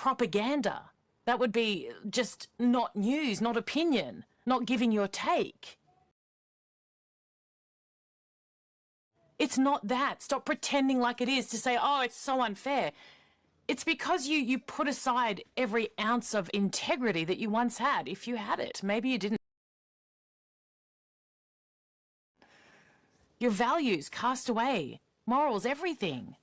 propaganda. That would be just not news, not opinion, not giving your take. It's not that. Stop pretending like it is to say, oh, it's so unfair. It's because you put aside every ounce of integrity that you once had, if you had it. Maybe you didn't. Your values cast away, morals, everything.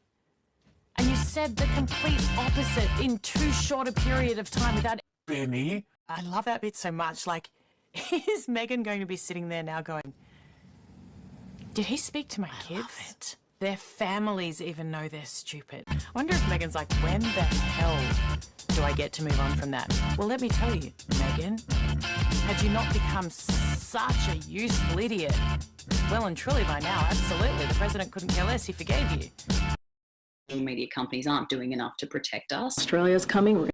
And you said the complete opposite in too short a period of time without... Benny? I love that bit so much. Like, is Megan going to be sitting there now going, did he speak to my kids? Their families even know they're stupid. I wonder if Megan's like, when the hell do I get to move on from that? Well, let me tell you, Megan, had you not become such a useful idiot, well and truly by now, absolutely, the president couldn't care less, he forgave you. Media companies aren't doing enough to protect us. Australia's coming.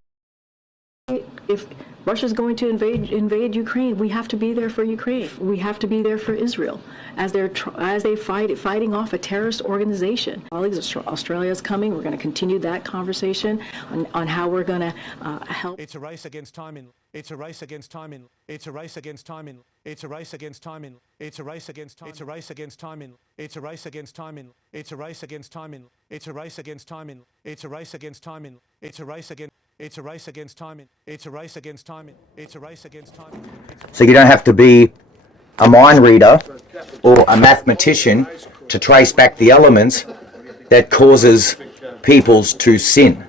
If Russia's going to invade Ukraine, we have to be there for Ukraine. We have to be there for Israel as they fighting off a terrorist organization. Colleagues, Australia's coming. We're going to continue that conversation on how we're going to help. It's a race against timing. It's a race against timing. It's a race against timing. It's a race against timing. It's a race against timing. It's a race against timing. It's a race against timing. It's a race against timing. It's a race against timing. It's a race against timing. It's a race against. It's a race against timing. It's a race against timing. It's a race against timing. So you don't have to be a mind reader or a mathematician to trace back the elements that causes peoples to sin.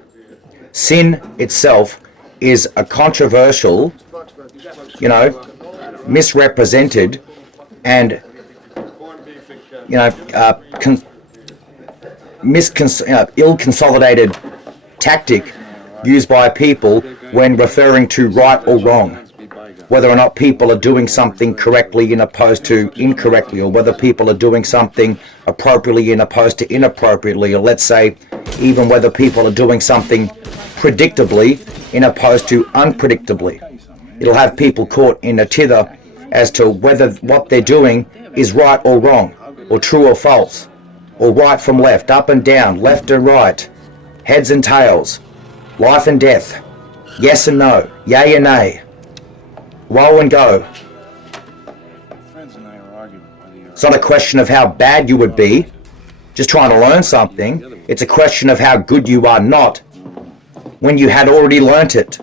Sin itself is a controversial, misrepresented and, ill-consolidated tactic used by people when referring to right or wrong, whether or not people are doing something correctly in opposed to incorrectly, or whether people are doing something appropriately in opposed to inappropriately, or let's say even whether people are doing something predictably in opposed to unpredictably. It'll have people caught in a tither as to whether what they're doing is right or wrong, or true or false, or right from left, up and down, left and right, heads and tails, life and death, yes and no, yay and nay, woe and go. It's not a question of how bad you would be, just trying to learn something. It's a question of how good you are not when you had already learnt it.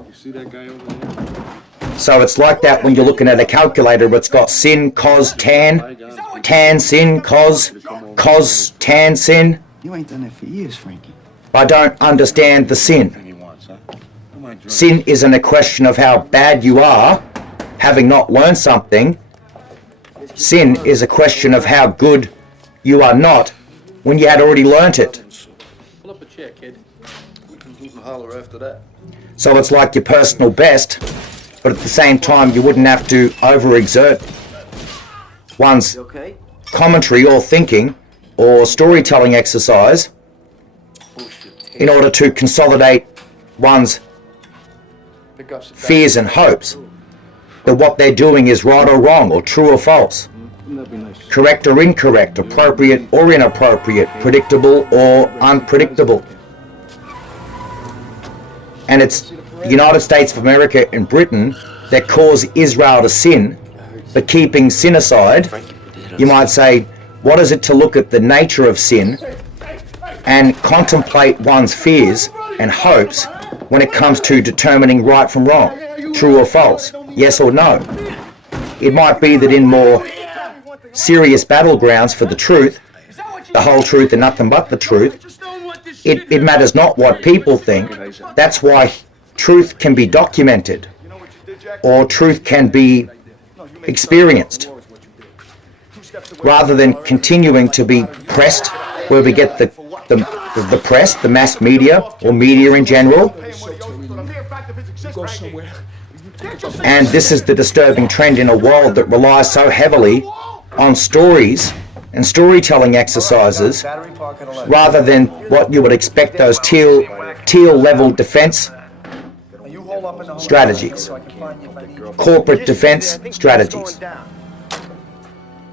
So it's like that when you're looking at a calculator where it's got sin, cos, tan, tan, sin, cos, tan, sin. You ain't done that for years, Frankie. I don't understand the sin. Sin isn't a question of how bad you are, having not learned something. Sin is a question of how good you are not when you had already learnt it. Pull up a chair, kid. We can holler after that. So it's like your personal best, but at the same time you wouldn't have to overexert one's commentary or thinking or storytelling exercise in order to consolidate one's fears and hopes that what they're doing is right or wrong, or true or false, correct or incorrect, appropriate or inappropriate, predictable or unpredictable. And it's the United States of America and Britain that cause Israel to sin. But keeping sin aside, you might say, what is it to look at the nature of sin and contemplate one's fears and hopes when it comes to determining right from wrong, true or false, yes or no? It might be that in more serious battlegrounds for the truth, the whole truth and nothing but the truth, it matters not what people think. That's why truth can be documented, or truth can be experienced, rather than continuing to be pressed, where we get the press, the mass media, or media in general. And this is the disturbing trend in a world that relies so heavily on stories and storytelling exercises, rather than what you would expect those teal level defense strategies, corporate defense strategies.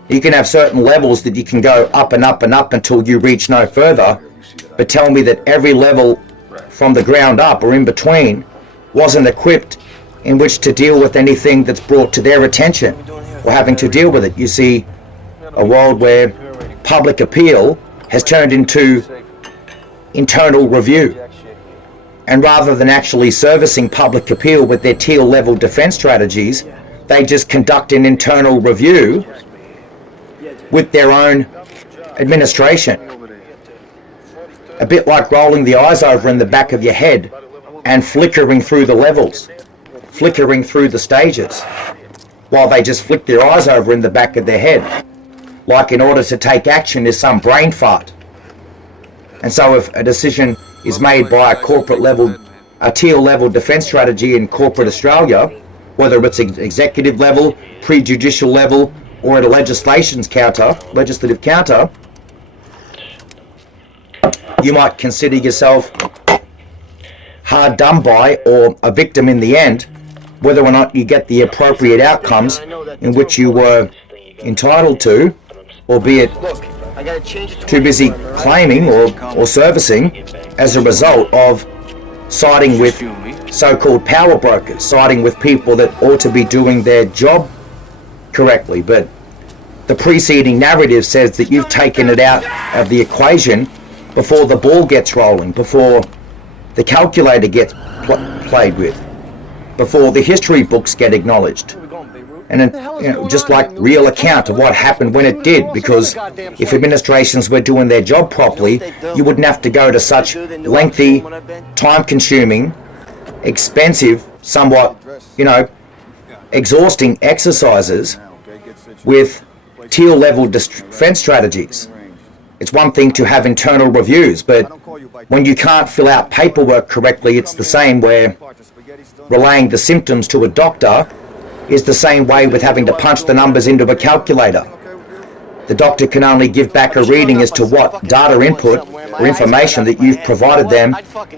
You can have certain levels that you can go up and up and up until you reach no further, but tell me that every level from the ground up or in between, wasn't equipped in which to deal with anything that's brought to their attention or having to deal with it. You see a world where public appeal has turned into internal review. And rather than actually servicing public appeal with their teal level defense strategies, they just conduct an internal review with their own administration. A bit like rolling the eyes over in the back of your head and flickering through the levels, flickering through the stages, while they just flick their eyes over in the back of their head, like in order to take action is some brain fart. And so if a decision is made by a corporate level, a teal level defense strategy in corporate Australia, whether it's executive level, prejudicial level, or at a legislative counter, you might consider yourself hard done by or a victim in the end, whether or not you get the appropriate outcomes in which you were entitled to, albeit too busy claiming or servicing as a result of siding with so-called power brokers, siding with people that ought to be doing their job correctly. But the preceding narrative says that you've taken it out of the equation before the ball gets rolling, before the calculator gets played with, before the history books get acknowledged. And just like real account of what happened when it did, because if administrations were doing their job properly, you wouldn't have to go to such lengthy, time-consuming, expensive, somewhat, exhausting exercises with teal-level defense strategies. It's one thing to have internal reviews, but when you can't fill out paperwork correctly, it's the same where relaying the symptoms to a doctor is the same way with having to punch the numbers into a calculator. The doctor can only give back a reading as to what data input or information that you've provided them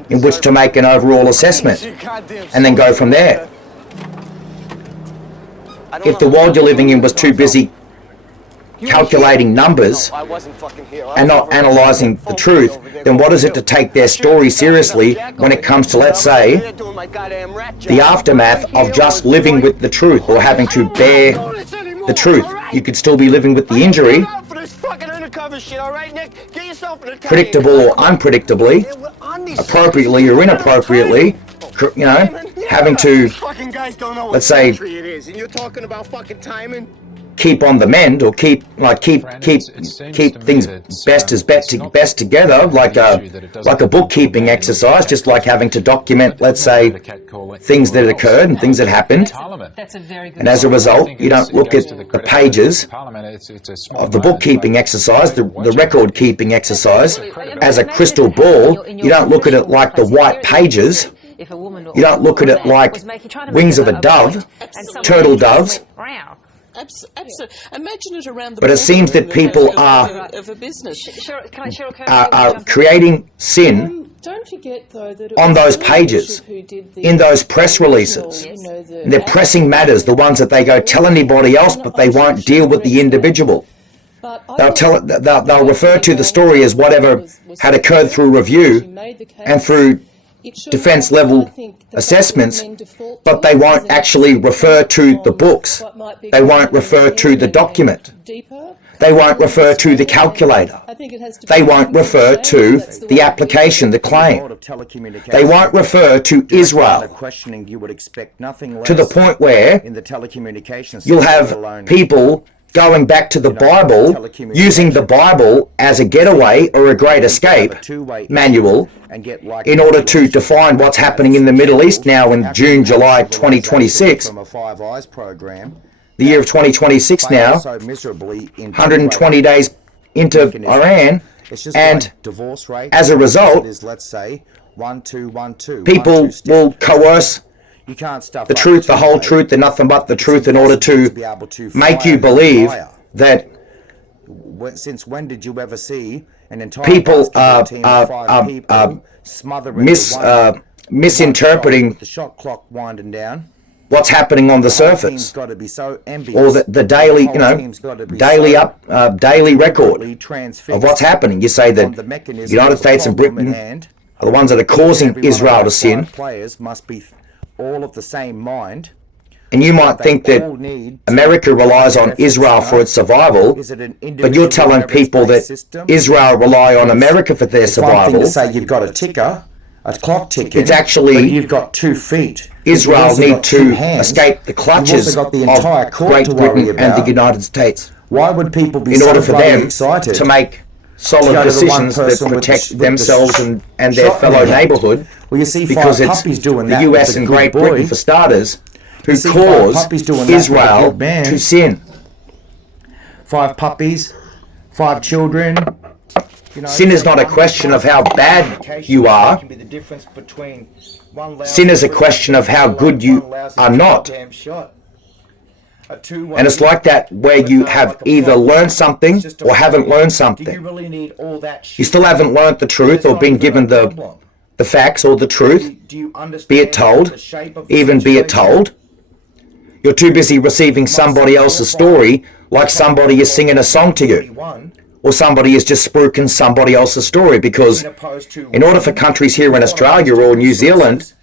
in which to make an overall assessment, and then go from there. If the world you're living in was too busy calculating numbers and not analysing the truth, then what is it to take their story seriously when it comes to, let's say, the aftermath of just living with the truth or having to bear the truth? You could still be living with the injury, predictable or unpredictably, appropriately or inappropriately, having to, let's say, keep on the mend or keep things best together, like a bookkeeping exercise, just like having to document, let's say, things that occurred and things that happened. And as a result, you don't look at the pages of the bookkeeping exercise, the record keeping exercise, as a crystal ball. You don't look at it like the white pages. You don't look at it like wings of a dove, turtle doves. Imagine it around the but it seems that people are creating sin don't forget, though, that on those pages, in those press releases. They're pressing matters, the ones that they go tell anybody else, but they won't deal with the individual. They'll refer to the story as whatever had occurred through review and through defense level assessments, but they won't actually refer to the books. They won't refer to the document. They won't refer to the calculator. They won't refer to the application, the claim. They won't refer to Israel, to the point where you'll have people going back to the Bible, using the Bible as a getaway or a great escape manual in order to define what's happening in the Middle East now in June, July 2026. The year of 2026 now, 120 days into Iran, and as a result, people will coerce the truth, the whole truth, and nothing but the truth in order to make you believe that since when did you ever see an entire people are misinterpreting the shot clock winding down, what's happening on the surface, or the daily, daily record of what's happening. You say that the United States and Britain are the ones that are causing Israel to sin. Players must be all of the same mind. And you might think that America relies on Israel for its survival, but you're telling people that Israel rely on America for their survival. One thing to say you've got a ticker, a clock ticking, it's actually but you've got 2 feet. Israel need to escape the clutches of Great Britain and the United States. Why would people be in order so for them excited to make solid decisions that protect themselves and their fellow neighbourhood? Well, you see because it's the US and Great Britain, for starters, who cause Israel to sin. 5 puppies, 5 children. Sin is not a question of how bad you are. Sin is a question of how good you are not. And it's like that where you have either learned something or haven't learned something. You still haven't learned the truth or been given the facts or the truth, be it told, even be it told. You're too busy receiving somebody else's story, like somebody is singing a song to you, or somebody is just spooking somebody else's story, because in order for countries here in Australia or New Zealand,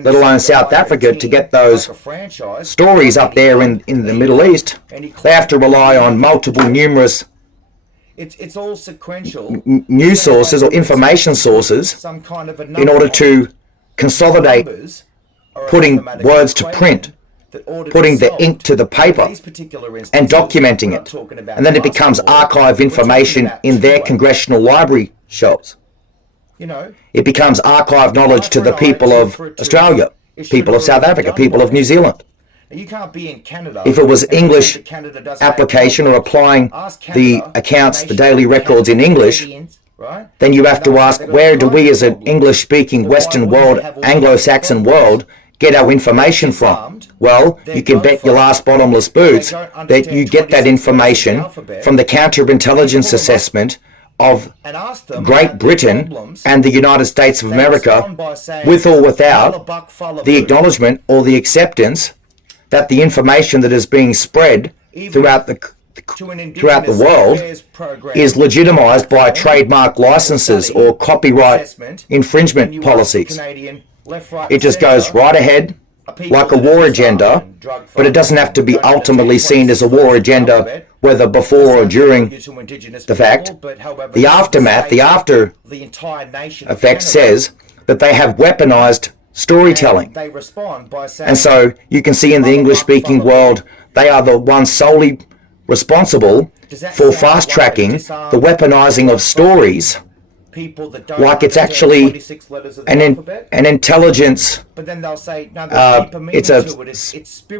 let alone South Africa, to get those stories up there in the Middle East, they have to rely on numerous it's all sequential news sources or information sources in order to consolidate putting words to print, putting the ink to the paper and documenting it. And then it becomes archive information in their congressional library shelves. It becomes archive knowledge to the people of Australia, people of South Africa, people of New Zealand. You can't be in Canada. If it was English application or applying the accounts, the daily records in English, then you have to ask, where do we as an English-speaking Western world, Anglo-Saxon world, get our information from? Well, you can bet your last bottomless boots that you get that information from the counterintelligence assessment of Great Britain and the United States of America, with or without the acknowledgement or the acceptance that the information that is being spread throughout the world is legitimized by trademark licenses or copyright infringement policies. It just goes right ahead like a war agenda, but it doesn't have to be ultimately seen as a war agenda, whether before or during the fact. The aftermath, the after effect says that they have weaponized storytelling. And so you can see in the English-speaking world, they are the ones solely responsible for fast-tracking the weaponizing of stories, like it's actually an intelligence, it's a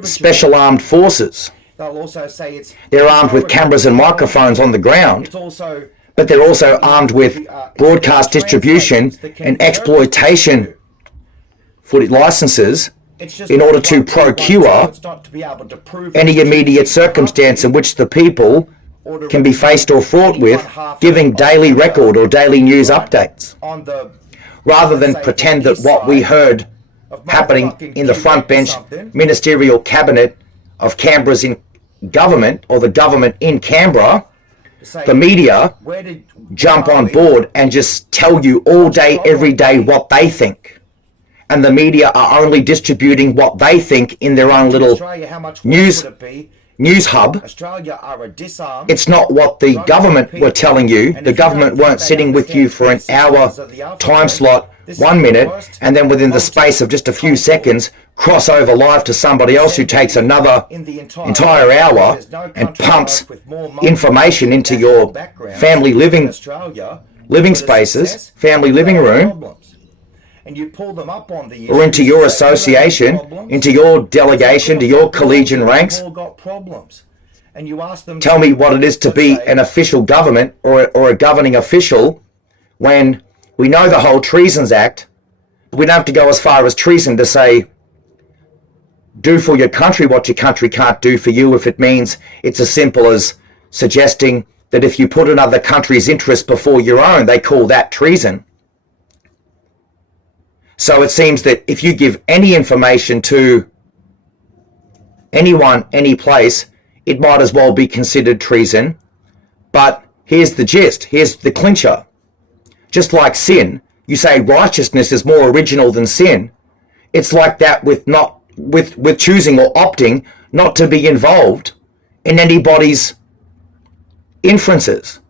special armed forces. They're armed with cameras and microphones on the ground, but they're also armed with broadcast distribution and exploitation footage licenses in order to procure any immediate circumstance in which the people can be faced or fraught with giving daily record or daily news updates, rather than pretend that what we heard happening in the front bench ministerial cabinet of Canberra's in government, or the government in Canberra, the media jump on board and just tell you all day, every day what they think. And the media are only distributing what they think in their own little news hub. It's not what the government were telling you. The government weren't sitting with you for an hour time slot, 1 minute, and then within the space of just a few seconds, cross over live to somebody else who takes another entire hour and pumps information into your family living spaces, family living room, and you pull them up on the or into your association, into your delegation, to your collegiate ranks. Tell me what it is to be an official government or a governing official when we know the whole Treasons Act. We don't have to go as far as treason to say, do for your country what your country can't do for you, if it means it's as simple as suggesting that if you put another country's interest before your own, they call that treason. So it seems that if you give any information to anyone, any place, it might as well be considered treason. But here's the gist, here's the clincher. Just like sin you say righteousness is more original than sin. It's like that with choosing or opting not to be involved in anybody's inferences,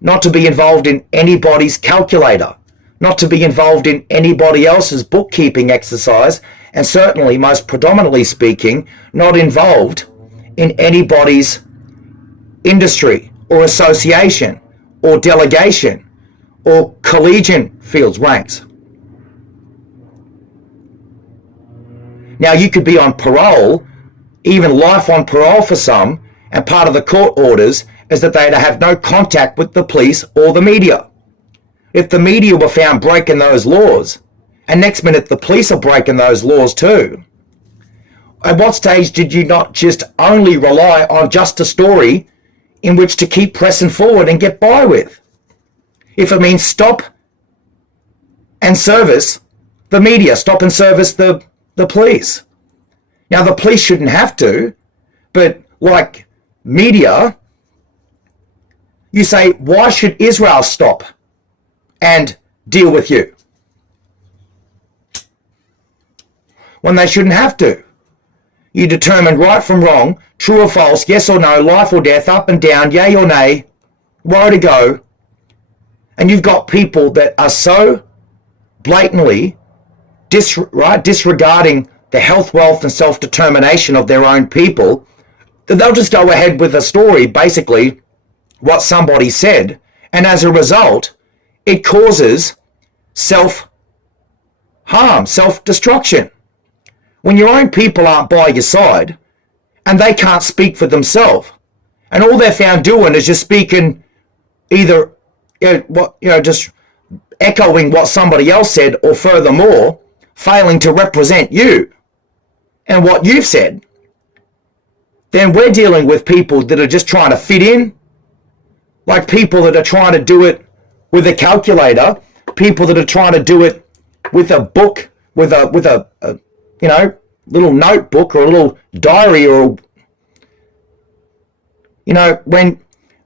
not to be involved in anybody's calculator, not to be involved in anybody else's bookkeeping exercise, and certainly, most predominantly speaking, not involved in anybody's industry or association or delegation or collegiate fields, ranks. Now, you could be on parole, even life on parole for some, and part of the court orders is that they have no contact with the police or the media. If the media were found breaking those laws, and next minute the police are breaking those laws too, at what stage did you not just only rely on just a story in which to keep pressing forward and get by with? If it means stop and service the media, stop and service the police. Now, the police shouldn't have to, but like media, you say, why should Israel stop and deal with you? When they shouldn't have to. You determine right from wrong, true or false, yes or no, life or death, up and down, yay or nay, where to go. And you've got people that are so blatantly disregarding the health, wealth, and self-determination of their own people, that they'll just go ahead with a story, basically what somebody said, and as a result, it causes self-harm, self-destruction. When your own people aren't by your side, and they can't speak for themselves, and all they're found doing is just speaking either, just echoing what somebody else said, or furthermore, failing to represent you and what you've said, then we're dealing with people that are just trying to fit in, like people that are trying to do it with a calculator, people that are trying to do it with a book, with a little notebook or a little diary, or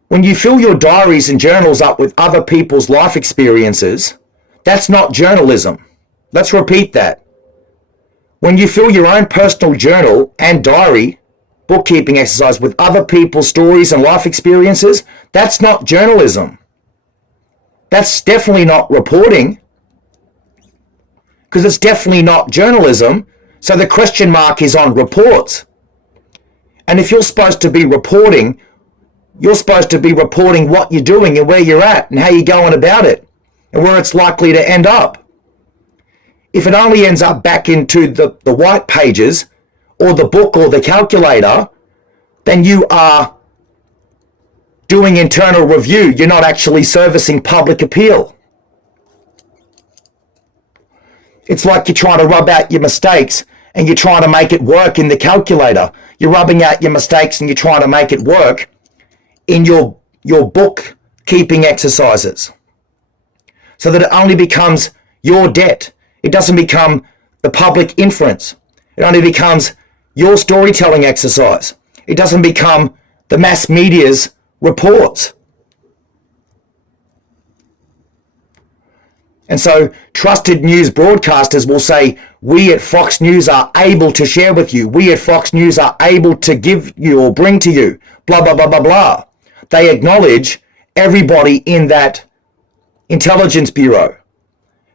when you fill your diaries and journals up with other people's life experiences, that's not journalism. Let's repeat that. When you fill your own personal journal and diary, bookkeeping exercise with other people's stories and life experiences, that's not journalism. That's definitely not reporting, because it's definitely not journalism. So the question mark is on reports. And if you're supposed to be reporting, you're supposed to be reporting what you're doing and where you're at and how you're going about it and where it's likely to end up. If it only ends up back into the white pages or the book or the calculator, then you are doing internal review. You're not actually servicing public appeal. It's like you're trying to rub out your mistakes and you're trying to make it work in the calculator. You're rubbing out your mistakes and you're trying to make it work in your bookkeeping exercises, so that it only becomes your debt. It doesn't become the public inference. It only becomes your storytelling exercise. It doesn't become the mass media's reports. And so trusted news broadcasters will say, we at Fox News are able to share with you. We at Fox News are able to give you or bring to you, blah, blah, blah, blah, blah. They acknowledge everybody in that intelligence bureau.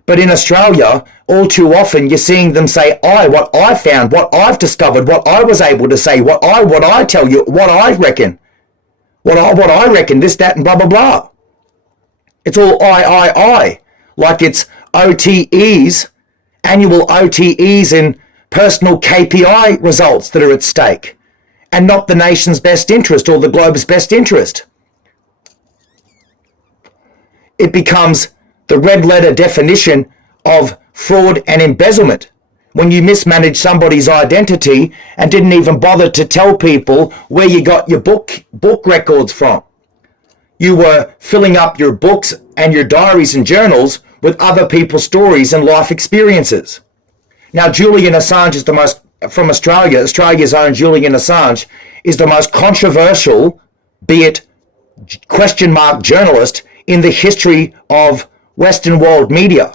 But in Australia, all too often, you're seeing them say, what I found, what I've discovered, what I was able to say, what I tell you, what I reckon, what I reckon, this, that, and blah, blah, blah. It's all I. Like it's OTEs, annual OTEs and personal KPI results that are at stake, and not the nation's best interest or the globe's best interest. It becomes the red letter definition of fraud and embezzlement when you mismanage somebody's identity and didn't even bother to tell people where you got your book records from. You were filling up your books and your diaries and journals with other people's stories and life experiences. Now, Julian Assange is the most, from Australia, Australia's own Julian Assange, is the most controversial, be it question mark journalist in the history of Western world media.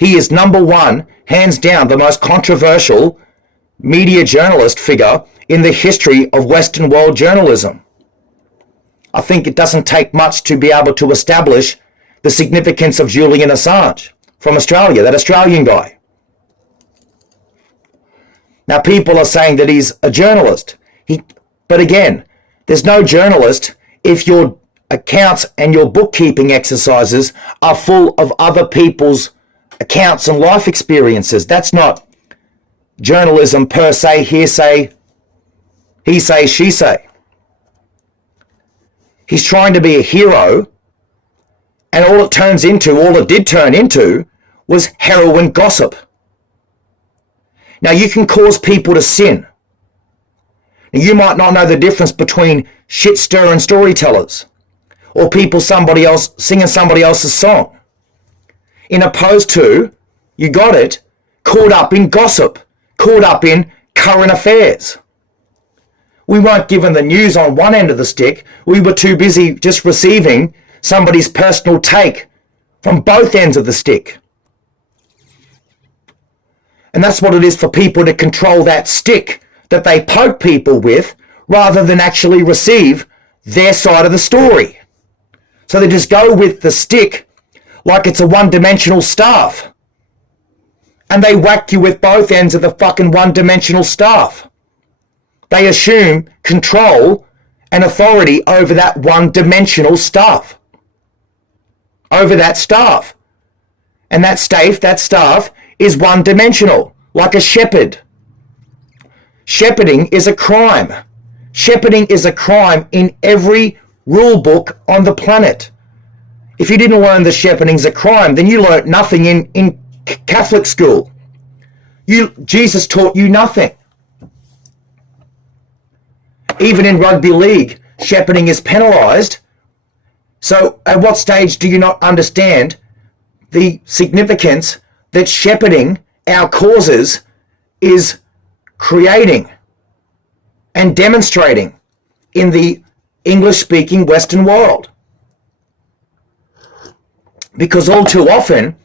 He is number one, hands down, the most controversial media journalist figure in the history of Western world journalism. I think it doesn't take much to be able to establish the significance of Julian Assange from Australia, that Australian guy. Now, people are saying that he's a journalist. But again, there's no journalist if your accounts and your bookkeeping exercises are full of other people's accounts and life experiences. That's not journalism per se, hearsay, he say, she say. He's trying to be a hero, and all it did turn into, was heroine gossip. Now, you can cause people to sin. Now, you might not know the difference between shit-stirring storytellers or people singing somebody else's song, in opposed to, you got it, caught up in gossip, caught up in current affairs. We weren't given the news on one end of the stick. We were too busy just receiving somebody's personal take from both ends of the stick. And that's what it is for people to control that stick that they poke people with, rather than actually receive their side of the story. So they just go with the stick like it's a one-dimensional staff. And they whack you with both ends of the fucking one-dimensional staff. They assume control and authority over that one-dimensional staff. Over that staff. And that staff is one-dimensional, like a shepherd. Shepherding is a crime. Shepherding is a crime in every rule book on the planet. If you didn't learn that shepherding's a crime, then you learnt nothing in Catholic school. Jesus taught you nothing. Even in rugby league, shepherding is penalised. So at what stage do you not understand the significance that shepherding our causes is creating and demonstrating in the English-speaking Western world? Because all too often,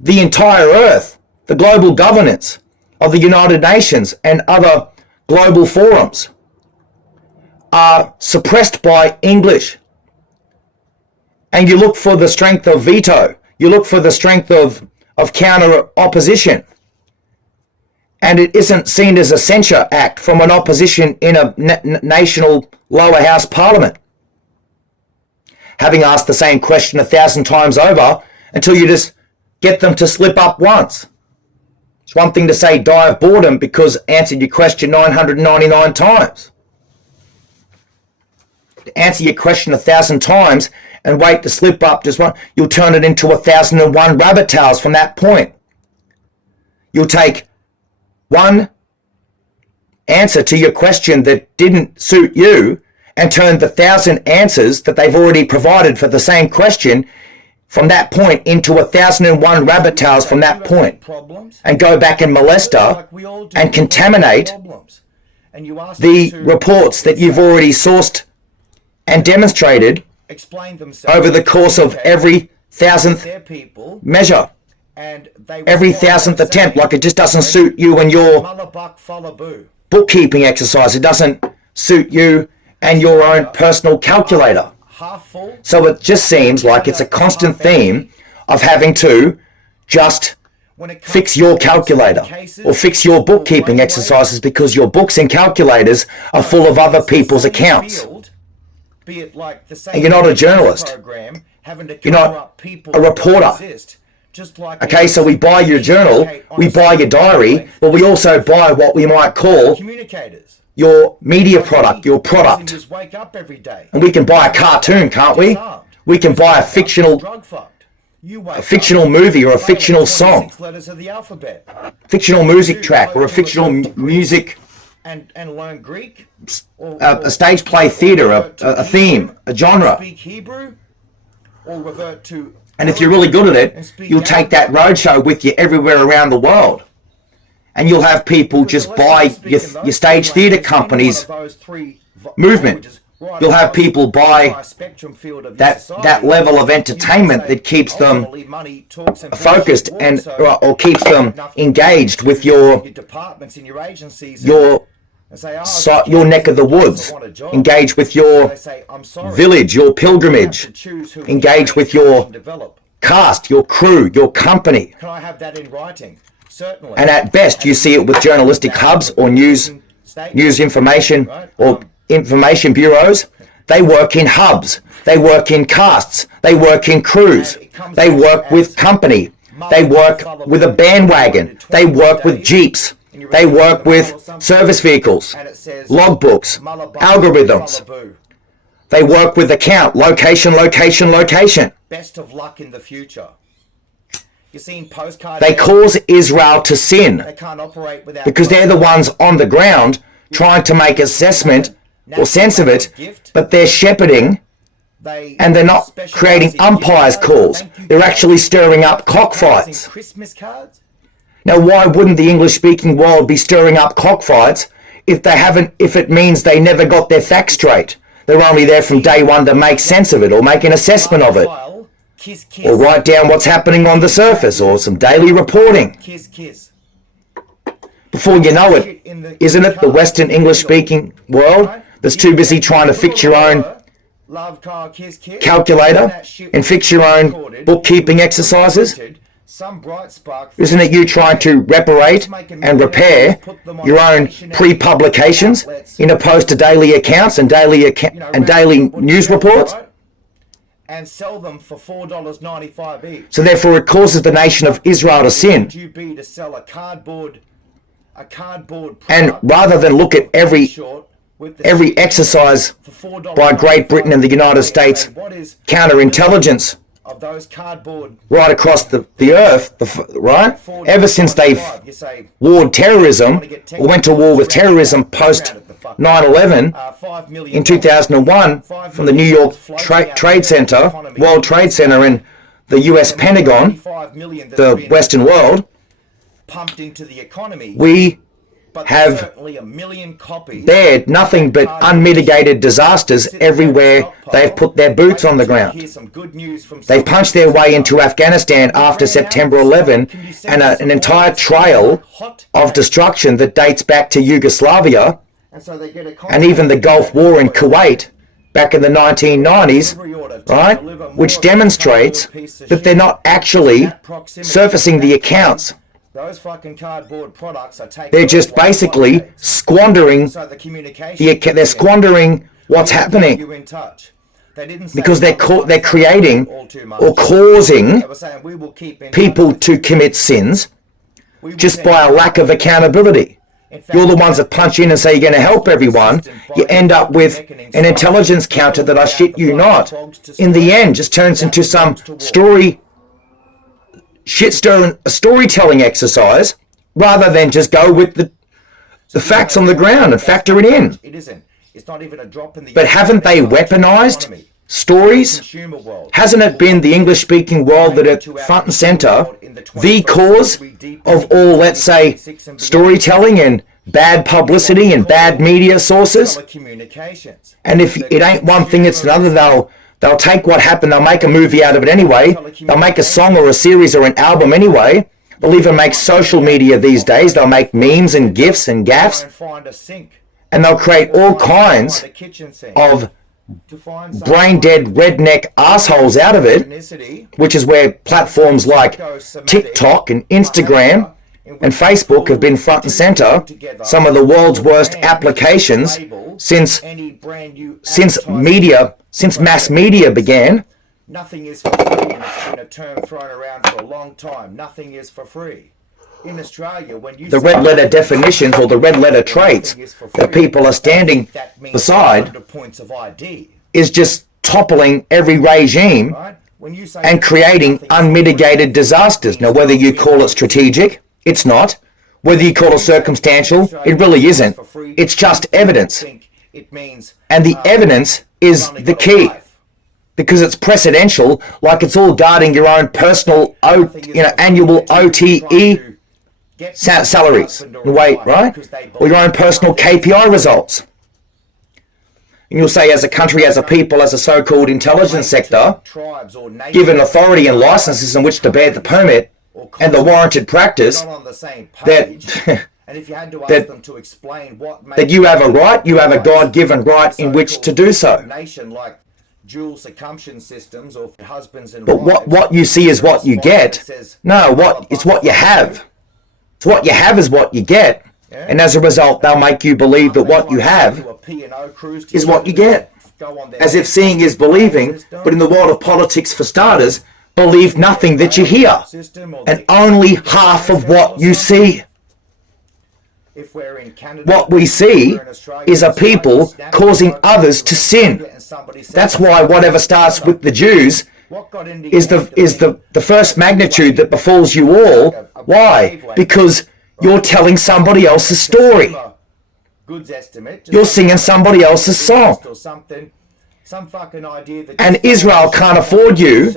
the entire earth, the global governance of the United Nations and other global forums are suppressed by English. And you look for the strength of veto. You look for the strength of counter opposition. And it isn't seen as a censure act from an opposition in a national lower house parliament. Having asked the same question 1,000 times over until you just get them to slip up once. It's one thing to say die of boredom because answered your question 999 times. To answer your question 1,000 times and wait to slip up just one, you'll turn it into 1,001 rabbit tails from that point. You'll take one answer to your question that didn't suit you and turn the 1,000 answers that they've already provided for the same question from that point into 1,001 rabbit tails from that point, and go back and molest her and contaminate the reports that you've already sourced and demonstrated over the course of every 1,000th measure, every 1,000th attempt. Like, it just doesn't suit you and your bookkeeping exercise. It doesn't suit you and your own personal calculator. So it just seems like it's a constant theme of having to just fix your calculator or fix your bookkeeping exercises because your books and calculators are full of other people's accounts. And you're not a journalist. You're not a reporter. Okay, so we buy your journal, we buy your diary, but we also buy what we might call your media product, your product. And we can buy a cartoon, can't we? We can buy a fictional movie or a fictional song, fictional music track or a fictional music, and learn Greek, a stage play theatre, a theme, a genre. Or revert to, and if you're really good at it, you'll take that roadshow with you everywhere around the world. And you'll have people just buy your stage theatre company's movement You'll have people buy that level of entertainment that keeps them focused and or keeps them engaged with your neck of the woods, engaged with your village, your pilgrimage, engaged with your cast, your crew, your company. Can I have that in writing? Certainly. And at best, you see it with journalistic hubs or news information or information bureaus. They work in hubs. They work in casts. They work in crews. They work with company. They work with a bandwagon. They work with jeeps. They work with service vehicles, logbooks, algorithms. They work with account, location, location, location. Best of luck in the future. You're seeing postcard. They cause Israel to sin They can't operate without because they're the ones on the ground trying to make assessment or sense of it, but they're shepherding and they're not creating umpires calls. They're actually stirring up cockfights. Christmas cards. Now, why wouldn't the English-speaking world be stirring up cockfights if it means they never got their facts straight? They're only there from day one to make sense of it or make an assessment of it. Kiss, kiss. Or write down what's happening on the surface or some daily reporting. Kiss, kiss. Before you know it, isn't it the Western English-speaking world that's too busy trying to fix your own calculator and fix your own bookkeeping exercises? Isn't it you trying to reparate and repair your own pre-publications in opposed to daily accounts and daily news reports? And sell them for $4.95 each. So therefore it causes the nation of Israel to sin. Would you be to sell a cardboard product, and rather than look at every exercise by Great Britain and the United States counterintelligence of those cardboard right across the earth, right? Ever since they warred terrorism, or went to war with terrorism post 9/11 in 2001 from the New York Trade Center, World Trade Center, and the US Pentagon, the Western world, pumped into the economy, we have bared nothing but unmitigated disasters everywhere they've put their boots on the ground. They've punched their way into Afghanistan after September 11 and an entire trail of destruction that dates back to Yugoslavia and even the Gulf War in Kuwait back in the 1990s, right? Which demonstrates that they're not actually surfacing the accounts. Those fucking cardboard products are taking. They're just basically squandering they're squandering what's happening because they're creating or causing people to commit sins just by a lack of accountability. You're the ones that punch in and say you're going to help everyone. You end up with an intelligence counter that I shit you not. In the end, just turns into some storytelling exercise rather than just go with the facts on the ground and factor it in. It's not even a drop in the. But haven't they weaponized stories? Hasn't it been the English-speaking world that at front and center, the cause of all, let's say, storytelling and bad publicity and bad media sources? And if it ain't one thing, it's another. They'll take what happened, they'll make a movie out of it anyway, they'll make a song or a series or an album anyway, they'll even make social media these days, they'll make memes and GIFs and gaffs, and they'll create all kinds of brain-dead redneck assholes out of it, which is where platforms like TikTok and Instagram and Facebook have been front and center, some of the world's worst applications since mass media began. Nothing is for free, and it's been a term thrown around for a long time. Nothing is for free. In Australia, when you the red letter definitions or the red letter traits that people are standing beside is just toppling every regime and creating unmitigated disasters. Now, whether you call it strategic, it's not. Whether you call it circumstantial, it really isn't. It's just evidence. And the evidence is the key. Because it's precedential, like it's all guarding your own personal, annual OTE salaries, right? Or your own personal KPI results. And you'll say, as a country, as a people, as a so-called intelligence sector, tribes or nations given authority and licenses in which to bear the permit and the warranted practice, not on the same page. that And if you had to ask that- them to explain what that you have a right, you have a God-given right in which to do so. Nation like dual circumcision systems or for husbands and But what you see is what you get. No, it's what you have. It's what you have is what you get. And as a result, they'll make you believe that what you have is what you get. As if seeing is believing, but in the world of politics, for starters, believe nothing that you hear, and only half of what you see. What we see is a people causing others to sin. That's why whatever starts with the Jews is the first magnitude that befalls you all. Why? Because you're telling somebody else's story. You're singing somebody else's song. And Israel can't afford you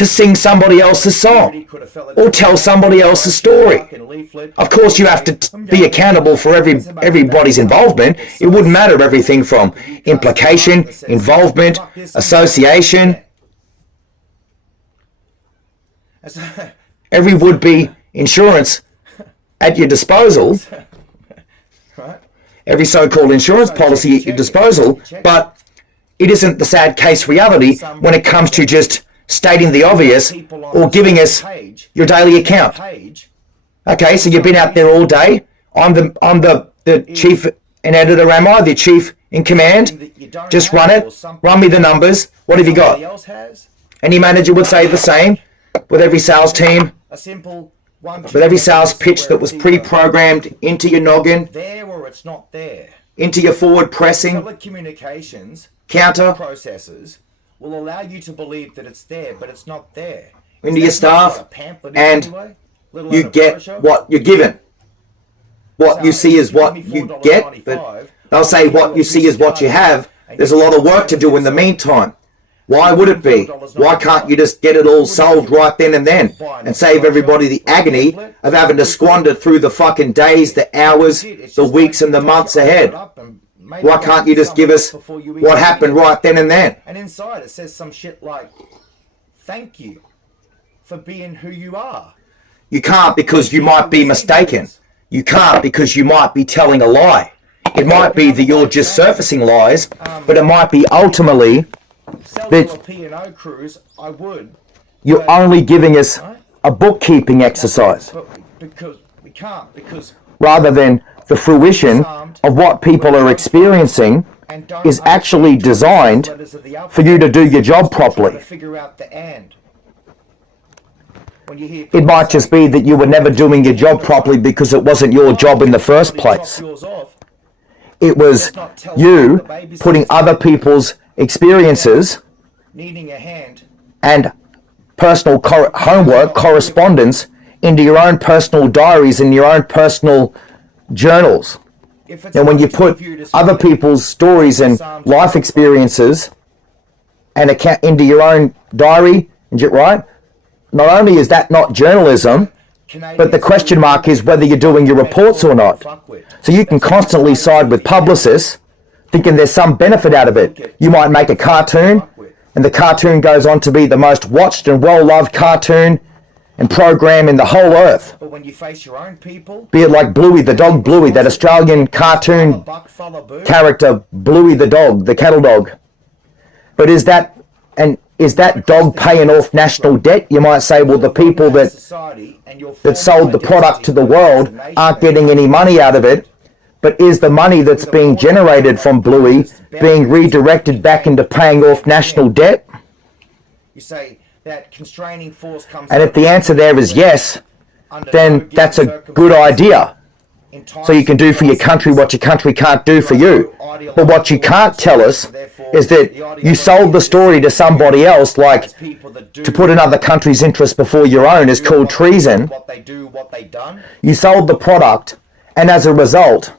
to sing somebody else's song or tell somebody else's story. Of course, you have to be accountable for everybody's involvement. It wouldn't matter everything from implication, involvement, association. Every would-be insurance at your disposal, every so-called insurance policy at your disposal, but it isn't the sad case reality when it comes to just stating the obvious or giving us your daily account. Okay, so you've been out there all day. I'm the chief and editor, am I? The chief in command. Just run it. Run me the numbers. What have you got? Any manager would say the same with every sales team. With every sales pitch that was pre-programmed into your noggin, there or it's not there. Into your forward pressing, Telecommunications counter, processes will allow you to believe that it's there, but it's not there. into your staff, and you get what you're given. What you see is what you get, but they'll say what you see is what you have. There's a lot of work to do in the meantime. Why would it be? Why can't you just get it all solved right then and save everybody the agony of having to squander through the fucking days, the hours, the weeks and the months ahead? Why can't you just give us what happened right then and then? And inside it says some shit like, thank you for being who you are. You can't because you might be mistaken. You can't because you might be telling a lie. It might be that you're just surfacing lies, but it might be ultimately that you're only giving us a bookkeeping exercise rather than the fruition of what people are experiencing is actually designed for you to do your job properly. It might just be that you were never doing your job properly because it wasn't your job in the first place. It was you putting other people's experiences and personal homework, correspondence into your own personal diaries and your own personal journals. And when you put other people's stories and life experiences and account into your own diary, right? Not only is that not journalism, but the question mark is whether you're doing your reports or not. So you can constantly side with publicists, thinking there's some benefit out of it. You might make a cartoon, and the cartoon goes on to be the most watched and well-loved cartoon and program in the whole earth. But when you face your own people, be it like Bluey, the dog Bluey, that Australian cartoon character, Bluey the dog, the cattle dog. But is that dog paying off national debt? You might say, well, the people that sold the product to the world aren't getting any money out of it. But is the money that's being generated from Bluey being redirected back into paying off national debt? you say that constraining force comes. And if the answer there is yes, then that's a good idea. So you can do for your country what your country can't do for you. But what you can't tell us is that you sold the story to somebody else, like to put another country's interest before your own is called treason. You sold the product, and as a result,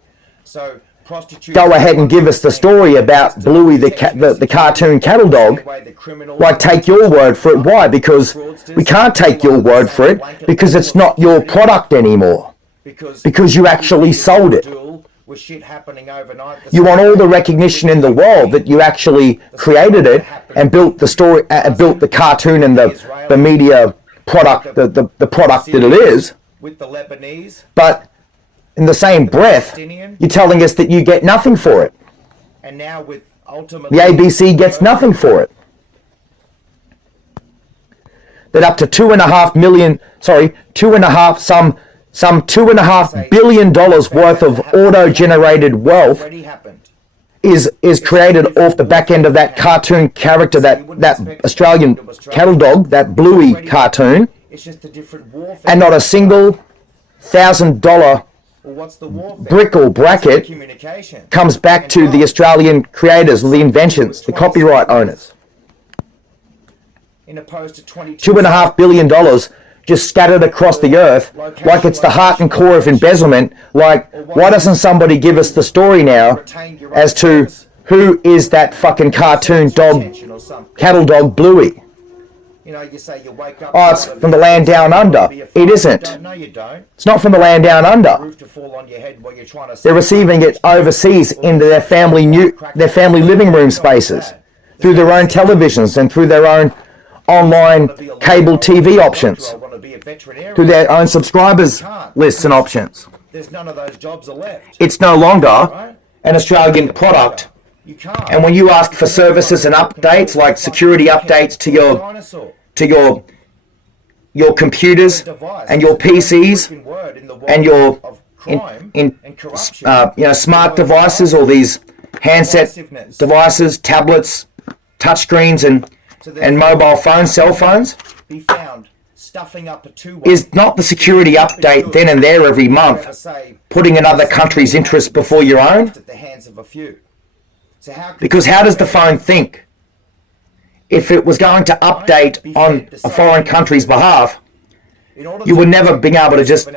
go ahead and give us the story about Bluey the cartoon cattle dog. Like, take your word for it. Why? Because we can't take your word for it, because it's not your product anymore. Because you actually sold it. with shit happening overnight. You want all the recognition in the world that you actually created it and built the story, built the cartoon and the media product, the product that it is. With the Lebanese. But in the same breath, you're telling us that you get nothing for it. And now with ultimately... The ABC gets nothing for it. That up to some $2.5 billion worth of auto-generated wealth is created off the back end of that cartoon character, that Australian cattle dog, that Bluey cartoon, and not a single $1,000 brick or bracket comes back to the Australian creators, the inventions, the copyright owners. $2.5 billion just scattered across the earth like it's the heart and core of embezzlement. Like, why doesn't somebody give us the story now as to who is that fucking cartoon dog, cattle dog Bluey? Oh, it's from the land down under. It isn't. No, you don't. It's not from the land down under. They're receiving it overseas into their family living room spaces, through their own televisions and through their own online cable TV options, through their own subscribers lists and options. There's none of those jobs are left. It's no longer an Australian product. And when you ask for services and updates, like security updates to your computers and your PCs and your smart devices, or these handset devices, tablets, touchscreens, and mobile phones, cell phones, is not the security update then and there every month putting another country's interests before your own? Because how does the phone think? If it was going to update on a foreign country's behalf, you would never be able to just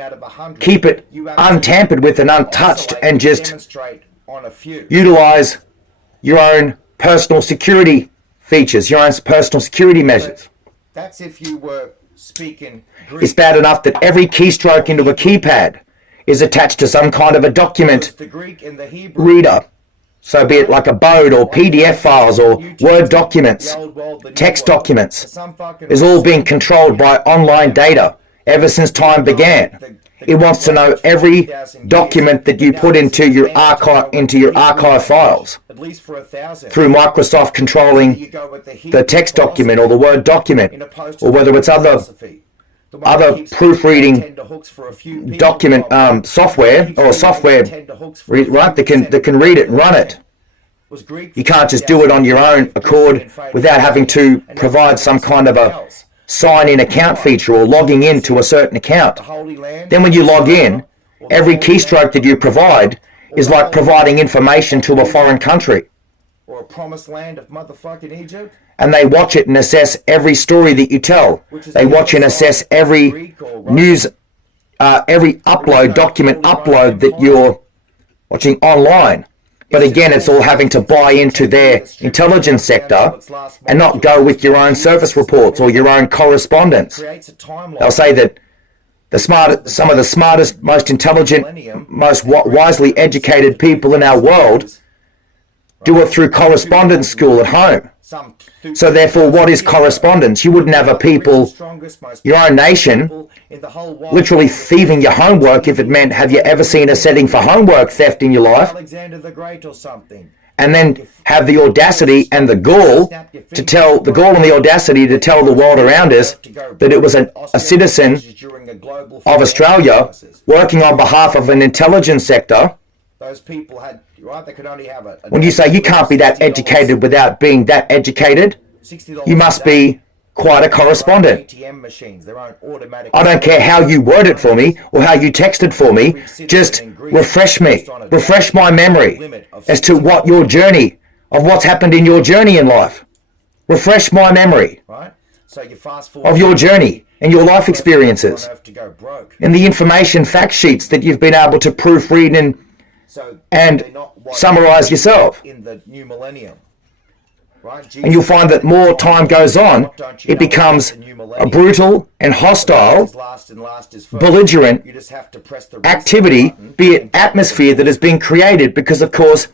keep it untampered with and untouched and just utilize your own personal security features, your own personal security measures. That's if you were speaking Greek. It's bad enough that every keystroke into a keypad is attached to some kind of a document reader. So be it like a Bode or PDF files or Word documents, text documents, is all being controlled by online data ever since time began. It wants to know every document that you put into your archive files, through Microsoft controlling the text document or the Word document, or whether it's other proofreading document software, or software, right, that can read it and run it. You can't just do it on your own accord without having to provide some kind of a sign-in account feature or logging in to a certain account. Then when you log in, every keystroke that you provide is like providing information to a foreign country. Or a promised land of motherfucking Egypt. And they watch it and assess every story that you tell. They watch and assess every news, every document upload that you're watching online. But again, it's all having to buy into their intelligence sector and not go with your own service reports or your own correspondence. They'll say that some of the smartest, most intelligent, most wisely educated people in our world do it through correspondence school at home. So therefore, what is correspondence? You wouldn't have a people, your own nation, literally thieving your homework if it meant, have you ever seen a setting for homework theft in your life? And then have the audacity and the gall to tell the world around us that it was a citizen of Australia working on behalf of an intelligence sector. Those people had, right, they could only have when you say you can't be that educated without being that educated, you must be quite a correspondent. I don't care how you word it for me or how you text it for me, just refresh my memory as to what your journey, of what's happened in your journey in life. Refresh my memory of your journey and your life experiences and the information fact sheets that you've been able to proofread and summarize yourself. In the new millennium. And you'll find that more time goes on, it becomes a brutal and hostile, belligerent activity, be it atmosphere that has been created, because of course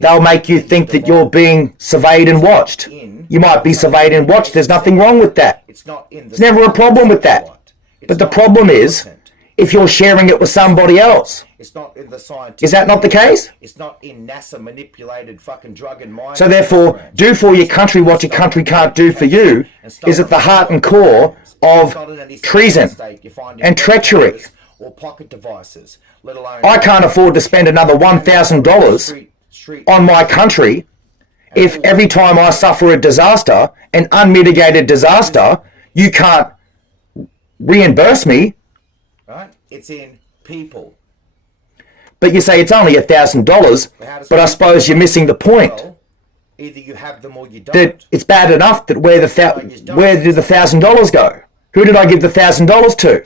they'll make you think that you're being surveyed and watched. You might be surveyed and watched. There's nothing wrong with that. There's never a problem with that. But the problem is if you're sharing it with somebody else. Is that not the case? It's not in NASA manipulated fucking drug and mind. So therefore, do for your country what your country can't do for you is at the heart and core of treason and treachery. Or pocket devices, let alone I can't afford to spend another $1,000 on my country if every time I suffer a disaster, an unmitigated disaster, you can't reimburse me. Right? It's in people. But you say it's only $1,000, but I suppose you're missing the point. Well, either you have them or you don't. That it's bad enough that where did the $1,000 go? Who did I give the $1,000 to?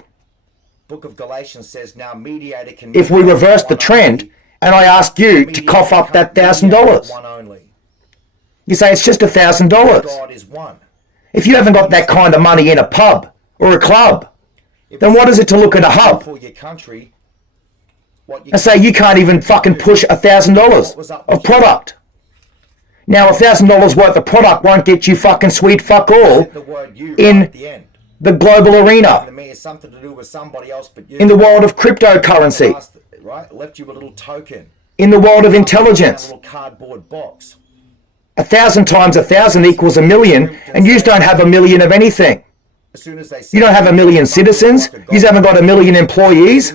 Book of Galatians says now mediator can. If we reverse the trend, and I ask you to cough up that $1,000, one only. you say it's just $1,000. God is one. If you haven't got that kind of money in a pub or a club, then what is it to look at a hub For your country, and say you can't even fucking push $1,000 of product? Now $1,000 worth of product won't get you fucking sweet fuck all the word you in at the end. the global arena, To me, it's something to do with somebody else but you. in the world of cryptocurrency, Right? Left you a little token. in the world of A intelligence. little cardboard box. 1,000 times 1,000 equals a million, and you don't have a million of anything. As soon as they You don't have a million citizens. You haven't got a million employees.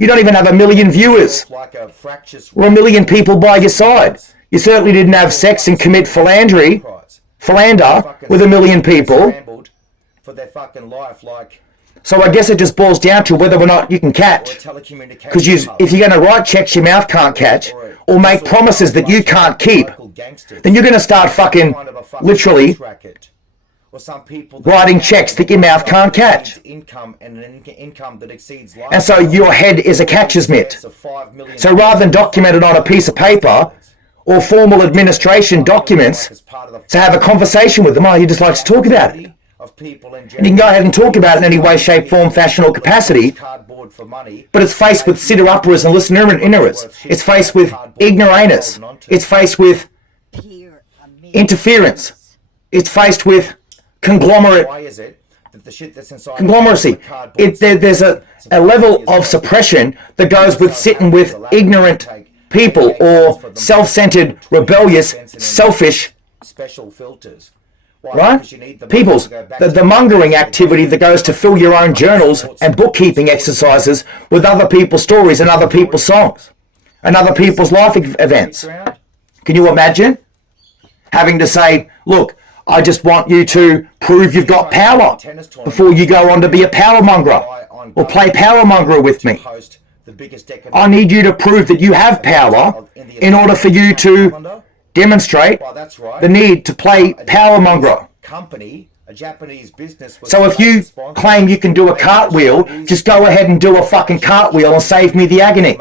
You don't even have a million viewers like a fractious or a million people by your side. You certainly didn't have sex and commit philander with a million people. scrambled for their fucking life like So I guess it just boils down to whether or not you can catch. telecommunications. Because if you're going to write checks your mouth can't catch, or make promises that you can't keep, then you're going to start fucking literally or some people writing checks that your mouth can't catch. Income and an income that exceeds life. And so your head is a catcher's mitt. So rather than document it on a piece of paper or formal administration documents, to have a conversation with them, oh, he just likes to talk about it. And you can go ahead and talk about it in any way, shape, form, fashion or capacity, but it's faced with sitter-uppers and listener-innerers. It's faced with ignoramus. It's faced with interference. It's faced with conglomerate. Why is it that the shit that's inside Conglomeracy. There's a level of suppression that goes with sitting with ignorant people or self-centered, rebellious, selfish, special filters? right? Peoples, the mongering activity that goes to fill your own journals and bookkeeping exercises with other people's stories and other people's songs and other people's life events. Can you imagine having to say, look, I just want you to prove you've got power before you go on to be a power mongerer or play power mongerer with me. I need you to prove that you have power in order for you to demonstrate the need to play power mongerer. So if you claim you can do a cartwheel, just go ahead and do a fucking cartwheel and save me the agony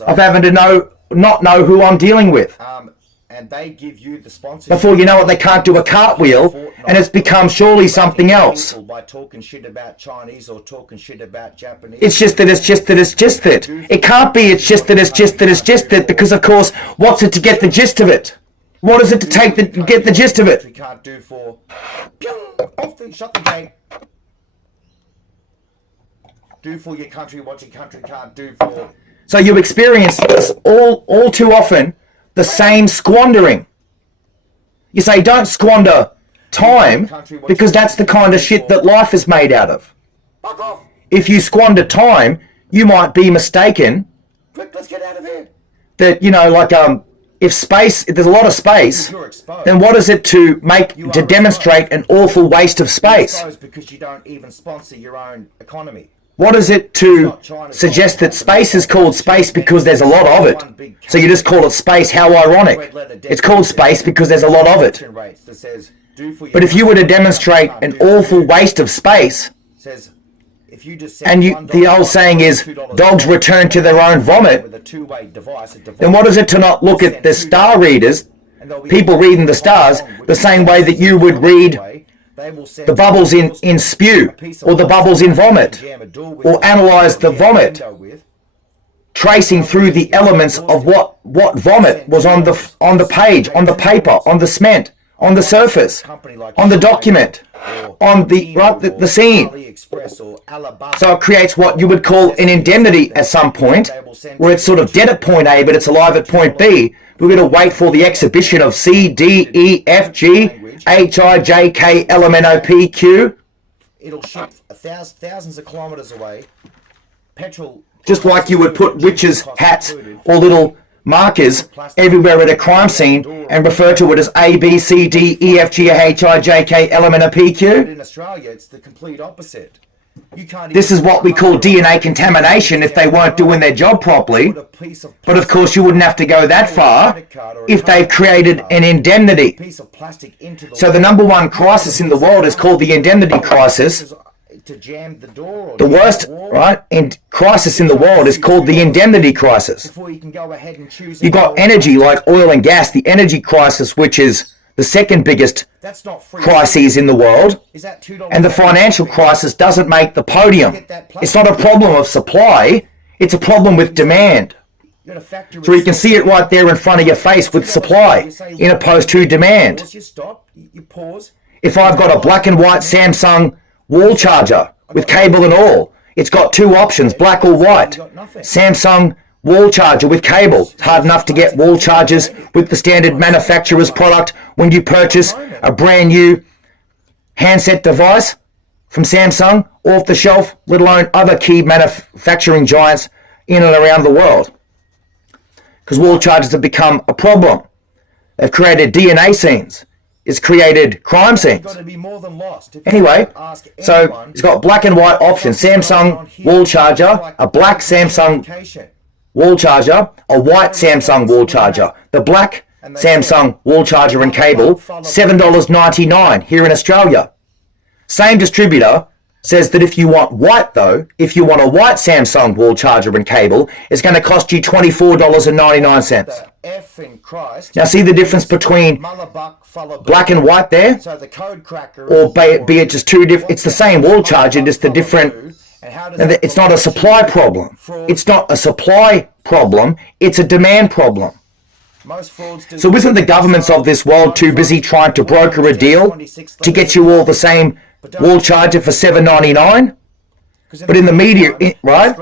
of having to not know who I'm dealing with. And they give you the sponsorship Before you know it, they can't do a cartwheel, and it's become surely something else. by talking shit about Chinese or talking shit about Japanese. It's just that, It can't be it's just that, because of course, what's it to get the gist of it? What is it to get the gist of it? We can't do for shut the gate. Do for your country what your country can't do for. So you experience this all too often, the same squandering. You say don't squander time because that's the kind of shit that life is made out of. Fuck off! If you squander time, you might be mistaken Quick, let's get out of here. that, if there's a lot of space, then what is it to demonstrate an awful waste of space? Because you don't even sponsor your own economy. What is it to suggest that space is called space because there's a lot of it? So you just call it space, how ironic. It's called space because there's a lot of it. But if you were to demonstrate an awful waste of space, and the old saying is, dogs return to their own vomit, then what is it to not look at the star readers people reading the stars the same way that you would read the bubbles in spew, or the bubbles in vomit, or analyze the vomit, tracing through the elements of what vomit was on the page, on the paper, on the cement, on the surface, on the document, on the scene. So it creates what you would call an indemnity at some point, where it's sort of dead at point A, but it's alive at point B. We're going to wait for the exhibition of C, D, E, F, G, H, I, J, K, L, M, N, O, P, Q. It'll ship thousands of kilometres away. Petrol. Just like you would put witches' hats or little markers everywhere at a crime scene and refer to it as A, B, C, D, E, F, G, H, I, J, K, L, M, N, O, P, Q. In Australia, it's the complete opposite. This is what we call DNA contamination if they weren't doing their job properly. But of course you wouldn't have to go that far if they've created an indemnity. So the number one crisis in the world is called the indemnity crisis. The worst, right, crisis in the world is called the indemnity crisis. You've got energy like oil and gas, the energy crisis, which is the second biggest crises in the world, and the financial crisis doesn't make the podium. It's not a problem of supply, it's a problem with demand. So you can see it right there in front of your face with supply, in opposed to demand. If I've got a black and white Samsung wall charger with cable and all, it's got two options, black or white. Samsung wall charger with cable. It's hard enough to get wall chargers with the standard manufacturer's product when you purchase a brand new handset device from Samsung off the shelf, let alone other key manufacturing giants in and around the world. Because wall chargers have become a problem. They've created DNA scenes. It's created crime scenes. Anyway, so it's got black and white options. Samsung wall charger, a black Samsung wall charger, a white Samsung wall charger. The black Samsung wall charger and cable, $7.99 here in Australia. Same distributor says that if you want white though, if you want a white Samsung wall charger and cable, it's going to cost you $24.99. Now see the difference between black and white there? Or be it just two different, it's the same wall charger, just a different. It's not a supply problem. It's not a supply problem. It's a demand problem. So isn't the governments of this world too busy trying to broker a deal to get you all the same wall charger for $7.99? But in the media, right?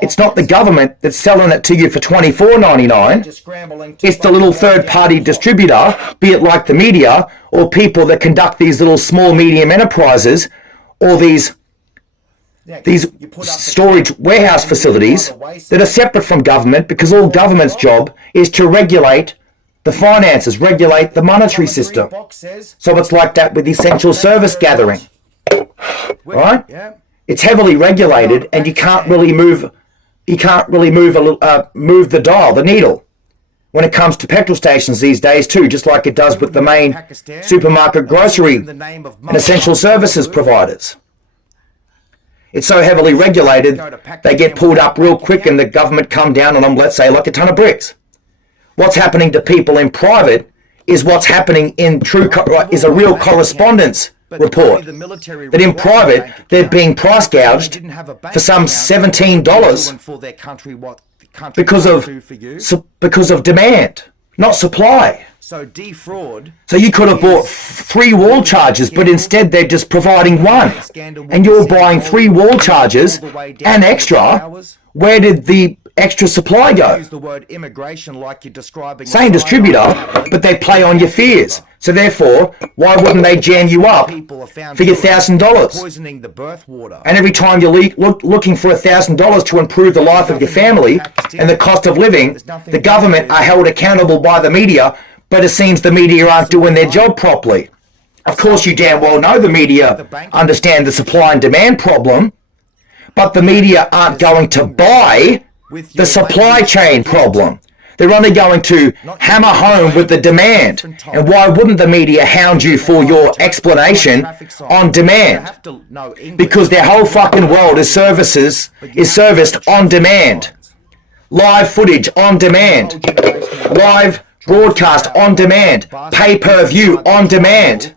It's not the government that's selling it to you for $24.99. It's the little third-party distributor, be it like the media or people that conduct these little small medium enterprises or these storage warehouse facilities that are separate from government, because all government's job is to regulate the finances, regulate the monetary system. So it's like that with essential service gathering, right? It's heavily regulated, and you can't really move the dial, the needle, when it comes to petrol stations these days too, just like it does with the main supermarket, grocery, and essential services providers. It's so heavily regulated, they get pulled up real quick and the government come down on them, let's say, like a ton of bricks. What's happening to people in private is what's happening in is a real correspondence report. That in private, they're being price gouged for some $17 because of demand, not supply. So defraud. So you could have bought 3 wall chargers, but instead they're just providing one. And you're buying 3 wall chargers and extra. Where did the extra supply go? Same distributor, but they play on your fears. So therefore, why wouldn't they jam you up for your $1,000? And every time you're looking for $1,000 to improve the life of your family and the cost of living, the government are held accountable by the media, but it seems the media aren't doing their job properly. Of course, you damn well know the media understand the supply and demand problem, but the media aren't going to buy the supply chain problem. They're only going to hammer home with the demand. And why wouldn't the media hound you for your explanation on demand? Because their whole fucking world is serviced on demand. Live footage on demand. Live broadcast on demand, pay-per-view on demand.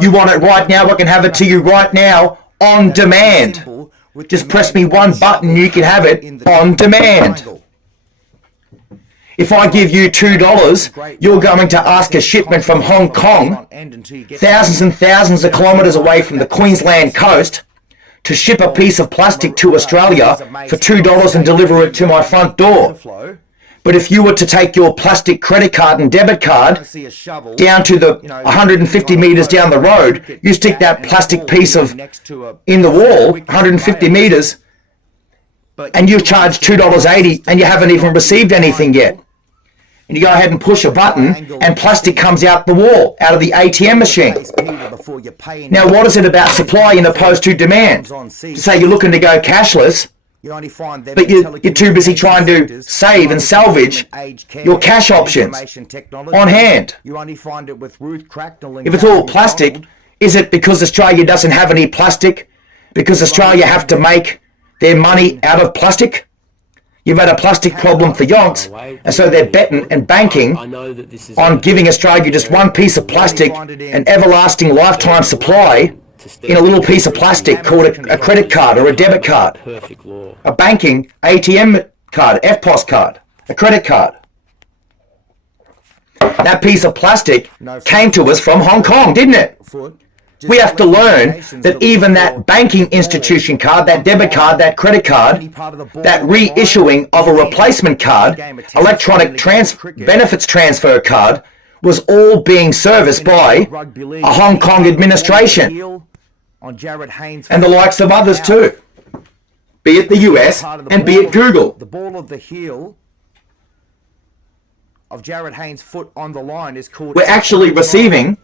You want it right now, I can have it to you right now on demand. Just press me one button, you can have it on demand. If I give you $2, you're going to ask a shipment from Hong Kong, thousands and thousands of kilometres away from the Queensland coast, to ship a piece of plastic to Australia for $2 and deliver it to my front door. But if you were to take your plastic credit card and debit card down to the 150 metres down the road, you stick that plastic piece in the wall, 150 metres, and you charge $2.80 and you haven't even received anything yet. And you go ahead and push a button and plastic comes out the wall, out of the ATM machine. Now what is it about supply in opposed to demand? To say you're looking to go cashless, but you're too busy trying to save and salvage your cash options on hand. If it's all plastic, is it because Australia doesn't have any plastic? Because Australia have to make their money out of plastic? You've had a plastic problem for yonks, and so they're betting and banking on giving Australia just one piece of plastic, an everlasting lifetime supply, in a little piece of plastic called a credit card or a debit card, a banking ATM card, FPOS card, a credit card. That piece of plastic came to us from Hong Kong, didn't it? We have to learn that even that banking institution card, that debit card, that credit card, that reissuing of a replacement card, electronic benefits transfer card, was all being serviced by a Hong Kong administration and the likes of others too, be it the US and be it Google. The ball of the heel of Jared Haynes' foot on the line is called... We're actually receiving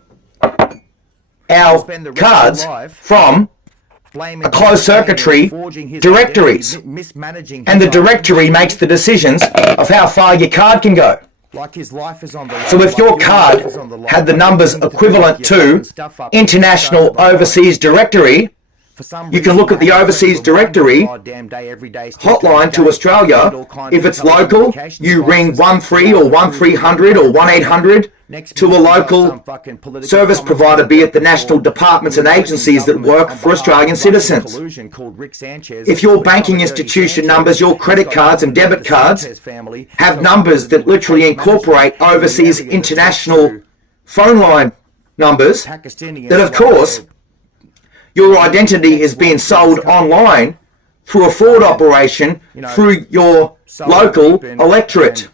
our cards from a closed circuitry directories, and the directory makes the decisions of how far your card can go. So if your card had the numbers equivalent to international overseas directory, you can look at the overseas directory hotline to Australia. If it's local, you ring 13 or 1300 or 1800 to a local service provider, be it the national departments and agencies that work for Australian citizens. If your banking institution numbers, your credit cards and debit cards have numbers that literally incorporate overseas international phone line numbers, then of course your identity is being sold online through a fraud operation through your local electorate.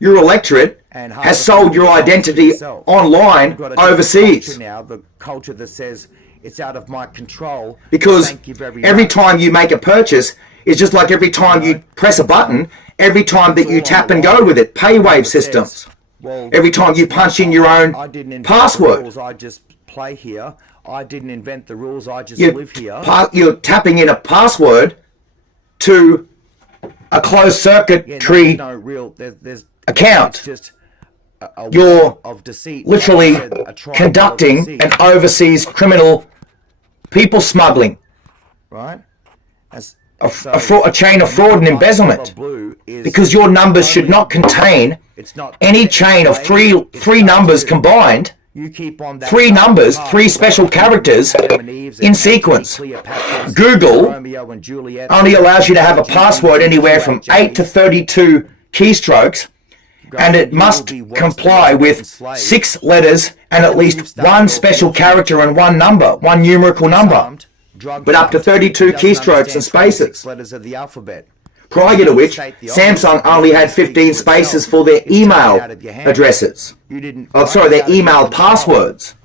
Your electorate has sold your identity online overseas. The culture that says it's out of my control. Because every time you make a purchase, it's just like every time you press a button, every time that you tap and go with it, paywave systems. Every time you punch in your own password. I just play here. I didn't invent the rules, I just live here. You're tapping in a password to a closed circuitry account. You're literally conducting an overseas criminal people smuggling. Right? A chain of fraud and embezzlement. Because your numbers should not contain any chain of three numbers combined. Three numbers, three special characters in sequence. Google only allows you to have a password anywhere from 8 to 32 keystrokes, and it must comply with 6 letters and at least one special character and one number, one numerical number, but up to 32 keystrokes and spaces. Prior to which, Samsung only had 15 spaces for their email addresses. Their email passwords.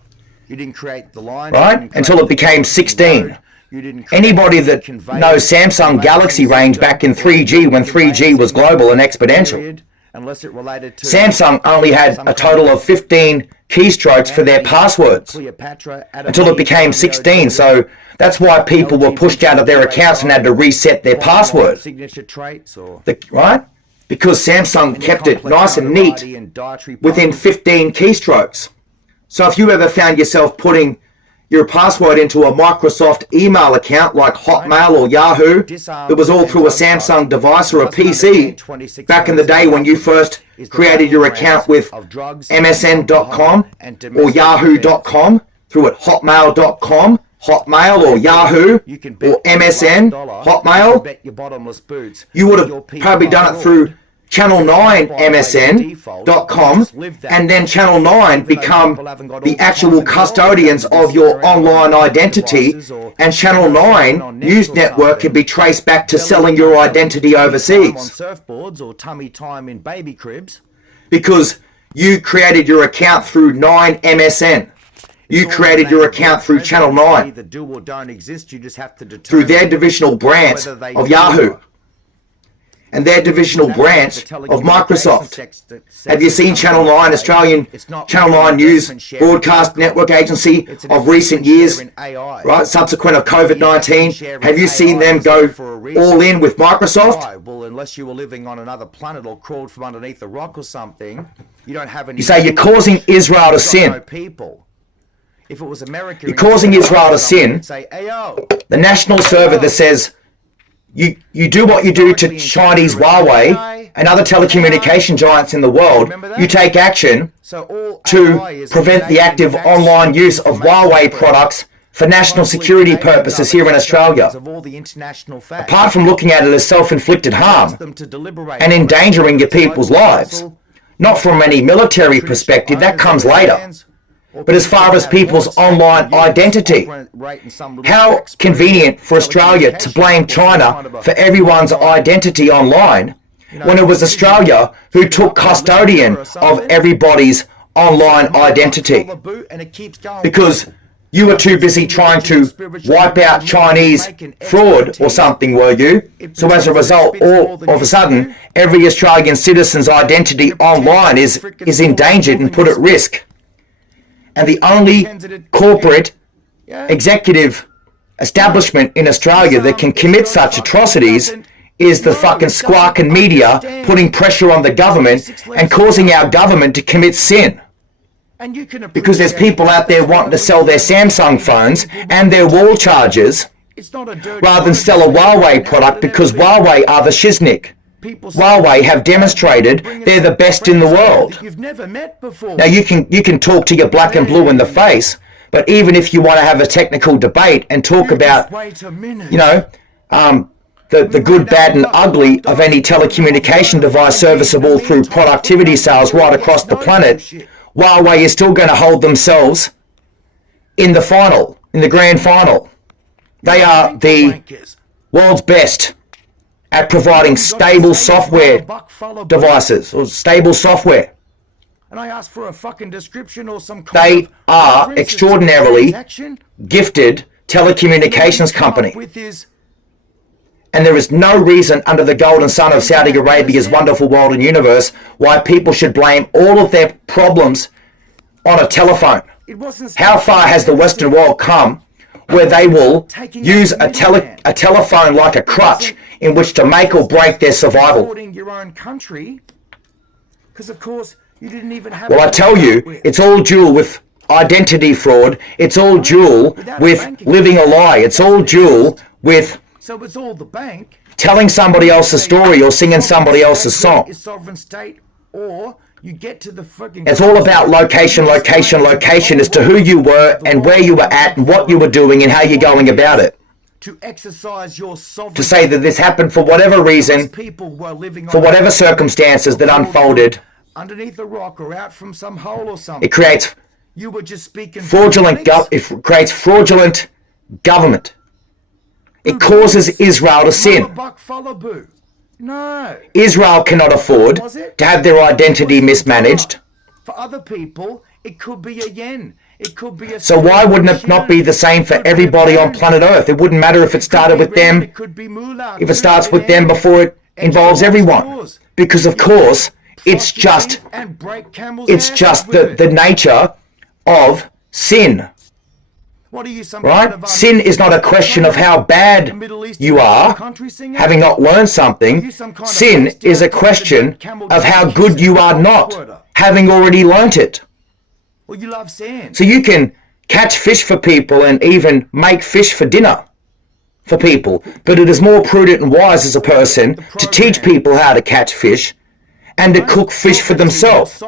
Right? Until it became 16. Anybody that knows Samsung Galaxy range back in 3G, when 3G was global and exponential, Samsung only had a total of 15 keystrokes for their passwords until it became 16. So that's why people were pushed out of their accounts and had to reset their password. Right? Because Samsung kept it nice and neat within 15 keystrokes. So if you ever found yourself putting your password into a Microsoft email account like Hotmail or Yahoo. It was all through a Samsung device or a PC back in the day when you first created your account with MSN.com or Yahoo.com, through at Hotmail.com, Hotmail or Yahoo or MSN, Hotmail. You would have probably done it through Channel 9 MSN.com, and then Channel 9 become the actual custodians of your online identity, and Channel 9 News Network can be traced back to selling your identity overseas. Because you created your account through 9 MSN. You created your account through Channel 9, through their divisional branch of Yahoo and their divisional branch of Microsoft. Have you seen Channel 9, Australian Channel 9 News Broadcast Network Agency of recent years, right, subsequent of COVID-19? Have you seen them go all in with Microsoft? Well, unless you were living on another planet or crawled from underneath a rock or something, you don't have any... You say you're causing Israel to sin. If it was America, you're causing Israel to sin. The national server that says you do what you do to Chinese Huawei and other telecommunication giants in the world, you take action to prevent the active online use of Huawei products for national security purposes here in Australia. Apart from looking at it as self-inflicted harm and endangering your people's lives, not from any military perspective, that comes later. But as far as people's online identity, how convenient for Australia to blame China for everyone's identity online when it was Australia who took custodian of everybody's online identity. Because you were too busy trying to wipe out Chinese fraud or something, were you? So as a result, all of a sudden, every Australian citizen's identity online is endangered and put at risk. And the only corporate executive establishment in Australia that can commit such atrocities is the fucking squawking media putting pressure on the government and causing our government to commit sin. Because there's people out there wanting to sell their Samsung phones and their wall chargers rather than sell a Huawei product because Huawei are the shiznik. Huawei have demonstrated they're the best in the world. Now you can talk to your black and blue in the face, but even if you want to have a technical debate and talk about, you know, the good, bad and ugly of any telecommunication device serviceable through productivity sales right across the planet, Huawei is still going to hold themselves in the final, in the grand final. They are the world's best at providing stable software devices or stable software. And I asked for a fucking description or some kind they are extraordinarily gifted telecommunications company. And there is no reason under the golden sun of Saudi Arabia's wonderful world and universe why people should blame all of their problems on a telephone. How far has the Western world come where they will use a telephone like a crutch in which to make or break their survival? Well, I tell you, it's all dual with identity fraud. It's all dual with living a lie. It's all dual with telling somebody else's story or singing somebody else's song. It's all about location, location, location as to who you were and where you were at and what you were doing and how you're going about it. To say that this happened for whatever reason, for whatever circumstances that unfolded, it creates fraudulent government. It causes Israel to sin. No. Israel cannot afford to have their identity mismanaged. For other people, it could be a yen. It could be a... So why wouldn't it not be the same for everybody on planet Earth? It wouldn't matter if it started with them, if it starts with them before it involves everyone. Because of course, it's just the nature of sin. Right? Sin is not a question of how bad you are, having not learned something. Sin is a question of how good you are not, having already learnt it. So you can catch fish for people and even make fish for dinner for people. But it is more prudent and wise as a person to teach people how to catch fish and to cook fish for themselves.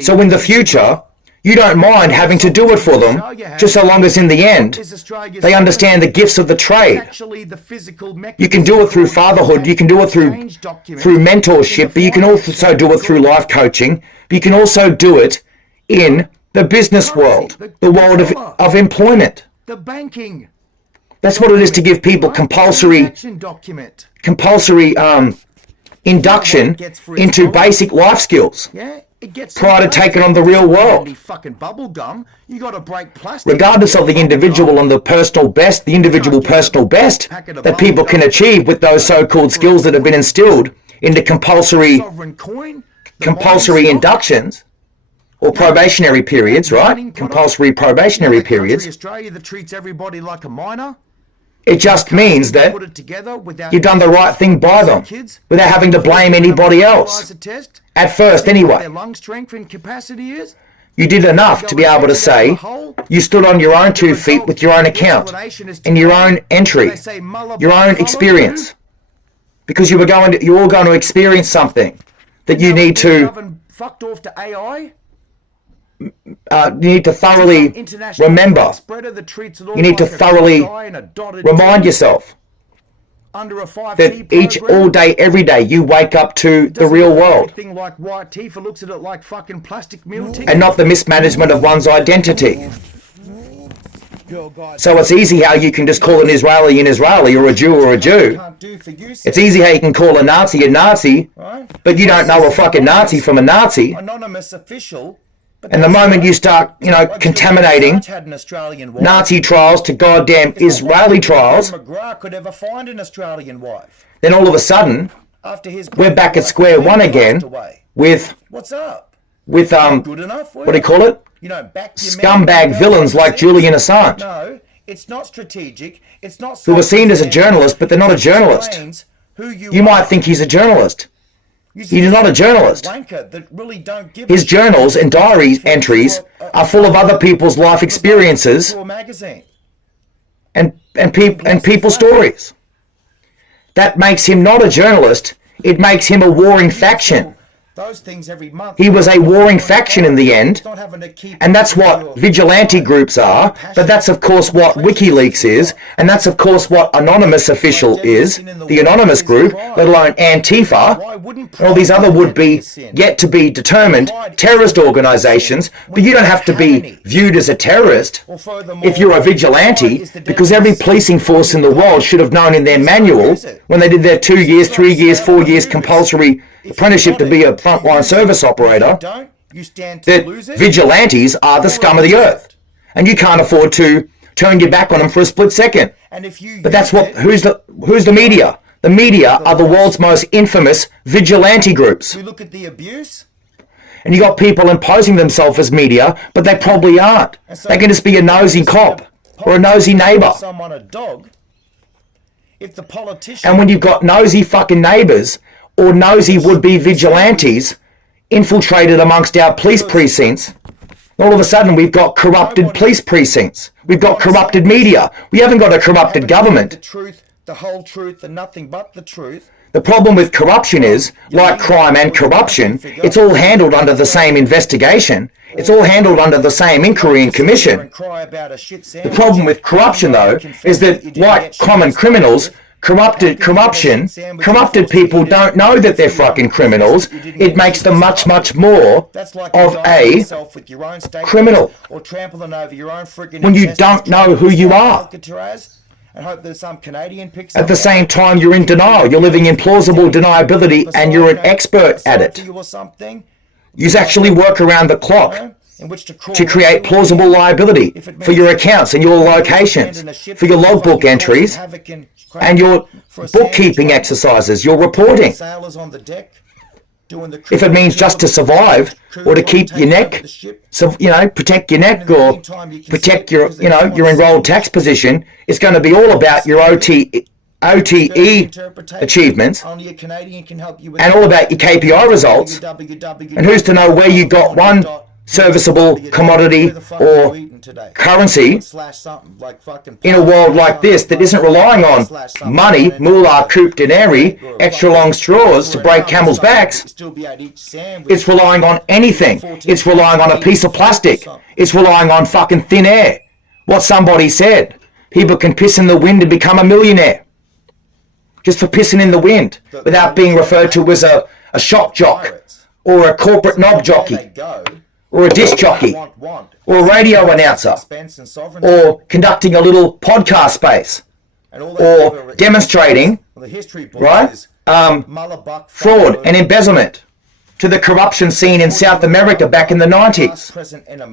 So in the future, you don't mind having to do it for them, just so long as in the end, they understand the gifts of the trade. You can do it through fatherhood, you can do it through mentorship, but you can also do it through life coaching, but you can also do it in the business world, the world of employment. The banking. That's what it is to give people compulsory induction into basic life skills. Prior to taking on the real world. Regardless of the individual and the individual personal best that people can achieve with those so-called skills that have been instilled into compulsory inductions or probationary periods, right? Compulsory probationary periods. Australia that treats everybody like a minor. It just means that you've done the right thing by them without having to blame anybody else. At first, anyway. You did enough to be able to say you stood on your own 2 feet with your own account and your own entry, your own experience. Because you're all going to experience something that you need to thoroughly remember. You need to thoroughly remind yourself that all day, every day, you wake up to the real world and not the mismanagement of one's identity. So it's easy how you can just call an Israeli or a Jew. It's easy how you can call a Nazi, but you don't know a fucking Nazi from a Nazi. Anonymous official. And the moment you start, contaminating Nazi trials to goddamn Israeli trials, then all of a sudden, we're back at square one again with what do you call it? Scumbag villains like Julian Assange. No, it's not strategic. It's not who are seen as a journalist, but they're not a journalist. You might think he's a journalist. He's not a journalist. His journals and diary entries are full of other people's life experiences and people's stories. That makes him not a journalist. It makes him a warring faction. He was a warring faction in the end, and that's what vigilante groups are, but that's of course what WikiLeaks is, and that's of course what Anonymous Official is, the Anonymous group, let alone Antifa, and all these other would-be, yet-to-be determined terrorist organizations, but you don't have to be viewed as a terrorist if you're a vigilante, because every policing force in the world should have known in their manual, when they did their 2 years, 3 years, 4 years compulsory apprenticeship to be a frontline service operator, that vigilantes are the scum of the earth. And you can't afford to turn your back on them for a split second. But that's who's the media? The media are the world's most infamous vigilante groups. Look at the abuse. And you got people imposing themselves as media, but they probably aren't. They can just be a nosy cop or a nosy neighbor. And when you've got nosy fucking neighbors or nosy would-be vigilantes infiltrated amongst our police precincts, all of a sudden we've got corrupted police precincts. We've got corrupted media. We haven't got a corrupted government. The truth, the whole truth, and nothing but the truth. The problem with corruption is, like crime and corruption, it's all handled under the same investigation. It's all handled under the same inquiry and commission. The problem with corruption, though, is that, like common criminals, corrupted people don't know that they're fucking criminals. It makes them much, much more of a criminal when you don't know who you are. At the same time, you're in denial. You're living in plausible deniability and you're an expert at it. You actually work around the clock to create plausible liability for your accounts and your locations, for your logbook entries and your bookkeeping exercises, your reporting. If it means just to survive or to keep your neck, protect your neck or protect your enrolled tax position, it's going to be all about your OTE achievements and all about your KPI results. And who's to know where you got one serviceable commodity or currency in a world like this that isn't relying on money, moolah, coup, denari, extra long straws to break camels' backs. It's relying on anything. It's relying on a piece of plastic. It's relying on fucking thin air. What somebody said. People can piss in the wind and become a millionaire. Just for pissing in the wind without being referred to as a shock jock or a corporate knob jockey or a disc jockey or a radio announcer or conducting a little podcast space or demonstrating, right, fraud and embezzlement to the corruption scene in South America back in the 90s,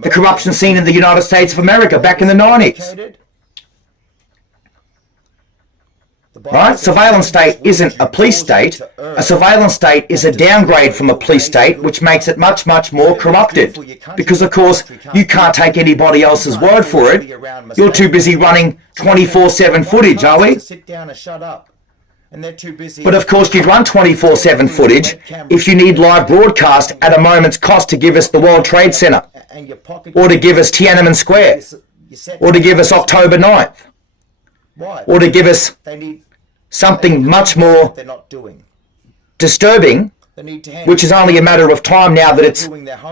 the corruption scene in the United States of America back in the 90s. Right? Surveillance state isn't a police state. A surveillance state is a downgrade from a police state, which makes it much, much more corrupted. Because, of course, you can't take anybody else's word for it. You're too busy running 24/7 footage, are we? But, of course, you'd run 24/7 footage if you need live broadcast at a moment's cost to give us the World Trade Center, or to give us Tiananmen Square, or to give us October 9th, or to give us something much more disturbing, which is only a matter of time now that it's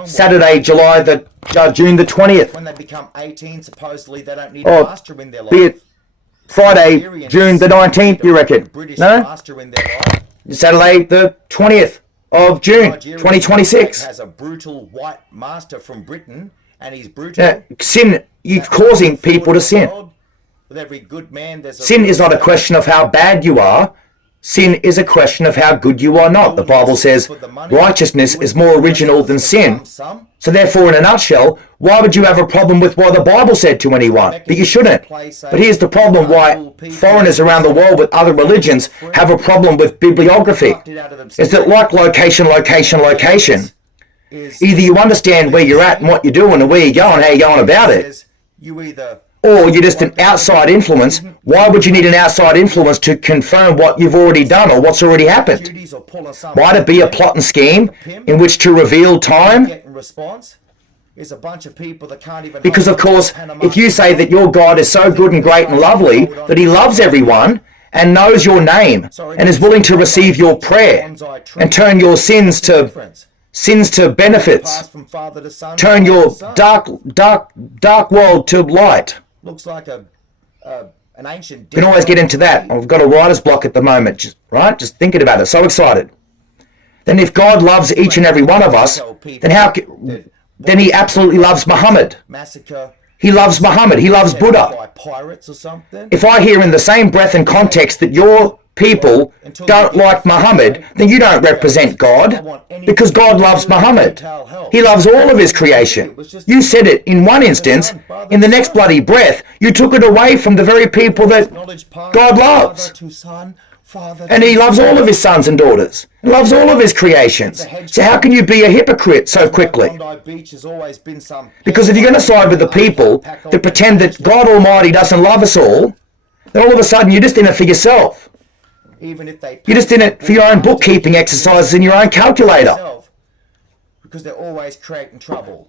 Saturday, June the 20th. When they become 18, supposedly they don't need Or a master in their be life. it Friday, June the 19th, you reckon? No? Saturday the 20th of June, 2026. Has a brutal white master from Britain, and he's brutal. Yeah, sin, you're causing people to sin. With every good man, there's a Sin is not a question of how bad you are. Sin is a question of how good you are not. The Bible says righteousness is more original than sin. So therefore, in a nutshell, why would you have a problem with what the Bible said to anyone? But you shouldn't. But here's the problem why foreigners around the world with other religions have a problem with bibliography. Is that like location, either you understand where you're at and what you're doing and where you're going, how you're going about it, or you're just an outside influence. Why would you need an outside influence to confirm what you've already done or what's already happened? Might it be a plot and scheme in which to reveal time? Because, of course, if you say that your God is so good and great and lovely that he loves everyone and knows your name and is willing to receive your prayer and turn your sins to benefits, turn your dark world to light. Looks like an ancient. You can always get into that. I've got a writer's block at the moment, right? Just thinking about it. So excited. Then if God loves each and every one of us, then he absolutely loves Muhammad. He loves Muhammad. He loves Buddha. If I hear in the same breath and context that your people don't like Muhammad, then you don't represent God, because God loves Muhammad. He loves all of his creation. You said it in one instance. In the next bloody breath, you took it away from the very people that God loves. And he loves all of his sons and daughters. He loves all of his creations. So how can you be a hypocrite so quickly? Because if you're going to side with the people that pretend that God Almighty doesn't love us all, then all of a sudden you're just in it for yourself. You're just in it for your own bookkeeping exercises in your own calculator. Because they're always creating trouble.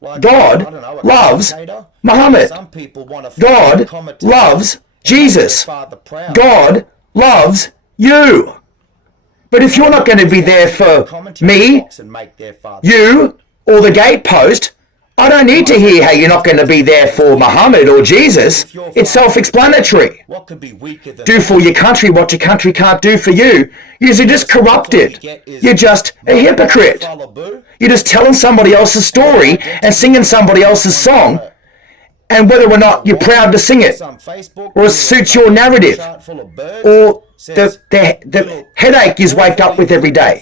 God loves Muhammad. God loves Jesus. God loves you. But if you're not going to be there for me, you, or the gatepost, I don't need to hear how you're not going to be there for Muhammad or Jesus. It's self-explanatory. Do for your country what your country can't do for you. You're just corrupted. You're just a hypocrite. You're just telling somebody else's story and singing somebody else's song. And whether or not you're proud to sing it, or it suits your narrative, or the headache you wake up with every day,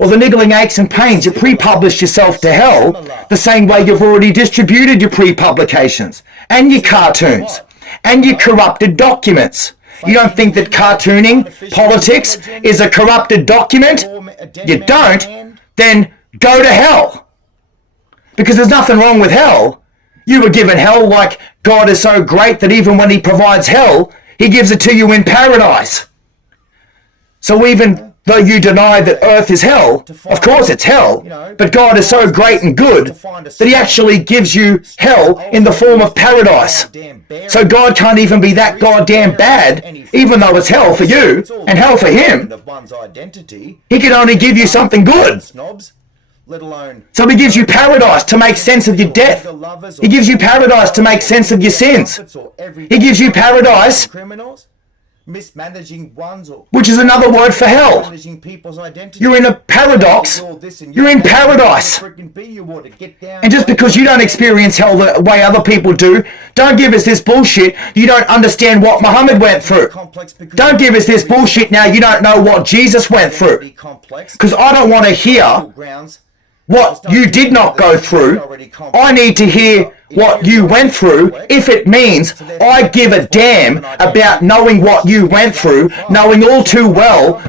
or the niggling aches and pains, you pre-publish yourself to hell the same way you've already distributed your pre-publications, and your cartoons, and your corrupted documents. You don't think that cartooning politics is a corrupted document? You don't? Then go to hell. Because there's nothing wrong with hell. You were given hell like God is so great that even when he provides hell, he gives it to you in paradise. So even though you deny that earth is hell, of course it's hell, but God is so great and good that he actually gives you hell in the form of paradise. So God can't even be that goddamn bad, even though it's hell for you and hell for him. He can only give you something good. So he gives you paradise to make sense of your death. He gives you paradise to make sense of your sins. He gives you paradise, which is another word for hell. You're in a paradox. You're in paradise. And just because you don't experience hell the way other people do, don't give us this bullshit. You don't understand what Muhammad went through. Don't give us this bullshit now. You don't know what Jesus went through. Because I don't want to hear what you did not go through. I need to hear what you went through if it means I give a damn about knowing what you went through, knowing all too well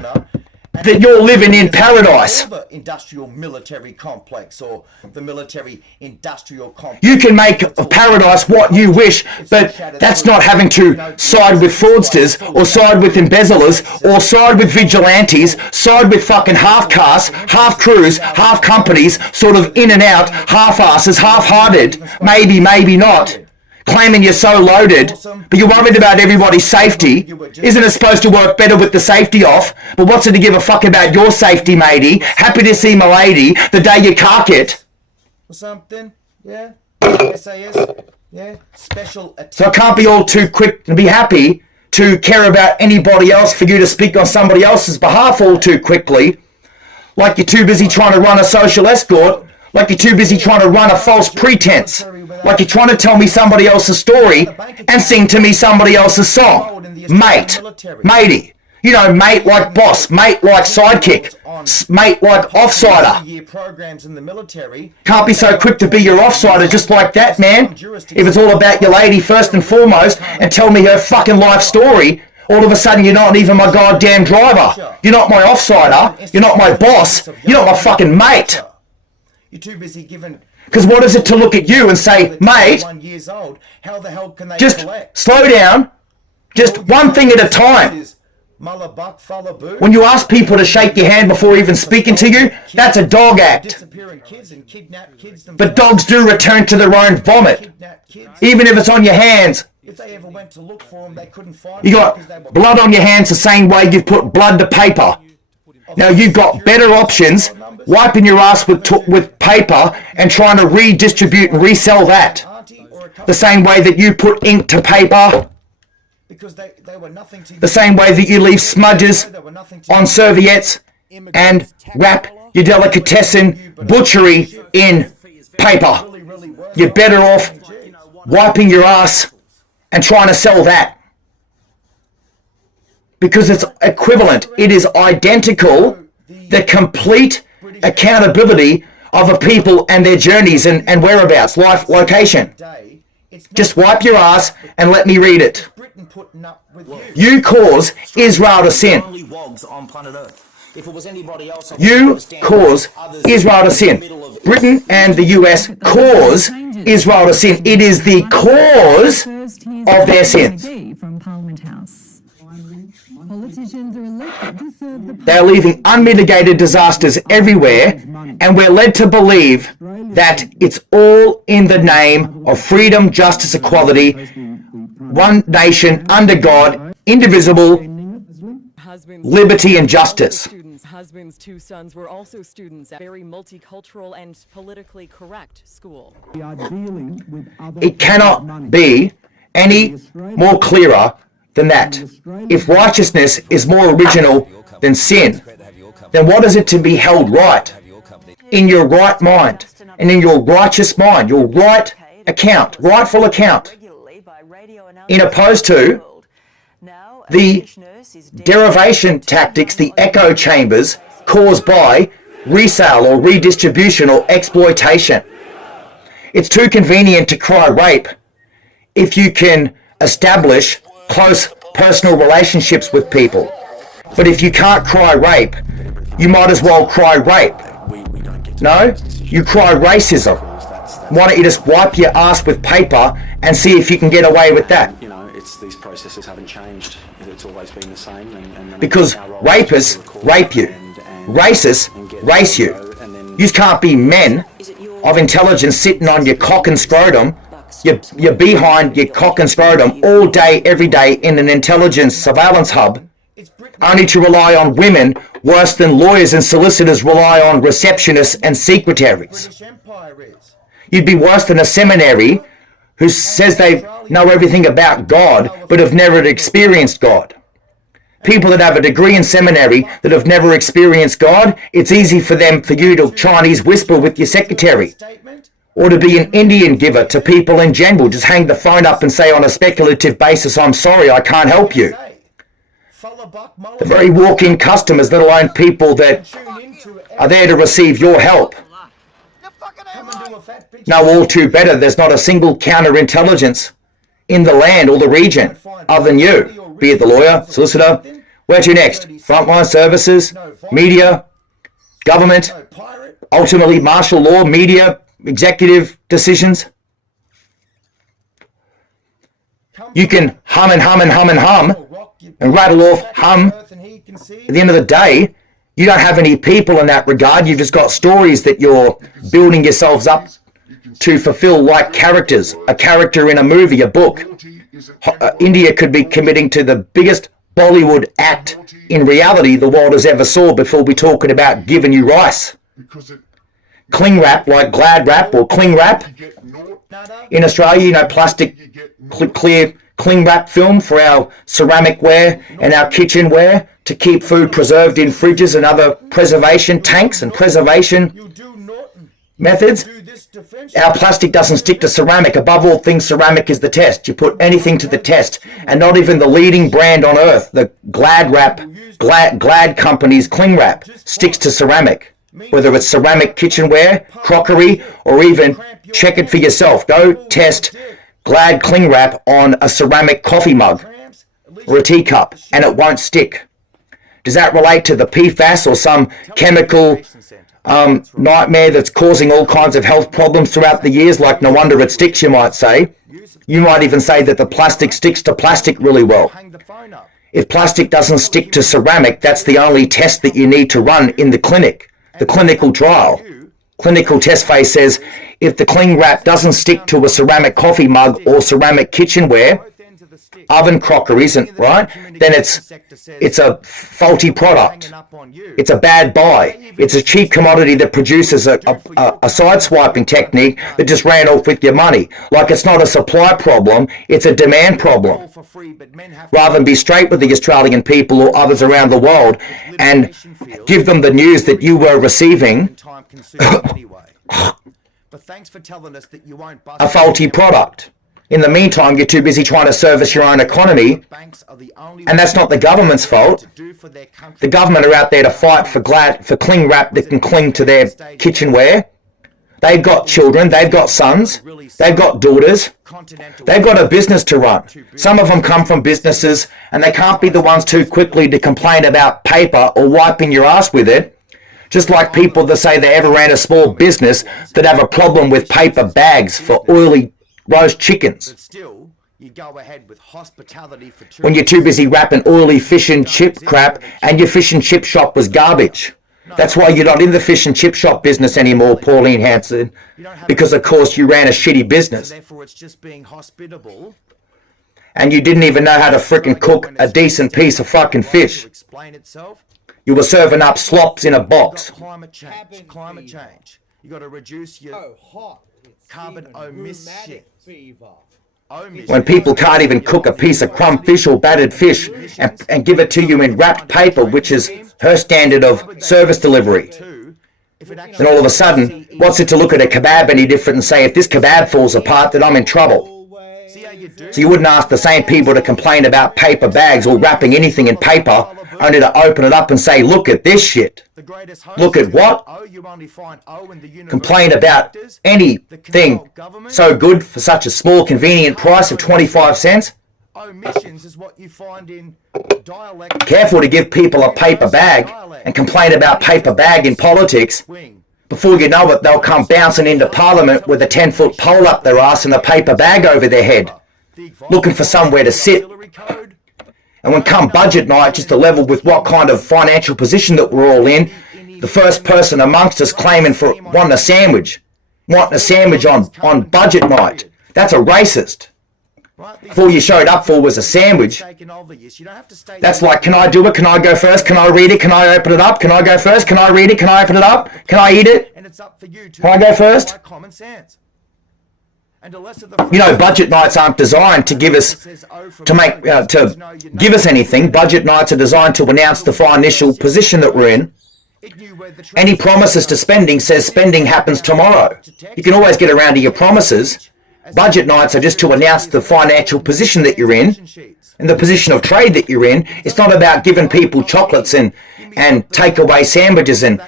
that you're living in paradise. Industrial military complex or the military industrial complex. You can make of paradise what you wish, but that's not having to side with fraudsters or side with embezzlers or side with vigilantes, side with fucking half-castes, half-crews, half-companies, sort of in and out, half-asses, half-hearted, maybe, maybe not. Claiming you're so loaded, but you're worried about everybody's safety. Isn't it supposed to work better with the safety off? But what's it to give a fuck about your safety, matey? Happy to see my lady the day you cark it. Or something, yeah. SAS, yeah. Special attack. So I can't be all too quick and be happy to care about anybody else for you to speak on somebody else's behalf all too quickly. Like you're too busy trying to run a social escort. Like you're too busy trying to run a false pretense. Like you're trying to tell me somebody else's story and sing to me somebody else's song. Mate. Matey. You know, mate like boss. Mate like sidekick. Mate like offsider. Can't be so quick to be your offsider just like that, man. If it's all about your lady first and foremost and tell me her fucking life story, all of a sudden you're not even my goddamn driver. You're not my offsider. You're not my boss. You're not my fucking mate. You're too busy giving. Because what is it to look at you and say, mate, just slow down, just one thing at a time. When you ask people to shake your hand before even speaking to you, that's a dog act. But dogs do return to their own vomit, even if it's on your hands. You got blood on your hands the same way you've put blood to paper. Now you've got better options, wiping your ass with paper and trying to redistribute and resell that. The same way that you put ink to paper. The same way that you leave smudges on serviettes and wrap your delicatessen butchery in paper. You're better off wiping your ass and trying to sell that. Because it's equivalent. It is identical. The complete accountability of a people and their journeys and whereabouts, life, location. Just wipe your ass and let me read it. You cause Israel to sin. You cause Israel to sin. Britain and the US cause Israel to sin. It is the cause of their sins. They're leaving unmitigated disasters everywhere, and we're led to believe that it's all in the name of freedom, justice, equality, one nation under God, indivisible, liberty and justice. Husband's two sons were also students at a very multicultural and politically correct school. It cannot be any more clearer than that. If righteousness is more original than sin, then what is it to be held right? In your right mind, and in your righteous mind, your right account, rightful account, in opposed to the derivation tactics, the echo chambers caused by resale or redistribution or exploitation. It's too convenient to cry rape if you can establish close personal relationships with people. But if you can't cry rape, you might as well cry rape. No? You cry racism. Why don't you just wipe your ass with paper and see if you can get away with that? these processes haven't changed. It's always been the same. And Because rapists rape you. Racists race you. You can't be men of intelligence sitting on your cock and scrotum, your behind your cock and scrotum all day, every day in an intelligence surveillance hub, only to rely on women worse than lawyers and solicitors rely on receptionists and secretaries. You'd be worse than a seminary who says they know everything about God but have never experienced God. People that have a degree in seminary that have never experienced God, it's easy for you to Chinese whisper with your secretary. Or to be an Indian giver to people in general. Just hang the phone up and say on a speculative basis, I'm sorry, I can't help you. The very walk-in customers, let alone people that are there to receive your help, know all too better there's not a single counterintelligence in the land or the region other than you, be it the lawyer, solicitor. Where to next? Frontline services, media, government, ultimately martial law, media, executive decisions. You can hum and hum and hum and hum and rattle off hum. At the end of the day, you don't have any people in that regard. You've just got stories that you're building yourselves up to fulfill like characters, a character in a movie, a book. India could be committing to the biggest Bollywood act in reality the world has ever saw before we talking about giving you rice. Cling wrap like Glad wrap or cling wrap. In Australia, plastic clear cling wrap film for our ceramic ware and our kitchenware to keep food preserved in fridges and other preservation tanks and preservation methods. Our plastic doesn't stick to ceramic. Above all things, ceramic is the test. You put anything to the test, and not even the leading brand on earth, the Glad company's cling wrap, sticks to ceramic. Whether it's ceramic kitchenware, crockery, or even check it for yourself. Go test Glad cling wrap on a ceramic coffee mug or a teacup, and it won't stick. Does that relate to the PFAS or some chemical nightmare that's causing all kinds of health problems throughout the years? Like, no wonder it sticks, you might say. You might even say that the plastic sticks to plastic really well. If plastic doesn't stick to ceramic, that's the only test that you need to run in the clinic. The clinical trial. Clinical test phase says if the cling wrap doesn't stick to a ceramic coffee mug or ceramic kitchenware, oven crockery isn't right, then it's a faulty product. It's a bad buy. It's a cheap commodity that produces a side-swiping technique that just ran off with your money. Like, it's not a supply problem, it's a demand problem. Rather than be straight with the Australian people or others around the world and give them the news that you were receiving a faulty product. In the meantime, you're too busy trying to service your own economy, and that's not the government's fault. The government are out there to fight for cling wrap that can cling to their kitchenware. They've got children, they've got sons, they've got daughters, they've got a business to run. Some of them come from businesses, and they can't be the ones too quickly to complain about paper or wiping your ass with it. Just like people that say they ever ran a small business that have a problem with paper bags for oily roast chickens. When you're too busy wrapping oily fish and chip crap and your fish and chip shop was garbage. That's why you're not in the fish and chip shop business anymore, Pauline Hanson, because of course you ran a shitty business. And you didn't even know how to frickin' cook a decent piece of fucking fish. You were serving up slops in a box. Climate change. You got to reduce your carbon emission. When people can't even cook a piece of crumb fish or battered fish and give it to you in wrapped paper, which is her standard of service delivery. Then all of a sudden, what's it to look at a kebab any different and say, if this kebab falls apart, then I'm in trouble? So you wouldn't ask the same people to complain about paper bags or wrapping anything in paper, only to open it up and say, look at this shit. Look at what? Complain about anything so good for such a small convenient price of 25 cents? Careful to give people a paper bag and complain about paper bag in politics. Before you know it, they'll come bouncing into Parliament with a 10-foot pole up their ass and a paper bag over their head. looking for somewhere to sit. And when come budget night, just to level with what kind of financial position that we're all in, the first person amongst us claiming for wanting a sandwich on budget night. That's a racist. If all you showed up for was a sandwich, that's like, can I do it? Can I go first? Can I read it? Can I open it up? Can I go first? Can I read it? Can I open it up? Can I eat it? Can I go first? You know, budget nights aren't designed to give us, to give us anything. Budget nights are designed to announce the financial position that we're in. Any promises to spending says spending happens tomorrow. You can always get around to your promises. Budget nights are just to announce the financial position that you're in and the position of trade that you're in. It's not about giving people chocolates and takeaway sandwiches and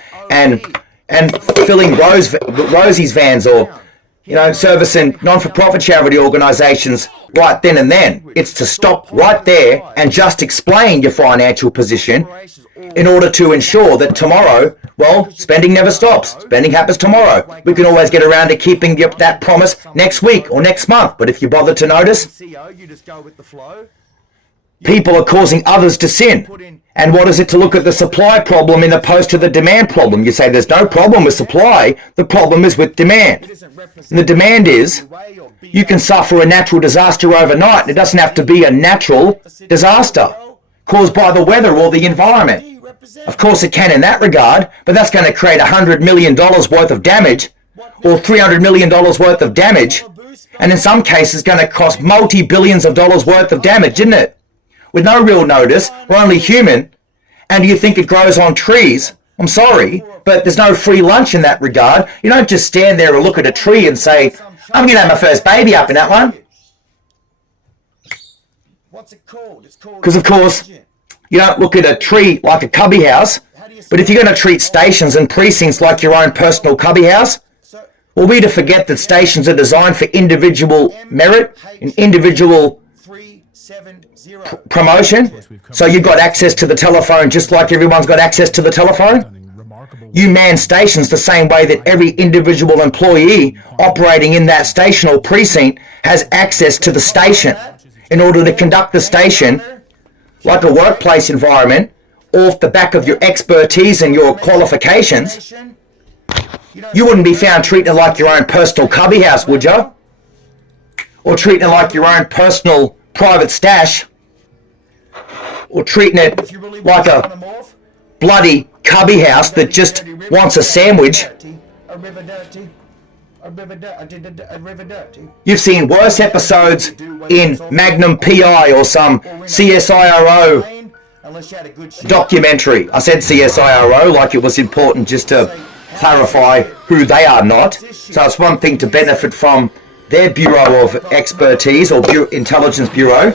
filling Rosie's vans or, you know, servicing non-for-profit charity organisations right then and then. It's to stop right there and just explain your financial position in order to ensure that tomorrow, well, spending never stops. Spending happens tomorrow. We can always get around to keeping that promise next week or next month. But if you bother to notice, people are causing others to sin. And what is it to look at the supply problem in opposed to the demand problem? You say there's no problem with supply, the problem is with demand. And the demand is you can suffer a natural disaster overnight. It doesn't have to be a natural disaster caused by the weather or the environment. Of course it can in that regard, but that's going to create $100 million worth of damage or $300 million worth of damage, and in some cases going to cost multi-billions of dollars worth of damage, isn't it? With no real notice, we're only human, and you think it grows on trees. I'm sorry, but there's no free lunch in that regard. You don't just stand there and look at a tree and say, I'm going to have my first baby up in that one. Because of course, you don't look at a tree like a cubby house, but if you're going to treat stations and precincts like your own personal cubby house, well, we to forget that stations are designed for individual merit and individual promotion. So you've got access to the telephone just like everyone's got access to the telephone. You man stations the same way that every individual employee operating in that station or precinct has access to the station in order to conduct the station like a workplace environment off the back of your expertise and your qualifications. You wouldn't be found treating it like your own personal cubby house, would you? Or treating it like your own personal private stash? Or treating it like a bloody cubby house that just wants a sandwich? You've seen worse episodes in Magnum PI or some CSIRO documentary. I said CSIRO like it was important just to clarify who they are not. So it's one thing to benefit from their Bureau of Expertise or Intelligence Bureau,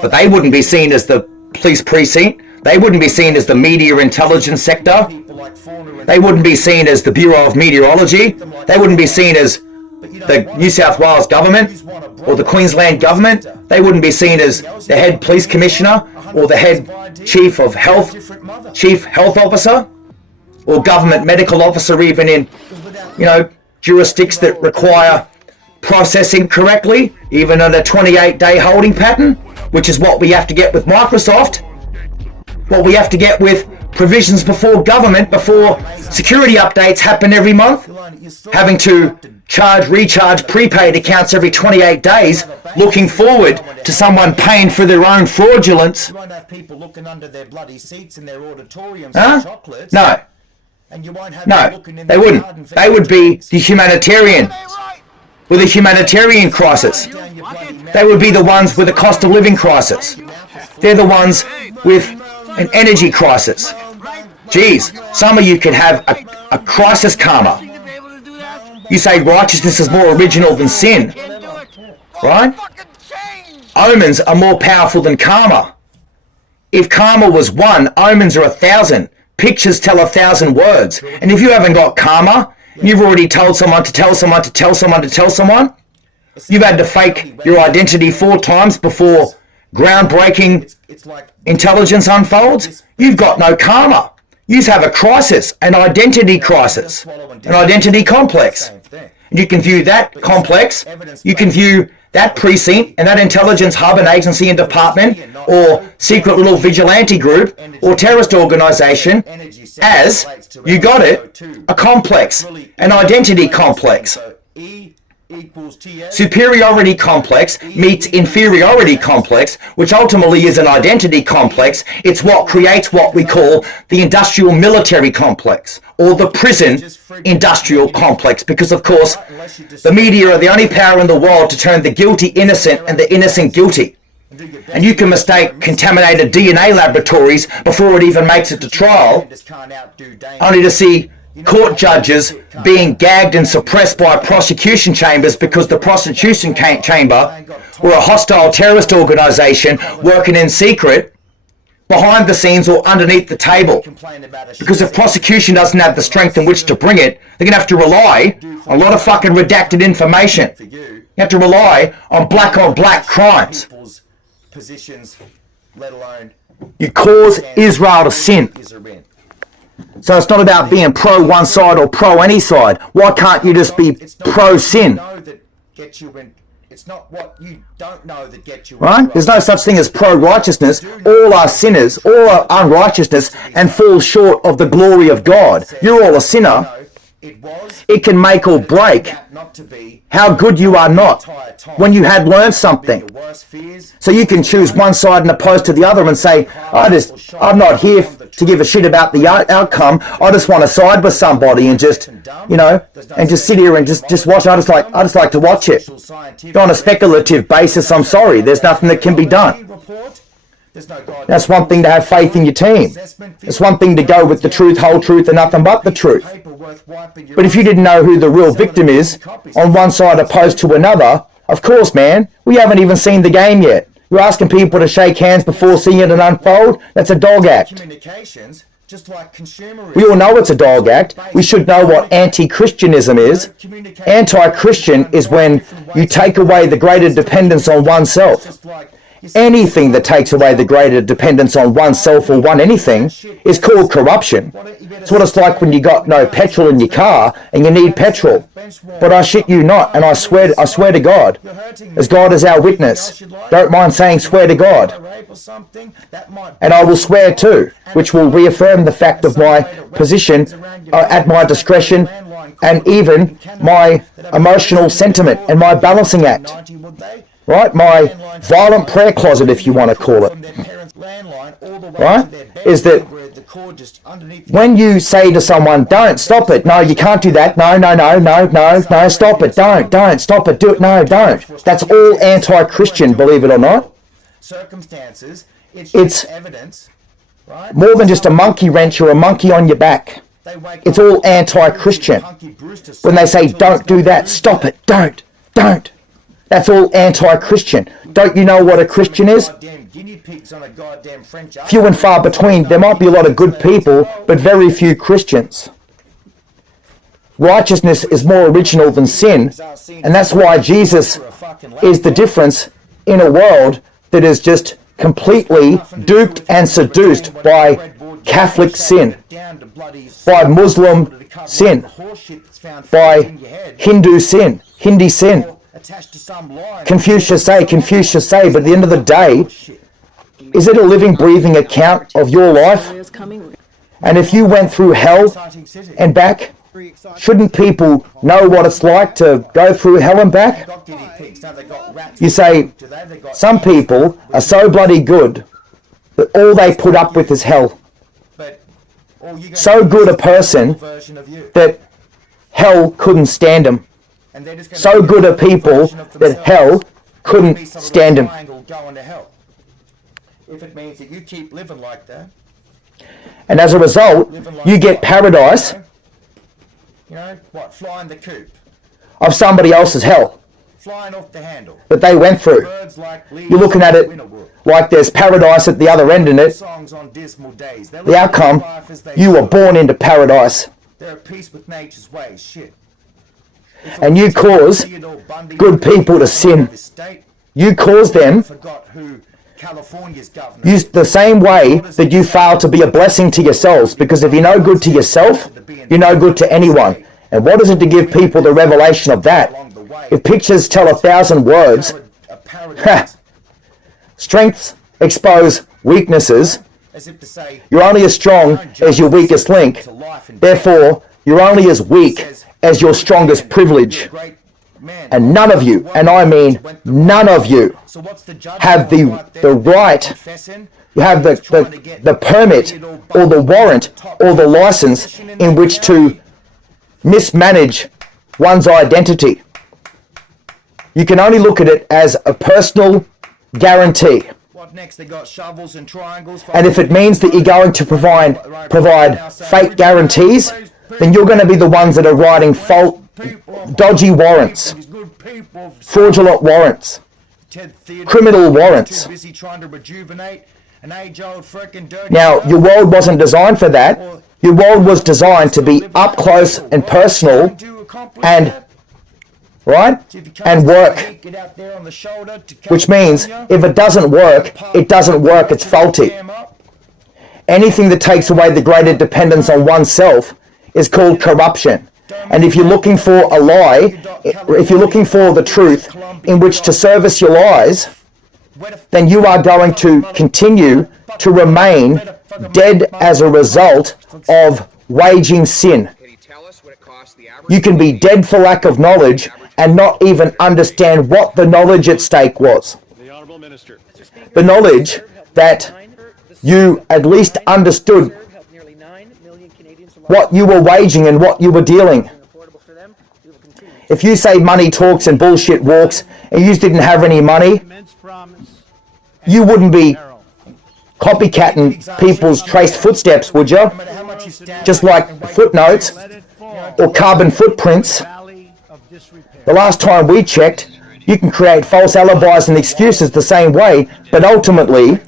but they wouldn't be seen as the police precinct. They wouldn't be seen as the media intelligence sector. They wouldn't be seen as the Bureau of Meteorology. They wouldn't be seen as the New South Wales government or the Queensland government. They wouldn't be seen as the head police commissioner or the head chief health officer or government medical officer, even in, you know, jurisdictions that require processing correctly, even on a 28-day holding pattern, which is what we have to get with Microsoft, what we have to get with provisions before government, before security updates happen every month, having to recharge prepaid accounts every 28 days, looking forward to someone paying for their own fraudulence. You won't have people looking under their bloody seats in their auditoriums Huh? for chocolates. No. And you won't have No, them looking in they their wouldn't. garden for They would be the humanitarian with a humanitarian crisis. They would be the ones with a cost of living crisis. They're the ones with an energy crisis. Geez, some of you could have a crisis karma. You say righteousness is more original than sin, right? Omens are more powerful than karma. If karma was 1, omens are 1,000. Pictures tell 1,000 words. And if you haven't got karma, you've already told someone to tell someone to tell someone to tell someone. You've had to fake your identity 4 times before groundbreaking intelligence unfolds. You've got no karma. You have a crisis, an identity crisis, an identity complex. And You can view that complex, you can view that precinct and that intelligence hub and agency and department or secret little vigilante group or terrorist organization as, you got it, a complex, an identity complex. Superiority complex meets inferiority complex, which ultimately is an identity complex. It's what creates what we call the industrial military complex or the prison industrial complex, because of course the media are the only power in the world to turn the guilty innocent and the innocent guilty. And you can mistake contaminated DNA laboratories before it even makes it to trial, only to see court judges being gagged and suppressed by prosecution chambers because the prosecution chamber were a hostile terrorist organization working in secret behind the scenes or underneath the table. Because if prosecution doesn't have the strength in which to bring it, they're going to have to rely on a lot of fucking redacted information. You have to rely on black crimes. You cause Israel to sin. So it's not about being pro one side or pro any side. Why can't you just be pro sin? It's not what you don't know that gets you right. There's no such thing as pro righteousness. All are sinners, all are unrighteousness, and fall short of the glory of God. You're all a sinner. It can make or break how good you are not when you had learned something. So you can choose one side and opposed to the other and say, I'm not here to give a shit about the outcome. I just want to side with somebody and just, and just sit here and just watch. I just like to watch it. On a speculative basis, I'm sorry, there's nothing that can be done. That's one thing to have faith in your team. It's one thing to go with the truth, whole truth, and nothing but the truth. But if you didn't know who the real victim is on one side opposed to another, of course, man, we haven't even seen the game yet. You're asking people to shake hands before seeing it unfold? That's a dog act. We all know it's a dog act. We should know what anti-Christianism is. Anti-Christian is when you take away the greater dependence on oneself. Anything that takes away the greater dependence on oneself or one anything is called corruption. It's what it's like when you got no petrol in your car and you need petrol. But I shit you not, and I swear to God, as God is our witness, don't mind saying swear to God. And I will swear too, which will reaffirm the fact of my position at my discretion and even my emotional sentiment and my balancing act. Right? My violent prayer closet, if you want to call it. Right? Is that when you say to someone, don't, stop it, no, you can't do that, no, stop it, don't, stop it, do it, no, don't. That's all anti-Christian, believe it or not. It's more than just a monkey wrench or a monkey on your back. It's all anti-Christian. When they say, don't do that, stop it, don't. That's all anti-Christian. Don't you know what a Christian is? Few and far between. There might be a lot of good people, but very few Christians. Righteousness is more original than sin, and that's why Jesus is the difference in a world that is just completely duped and seduced by Catholic sin, by Muslim sin, by Hindu sin, Hindi sin. Confucius say, but at the end of the day, is it a living, breathing account of your life? And if you went through hell and back, shouldn't people know what it's like to go through hell and back? You say, some people are so bloody good that all they put up with is hell. So good a person that hell couldn't stand them. So good are people that hell couldn't stand them. And as a result, you get paradise of somebody else's hell that they went through. You're looking at it like there's paradise at the other end in it. The outcome, you were born into paradise. And you cause good people to sin. You cause them use the same way that you fail to be a blessing to yourselves. Because if you're no good to yourself, you're no good to anyone. And what is it to give people the revelation of that? If pictures tell 1,000 words, strengths expose weaknesses. You're only as strong as your weakest link. Therefore, you're only as weak as your strongest privilege. And none of you, and I mean none of you, have the right, you have the permit or the warrant or the license in which to mismanage one's identity. You can only look at it as a personal guarantee. And if it means that you're going to provide fake guarantees, then you're going to be the ones that are writing dodgy warrants, fraudulent warrants, criminal warrants. Now, your world wasn't designed for that. Your world was designed to be up close and personal and work. Which means if it doesn't work, it's faulty. Anything that takes away the greater dependence on oneself is called corruption. And if you're looking for a lie, if you're looking for the truth in which to service your lies, then you are going to continue to remain dead as a result of waging sin. You can be dead for lack of knowledge and not even understand what the knowledge at stake was. The knowledge that you at least understood what you were waging and what you were dealing. If you say money talks and bullshit walks and you didn't have any money, you wouldn't be copycatting people's traced footsteps, would you? Just like footnotes or carbon footprints. The last time we checked, you can create false alibis and excuses the same way, but ultimately,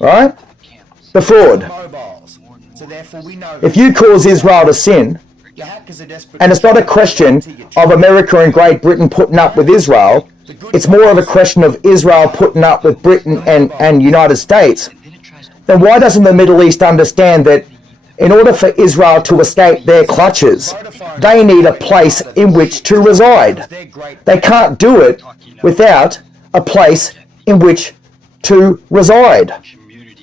right? The fraud. If you cause Israel to sin, and it's not a question of America and Great Britain putting up with Israel, it's more of a question of Israel putting up with Britain and United States, then why doesn't the Middle East understand that in order for Israel to escape their clutches, they need a place in which to reside? They can't do it without a place in which to reside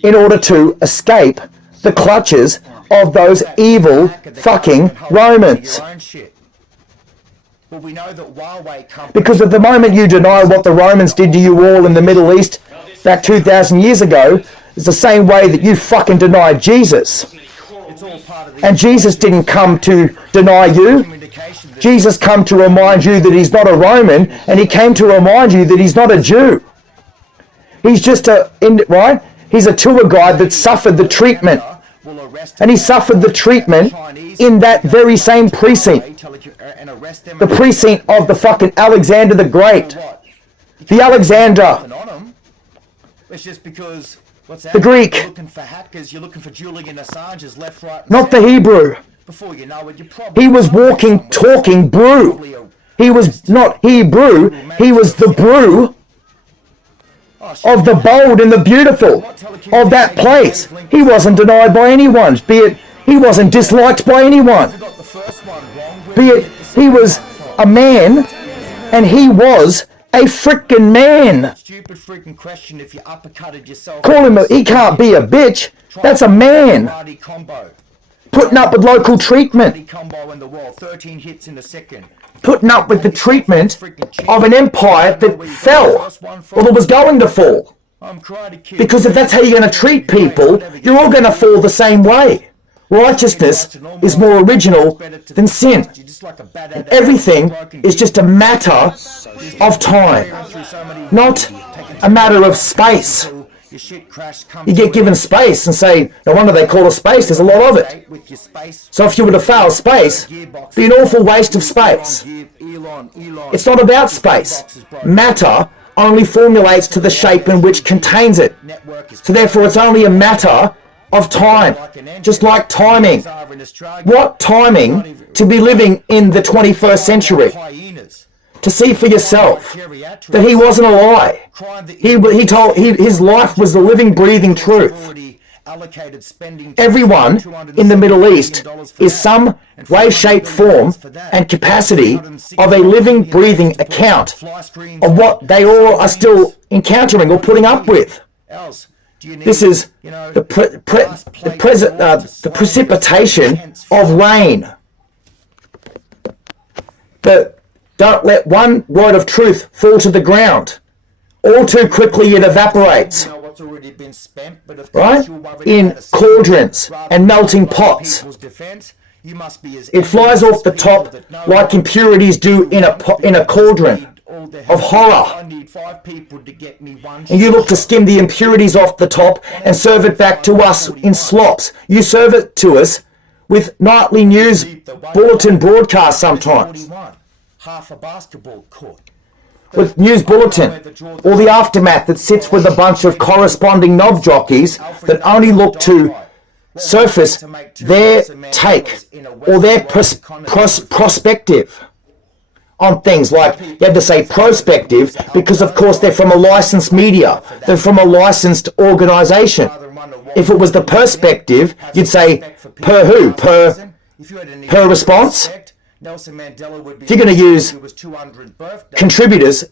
in order to escape the clutches of those evil fucking Romans. Because at the moment you deny what the Romans did to you all in the Middle East back 2,000 years ago, it's the same way that you fucking denied Jesus. And Jesus didn't come to deny you. Jesus came to remind you that he's not a Roman, and he came to remind you that he's not a Jew. He's just he's a tour guide that suffered the treatment. And he suffered the treatment in that very same precinct. The precinct of the fucking Alexander the Great. The Alexander. The Greek. Not the Hebrew. He was walking, talking brew. He was not Hebrew. He was the brew of the bold and the beautiful of that place. He wasn't denied by anyone, be it he wasn't disliked by anyone, be it he was a man and he was a frickin' man. Call him he can't be a bitch. That's a man. Putting up with local treatment. Putting up with the treatment of an empire that fell, or that was going to fall. Because if that's how you're going to treat people, you're all going to fall the same way. Righteousness is more original than sin. And everything is just a matter of time, not a matter of space. You get given space and say, no wonder they call it space, there's a lot of it. So if you were to fail space, it'd be an awful waste of space. It's not about space. Matter only formulates to the shape in which contains it. So therefore it's only a matter of time, just like timing. What timing to be living in the 21st century? To see for yourself that he wasn't a lie. His life was the living, breathing truth. allocated spending. Everyone in the Middle East is some way, shape, form, and capacity of a living, breathing account of what they all are still encountering or putting up with. This is the precipitation of rain. Don't let one word of truth fall to the ground. All too quickly it evaporates. Right? In cauldrons and melting pots. It flies off the top like impurities do in a cauldron of horror. And you look to skim the impurities off the top and serve it back to us in slops. You serve it to us with nightly news bulletin broadcasts sometimes. Half a basketball court. With news bulletin, or the aftermath that sits with a bunch of corresponding knob jockeys that only look to surface their take or their prospective on things. Like, you had to say prospective because of course they're from a licensed media, they're from a licensed organisation. If it was the perspective, you'd say per who? Per response? If you're going to use contributors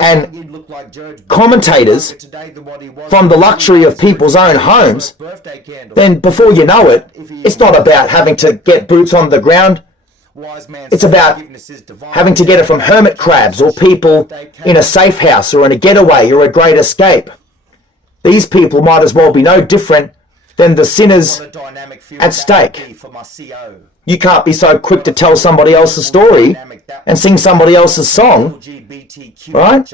and commentators from the luxury of people's own homes, then before you know it, it's not about having to get boots on the ground. It's about having to get it from hermit crabs or people in a safe house or in a getaway or a great escape. These people might as well be no different than the sinners at stake. You can't be so quick to tell somebody else's story and sing somebody else's song, right?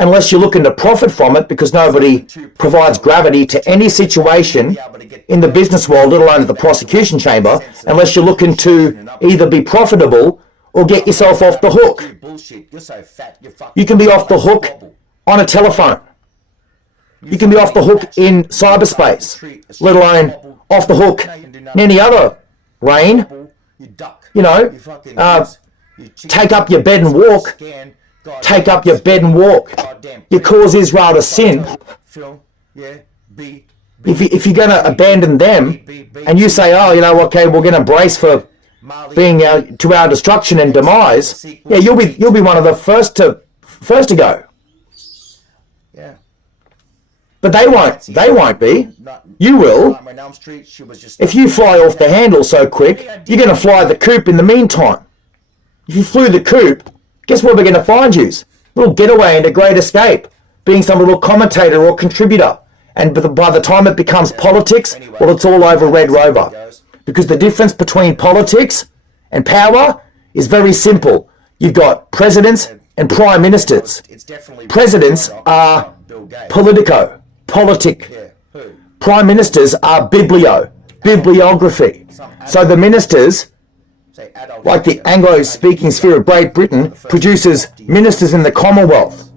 Unless you're looking to profit from it, because nobody provides gravity to any situation in the business world, let alone at the prosecution chamber, unless you're looking to either be profitable or get yourself off the hook. You can be off the hook on a telephone. You can be off the hook in cyberspace, let alone off the hook in any other reign. You know, take up your bed and walk. Take up your bed and walk. You cause Israel to sin. If you're going to abandon them and you say, oh, you know, okay, we're going to brace for being to our destruction and demise, yeah, you'll be one of the first to go. But they won't be. You will. If you fly off the handle so quick, you're going to fly the coop in the meantime. If you flew the coop, guess where we're going to find you? A little getaway and a great escape, being some little commentator or contributor. And by the time it becomes politics, well, it's all over Red Rover. Because the difference between politics and power is very simple. You've got presidents and prime ministers. Presidents are politico. Politic. Prime ministers are bibliography. So the ministers, like the Anglo-speaking sphere of Great Britain, produces ministers in the Commonwealth.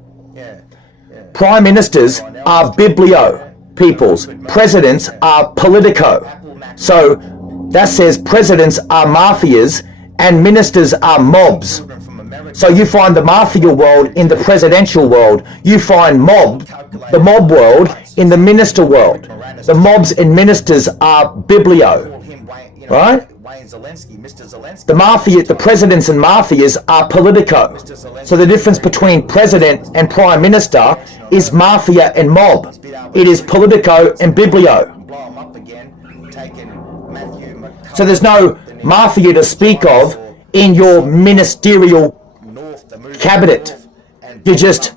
Prime ministers are peoples. Presidents are politico. So that says presidents are mafias and ministers are mobs. So you find the mafia world in the presidential world. You find the mob world in the minister world. The mobs and ministers are biblio, right? The presidents and mafias are politico. So the difference between president and prime minister is mafia and mob. It is politico and biblio. So there's no mafia to speak of in your ministerial cabinet. You're just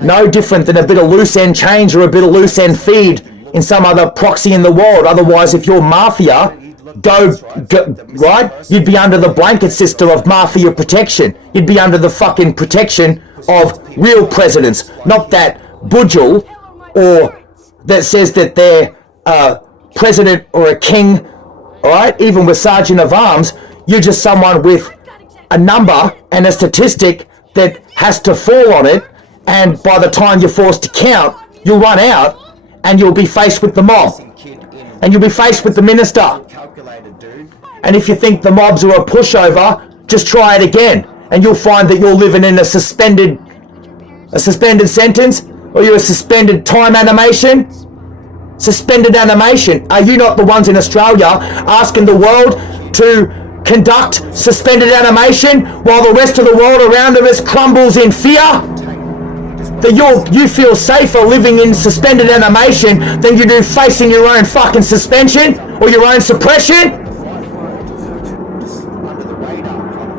no different than a bit of loose end change or a bit of loose end feed in some other proxy in the world. Otherwise, if you're mafia, go right, you'd be under the blanket system of mafia protection. You'd be under the fucking protection of real presidents, not that budgel or that says that they're a president or a king. All right, even with Sergeant of Arms, you're just someone with a number and a statistic that has to fall on it, and by the time you're forced to count, you'll run out and you'll be faced with the mob. And you'll be faced with the minister. And if you think the mobs are a pushover, just try it again. And you'll find that you're living in a suspended sentence, or you're a suspended time animation. suspended animation? Are you not the ones in Australia asking the world to conduct suspended animation while the rest of the world around us crumbles in fear? That you feel safer living in suspended animation than you do facing your own fucking suspension or your own suppression?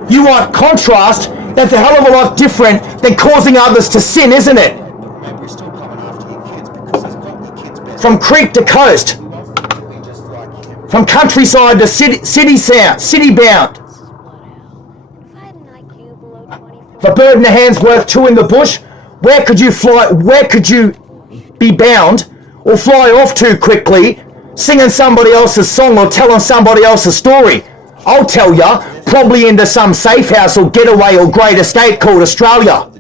You want contrast? That's a hell of a lot different than causing others to sin, isn't it? From creek to coast, from countryside to city bound. If a bird in the hand's worth two in the bush, where could you fly? Where could you be bound or fly off to quickly, singing somebody else's song or telling somebody else's story? I'll tell ya, probably into some safe house or getaway or great escape called Australia,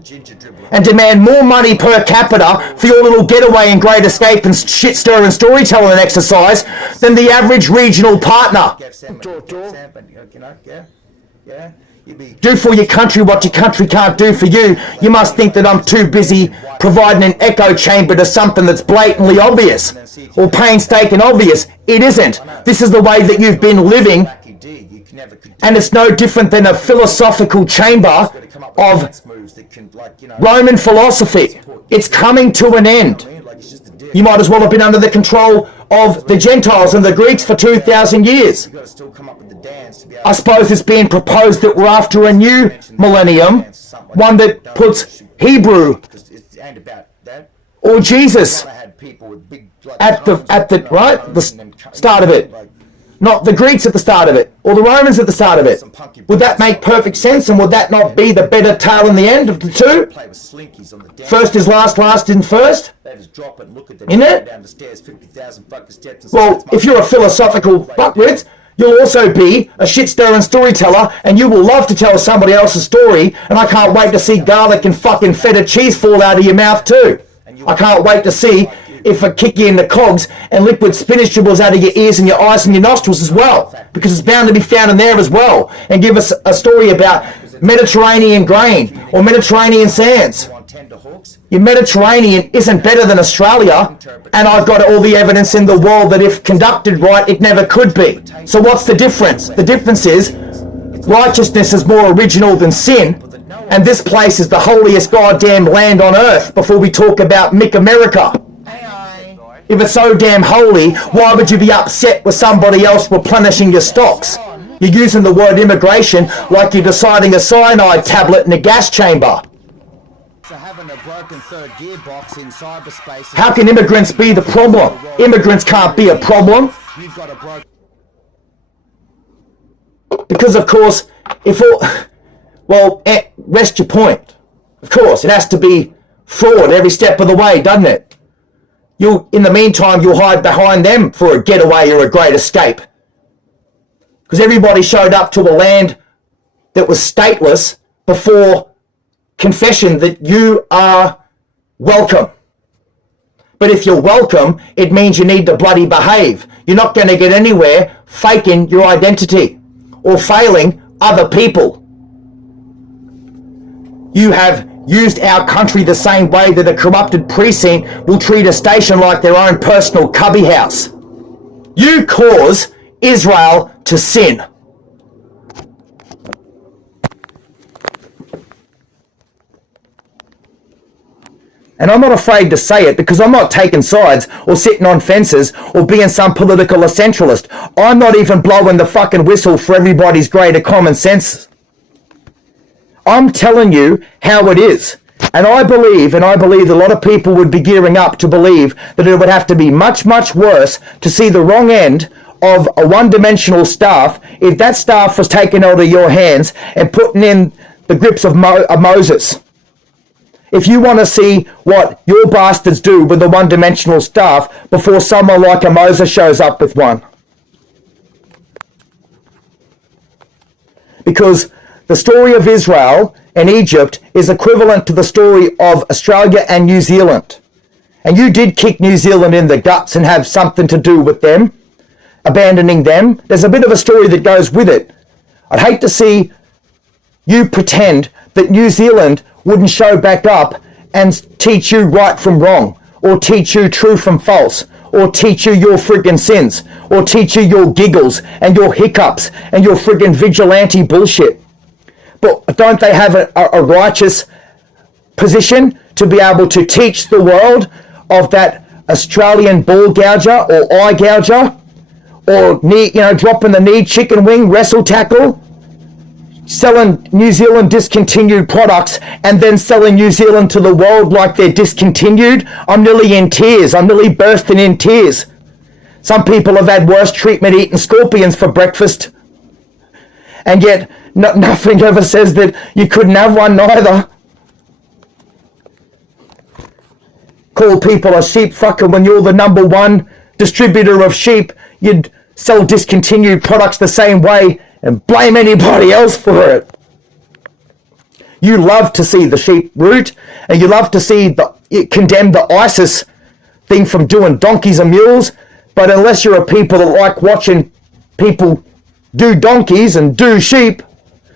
and demand more money per capita for your little getaway and great escape and shit stirring storytelling exercise than the average regional partner. Do for your country what your country can't do for you. You must think that I'm too busy providing an echo chamber to something that's blatantly obvious or painstaking obvious. It isn't. This is the way that you've been living, and it's no different than a philosophical chamber of Roman philosophy. It's coming to an end. You might as well have been under the control of the Gentiles and the Greeks for 2,000 years. I suppose it's being proposed that we're after a new millennium, one that puts Hebrew or Jesus at the start of it. Not the Greeks at the start of it, or the Romans at the start of it. Would that make perfect sense, and would that not be the better tale in the end of the two? First is last, last is first? Isn't it? Well, if you're a philosophical fuckwit, you'll also be a shit-stirring storyteller, and you will love to tell somebody else's story, and I can't wait to see garlic and fucking feta cheese fall out of your mouth too. I can't wait to see if I kick you in the cogs and liquid spinach dribbles out of your ears and your eyes and your nostrils as well, because it's bound to be found in there as well, and give us a story about Mediterranean grain or Mediterranean sands. Your Mediterranean isn't better than Australia, and I've got all the evidence in the world that if conducted right, it never could be. So what's the difference? The difference is righteousness is more original than sin, and this place is the holiest goddamn land on earth before we talk about Mick America. If it's so damn holy, why would you be upset with somebody else replenishing your stocks? You're using the word immigration like you're deciding a cyanide tablet in a gas chamber. How can immigrants be the problem? Immigrants can't be a problem. Because, of course, rest your point. Of course, it has to be fraud every step of the way, doesn't it? In the meantime, you'll hide behind them for a getaway or a great escape. Because everybody showed up to a land that was stateless before confession that you are welcome. But if you're welcome, it means you need to bloody behave. You're not going to get anywhere faking your identity or failing other people. You have used our country the same way that a corrupted precinct will treat a station like their own personal cubby house. You cause Israel to sin. And I'm not afraid to say it because I'm not taking sides or sitting on fences or being some political essentialist. I'm not even blowing the fucking whistle for everybody's greater common sense. I'm telling you how it is. And I believe a lot of people would be gearing up to believe that it would have to be much, much worse to see the wrong end of a one-dimensional staff if that staff was taken out of your hands and put in the grips of Moses. If you want to see what your bastards do with the one-dimensional staff before someone like a Moses shows up with one. Because the story of Israel and Egypt is equivalent to the story of Australia and New Zealand. And you did kick New Zealand in the guts and have something to do with them, abandoning them. There's a bit of a story that goes with it. I'd hate to see you pretend that New Zealand wouldn't show back up and teach you right from wrong, or teach you true from false, or teach you your friggin' sins, or teach you your giggles and your hiccups and your friggin' vigilante bullshit. But don't they have a righteous position to be able to teach the world of that Australian ball gouger or eye gouger, or dropping the knee chicken wing wrestle tackle, selling New Zealand discontinued products and then selling New Zealand to the world like they're discontinued? I'm nearly in tears. I'm nearly bursting in tears. Some people have had worse treatment eating scorpions for breakfast, and yet nothing ever says that you couldn't have one neither. Call people a sheep fucker when you're the number one distributor of sheep. You'd sell discontinued products the same way and blame anybody else for it. You love to see the sheep root, and you love to see condemn the ISIS thing from doing donkeys and mules, but unless you're a people that like watching people do donkeys and do sheep,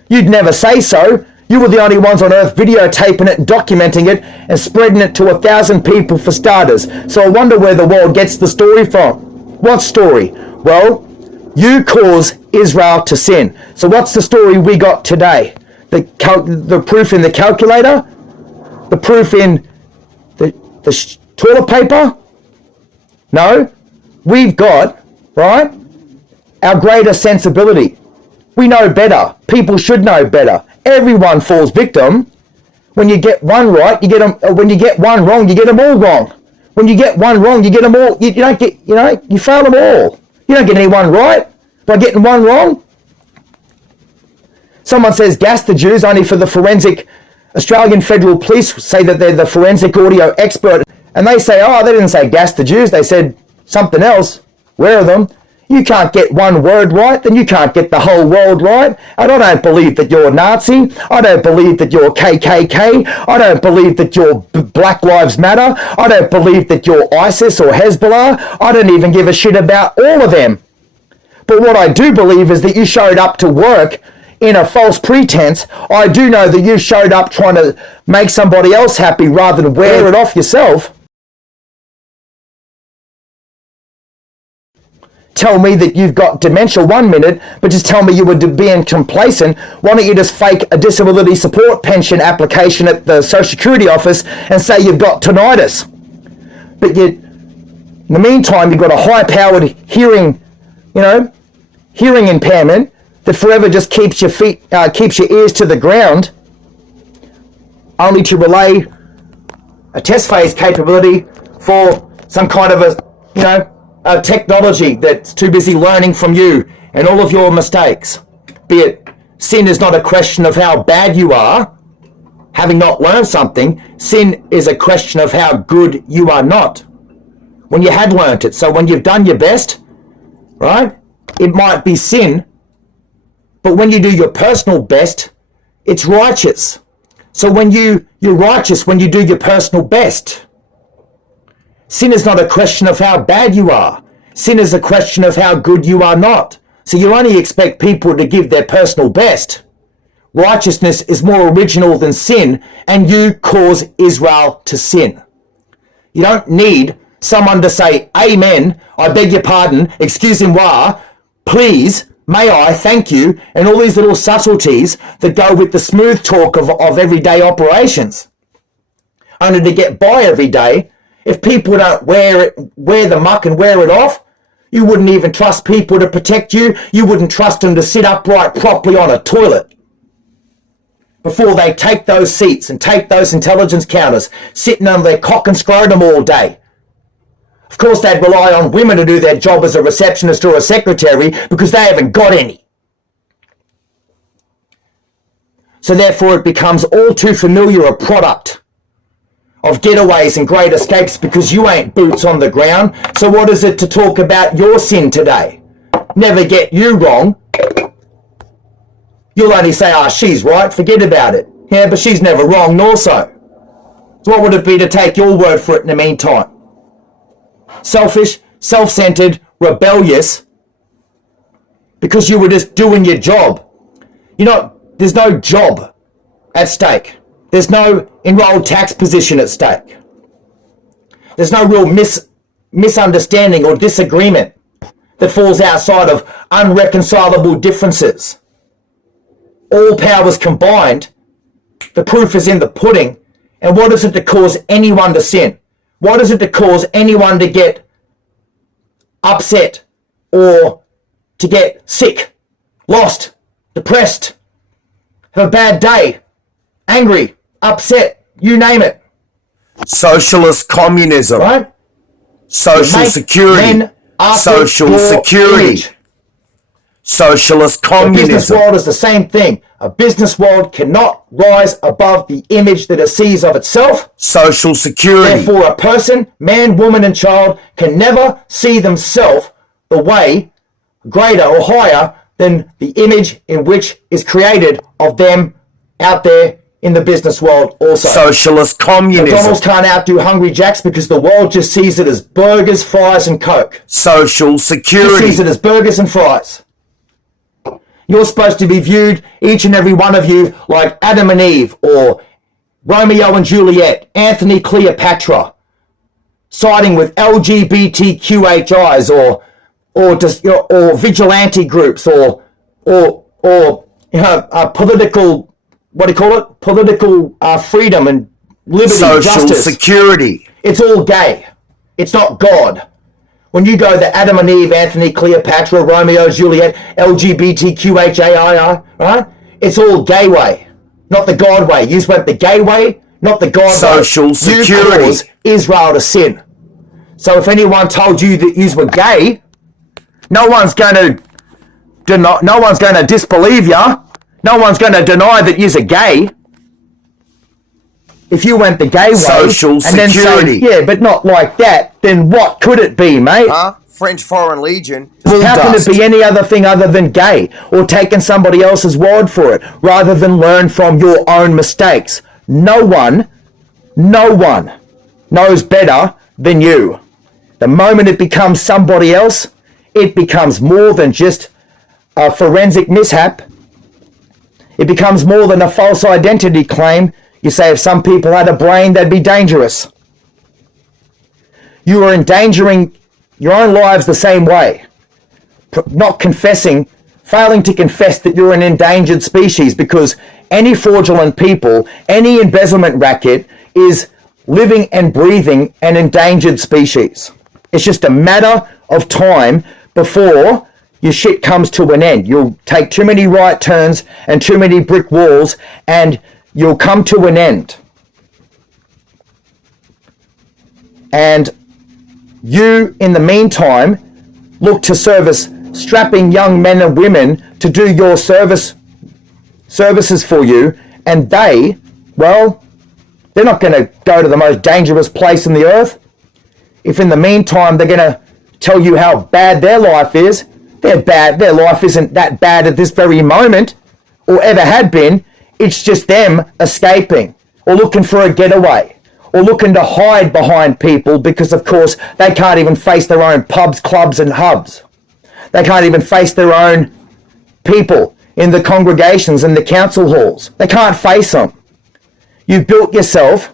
you'd never say so. You were the only ones on earth videotaping it and documenting it and spreading it to 1,000 people for starters. So I wonder where the world gets the story from. What story? Well, you cause Israel to sin. So what's the story we got today? The proof in the calculator? The proof in the toilet paper? No. We've got, right, our greater sensibility. We know better. People should know better. Everyone falls victim. When you get one right, you get them. When you get one wrong, you get them all wrong. When you get one wrong, you get them all. You don't get. You fail them all. You don't get anyone right by getting one wrong. Someone says gas the Jews only for the forensic. Australian Federal Police say that they're the forensic audio expert, and they say, oh, they didn't say gas the Jews. They said something else. Where are them? You can't get one word right, then you can't get the whole world right. And I don't believe that you're Nazi. I don't believe that you're KKK. I don't believe that you're Black Lives Matter. I don't believe that you're ISIS or Hezbollah. I don't even give a shit about all of them. But what I do believe is that you showed up to work in a false pretense. I do know that you showed up trying to make somebody else happy rather than wear it off yourself. Tell me that you've got dementia 1 minute, but just tell me you were being complacent. Why don't you just fake a disability support pension application at the Social Security office and say you've got tinnitus? But yet, in the meantime, you've got a high-powered hearing impairment that forever just keeps your ears to the ground, only to relay a test phase capability for some kind of a technology that's too busy learning from you and all of your mistakes. Be it sin is not a question of how bad you are, having not learned something. Sin is a question of how good you are not when you had learnt it. So when you've done your best, right, it might be sin, but when you do your personal best, it's righteous. So when you're righteous when you do your personal best. Sin is not a question of how bad you are. Sin is a question of how good you are not. So you only expect people to give their personal best. Righteousness is more original than sin, and you cause Israel to sin. You don't need someone to say, amen, I beg your pardon, excusez-moi, please, may I, thank you, and all these little subtleties that go with the smooth talk of everyday operations. Only to get by every day. If people don't wear the muck and wear it off, you wouldn't even trust people to protect you. You wouldn't trust them to sit upright properly on a toilet before they take those seats and take those intelligence counters, sitting on their cock and scrotum all day. Of course, they'd rely on women to do their job as a receptionist or a secretary because they haven't got any. So therefore, it becomes all too familiar a product of getaways and great escapes because you ain't boots on the ground. So what is it to talk about your sin today? Never get you wrong. You'll only say, she's right, forget about it. Yeah, but she's never wrong nor so. So what would it be to take your word for it in the meantime? Selfish, self-centered, rebellious, because you were just doing your job. There's no job at stake. There's no enrolled tax position at stake. There's no real misunderstanding or disagreement that falls outside of unreconcilable differences. All powers combined, the proof is in the pudding. And what is it to cause anyone to sin? What is it to cause anyone to get upset or to get sick, lost, depressed, have a bad day, angry, upset, you name it? Socialist communism. Right? Social security. Social security. Socialist A business communism. world is the same thing. A business world cannot rise above the image that it sees of itself. Social security. Therefore, a person, man, woman, and child can never see themselves the way greater or higher than the image in which is created of them out there in the business world also. Socialist communism. McDonald's can't outdo Hungry Jack's because the world just sees it as burgers, fries, and Coke. Social Just security. sees it as burgers and fries. You're supposed to be viewed, each and every one of you, like Adam and Eve, or Romeo and Juliet, Anthony Cleopatra, siding with LGBTQHIs, or vigilante groups, or political, what do you call it? Political freedom and liberty, Social justice. security. It's all gay. It's not God. When you go the Adam and Eve, Anthony Cleopatra, Romeo, Juliet, LGBTQHAI, right? It's all gay way, not the God way. You went the gay way, not the God way. Social security. You caused Israel to sin. So if anyone told you that you were gay, no one's going to disbelieve you. No one's going to deny that you're gay. If you went the gay way, Social and then security. say, yeah, but not like that, then what could it be, mate? French Foreign Legion. How can it be any other thing other than gay, or taking somebody else's word for it, rather than learn from your own mistakes? No one knows better than you. The moment it becomes somebody else, it becomes more than just a forensic mishap. It becomes more than a false identity claim. You say if some people had a brain, they'd be dangerous. You are endangering your own lives the same way. Not confessing, failing to confess that you're an endangered species, because any fraudulent people, any embezzlement racket is living and breathing an endangered species. It's just a matter of time before your shit comes to an end. You'll take too many right turns and too many brick walls, and you'll come to an end. And you, in the meantime, look to service strapping young men and women to do your services for you, and they're not going to go to the most dangerous place on the earth. If in the meantime they're going to tell you how bad their life is, their life isn't that bad at this very moment, or ever had been. It's just them escaping, or looking for a getaway, or looking to hide behind people because, of course, they can't even face their own pubs, clubs, and hubs. They can't even face their own people in the congregations and the council halls. They can't face them. You've built yourself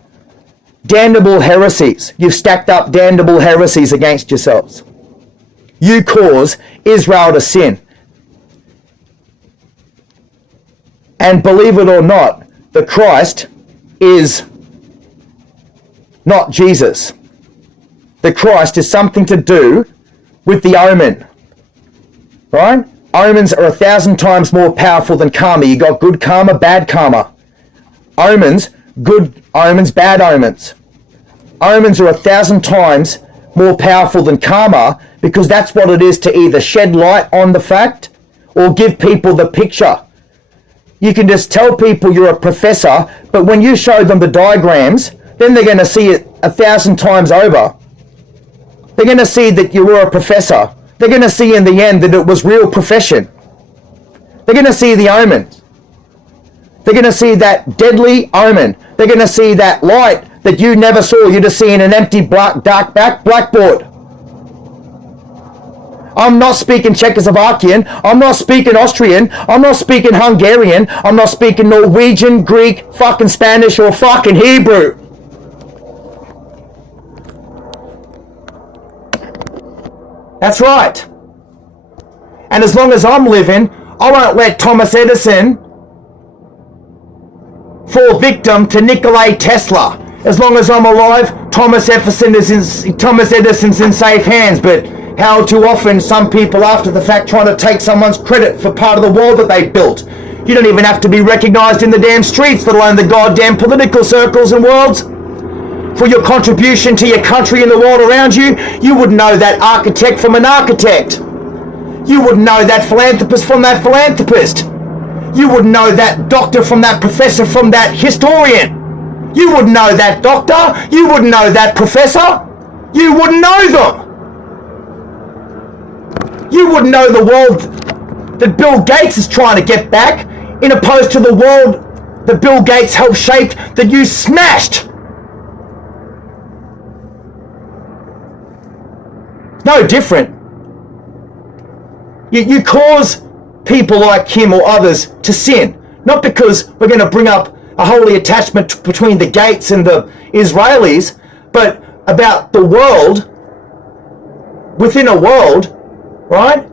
damnable heresies. You've stacked up damnable heresies against yourselves. You cause Israel to sin. And believe it or not, the Christ is not Jesus. The Christ is something to do with the omen. Right? Omens are 1,000 times more powerful than karma. You got good karma, bad karma. Omens, good omens, bad omens. Omens are 1,000 times more powerful than karma, because that's what it is to either shed light on the fact or give people the picture. You can just tell people you're a professor, but when you show them the diagrams, then they're going to see it 1,000 times over. They're going to see that you were a professor. They're going to see in the end that it was real profession. They're going to see the omens. They're going to see that deadly omen. They're going to see that light that you never saw. You're just seeing an empty dark blackboard. I'm not speaking Czechoslovakian. I'm not speaking Austrian. I'm not speaking Hungarian. I'm not speaking Norwegian, Greek, fucking Spanish, or fucking Hebrew. That's right. And as long as I'm living, I won't let Thomas Edison fall victim to Nikola Tesla. As long as I'm alive, Thomas Edison's in safe hands. But how too often some people after the fact trying to take someone's credit for part of the wall that they built. You don't even have to be recognised in the damn streets, let alone the goddamn political circles and worlds. For your contribution to your country and the world around you, you wouldn't know that architect from an architect. You wouldn't know that philanthropist from that philanthropist. You wouldn't know that doctor from that professor from that historian. You wouldn't know that doctor. You wouldn't know that professor. You wouldn't know them. You wouldn't know the world that Bill Gates is trying to get back, in opposed to the world that Bill Gates helped shape that you smashed. No different. You cause people like him or others to sin, not because we're going to bring up a holy attachment between the Gates and the Israelis, but about the world, within a world, right?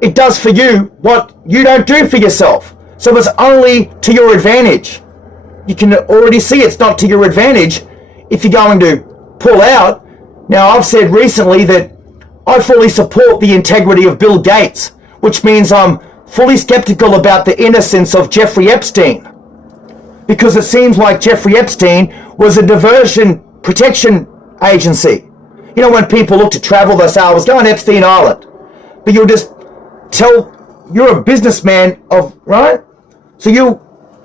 It does for you what you don't do for yourself. So it's only to your advantage. You can already see it's not to your advantage if you're going to pull out. Now, I've said recently that I fully support the integrity of Bill Gates, which means I'm fully skeptical about the innocence of Jeffrey Epstein. Because it seems like Jeffrey Epstein was a diversion protection agency. You know, when people look to travel, they say, I was going to Epstein Island. But you'll just tell, you're a businessman right? So you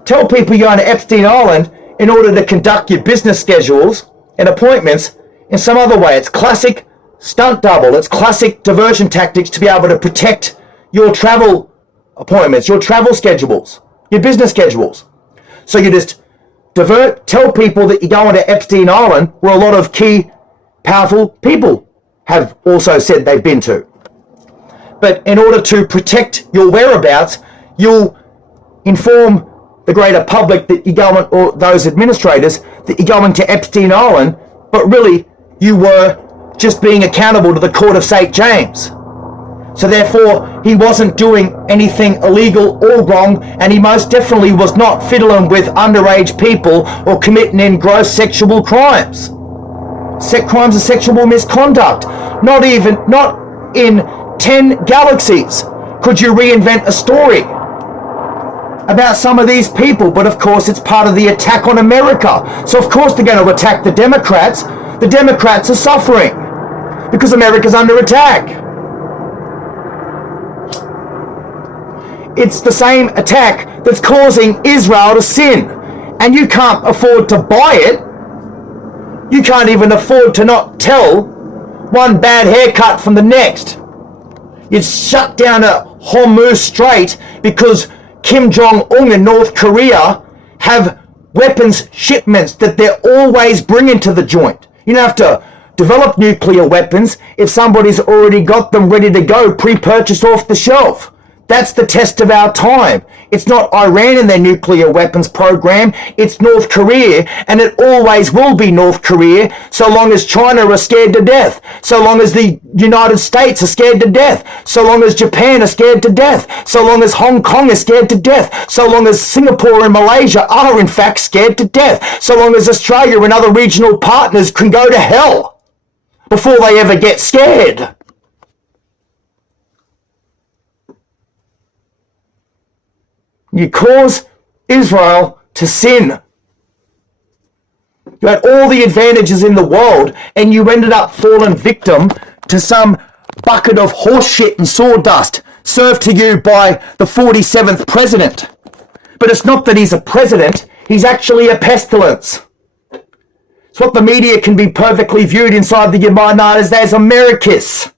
tell people you're going to Epstein Island in order to conduct your business schedules and appointments in some other way. It's classic stunt double. It's classic diversion tactics to be able to protect your travel appointments, your travel schedules, your business schedules. So you just tell people that you're going to Epstein Island, where a lot of key, powerful people have also said they've been to. But in order to protect your whereabouts, you'll inform the greater public that you're going, or those administrators, that you're going to Epstein Island, but really you were just being accountable to the Court of St. James. So therefore, he wasn't doing anything illegal or wrong, and he most definitely was not fiddling with underage people or committing in gross sexual crimes. Crimes of sexual misconduct. Not in 10 galaxies could you reinvent a story about some of these people, but of course it's part of the attack on America. So of course they're going to attack the Democrats. The Democrats are suffering because America's under attack. It's the same attack that's causing Israel to sin. And you can't afford to buy it. You can't even afford to not tell one bad haircut from the next. You'd shut down a Hormuz Strait because Kim Jong-un in North Korea have weapons shipments that they're always bringing to the joint. You don't have to develop nuclear weapons if somebody's already got them ready to go, pre-purchased off the shelf. That's the test of our time. It's not Iran and their nuclear weapons program, it's North Korea, and it always will be North Korea so long as China are scared to death, so long as the United States are scared to death, so long as Japan are scared to death, so long as Hong Kong is scared to death, so long as Singapore and Malaysia are in fact scared to death, so long as Australia and other regional partners can go to hell before they ever get scared. You cause Israel to sin. You had all the advantages in the world, and you ended up falling victim to some bucket of horse shit and sawdust served to you by the 47th president. But it's not that he's a president, he's actually a pestilence. It's what the media can be perfectly viewed inside the United States as Americus.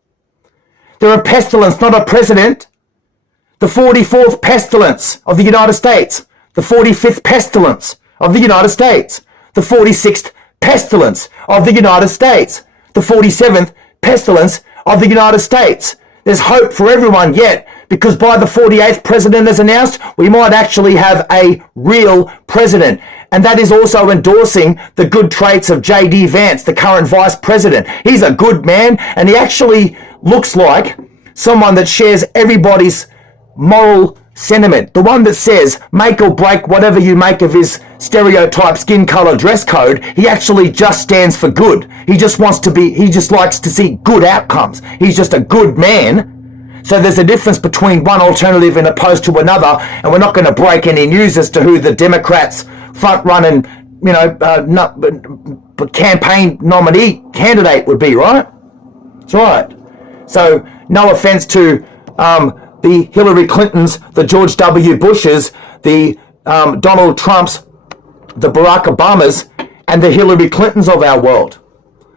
They're a pestilence, not a president. The 44th pestilence of the United States, the 45th pestilence of the United States, the 46th pestilence of the United States, the 47th pestilence of the United States. There's hope for everyone yet, because by the 48th president as announced, we might actually have a real president. And that is also endorsing the good traits of J.D. Vance, the current vice president. He's a good man, and he actually looks like someone that shares everybody's moral sentiment. The one that says, make or break whatever you make of his stereotype skin color dress code, he actually just stands for good. He just likes to see good outcomes. He's just a good man. So there's a difference between one alternative and opposed to another, and we're not going to break any news as to who the Democrats' front-running, campaign nominee candidate would be, right? That's right. So no offense to the Hillary Clintons, the George W. Bushes, the Donald Trumps, the Barack Obamas, and the Hillary Clintons of our world.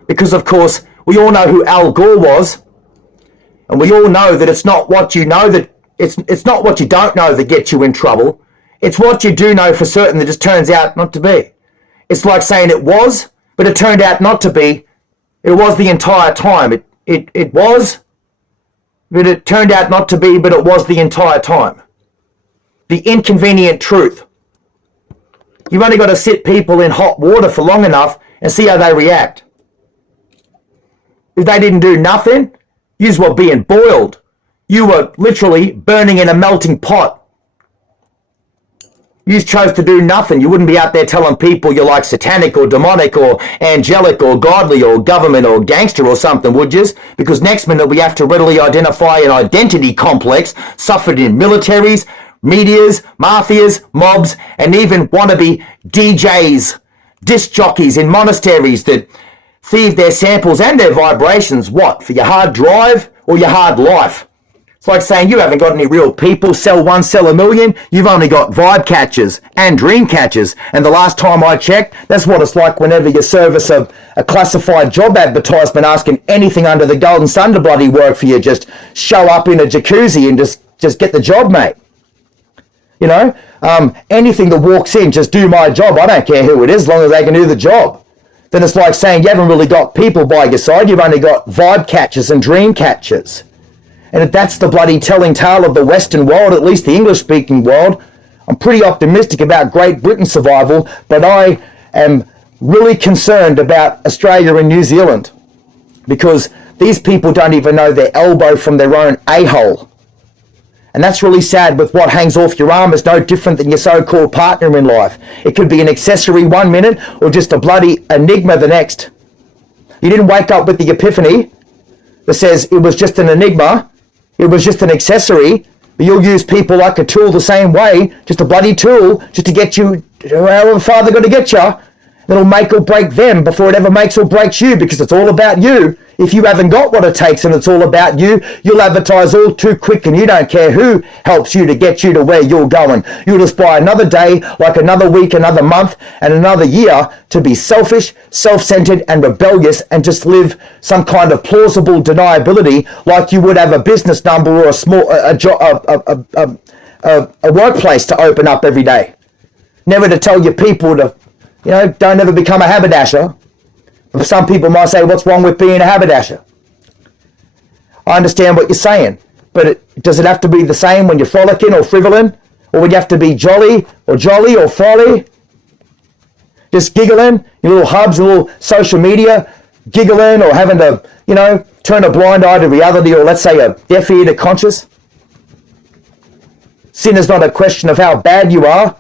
Because, of course, we all know who Al Gore was, and we all know that it's not what you know that it's not what you don't know that gets you in trouble. It's what you do know for certain that just turns out not to be. It's like saying it was, but it turned out not to be. It was the entire time. It was, but it turned out not to be, but it was the entire time. The inconvenient truth. You've only got to sit people in hot water for long enough and see how they react. If they didn't do nothing, you were being boiled. You were literally burning in a melting pot. You chose to do nothing. You wouldn't be out there telling people you're like satanic or demonic or angelic or godly or government or gangster or something, would you? Because next minute we have to readily identify an identity complex suffered in militaries, medias, mafias, mobs, and even wannabe DJs, disc jockeys in monasteries that thieve their samples and their vibrations. What? For your hard drive or your hard life? It's like saying you haven't got any real people, sell one, sell a million. You've only got vibe catchers and dream catchers. And the last time I checked, that's what it's like whenever you service a classified job advertisement asking anything under the golden sun to bloody work for you. Just show up in a jacuzzi and just get the job, mate. You know, anything that walks in, just do my job. I don't care who it is, as long as they can do the job. Then it's like saying you haven't really got people by your side. You've only got vibe catchers and dream catchers. And if that's the bloody telling tale of the Western world, at least the English-speaking world, I'm pretty optimistic about Great Britain's survival, but I am really concerned about Australia and New Zealand because these people don't even know their elbow from their own a-hole. And that's really sad. With what hangs off your arm is no different than your so-called partner in life. It could be an accessory 1 minute or just a bloody enigma the next. You didn't wake up with the epiphany that says it was just an enigma, it was just an accessory, but you'll use people like a tool the same way, just a bloody tool, just to get you however far they're going to get you. That'll make or break them before it ever makes or breaks you, because it's all about you. If you haven't got what it takes and it's all about you, you'll advertise all too quick and you don't care who helps you to get you to where you're going. You'll just buy another day, like another week, another month, and another year to be selfish, self-centered, and rebellious and just live some kind of plausible deniability like you would have a business number or a workplace to open up every day. Never to tell your people to, don't ever become a haberdasher. Some people might say, what's wrong with being a haberdasher? I understand what you're saying, but does it have to be the same when you're frolicking or frivoling? Or would you have to be jolly or frolly? Just giggling, your little hubs, your little social media, giggling or having to, turn a blind eye to reality or let's say a deaf ear to conscience? Sin is not a question of how bad you are.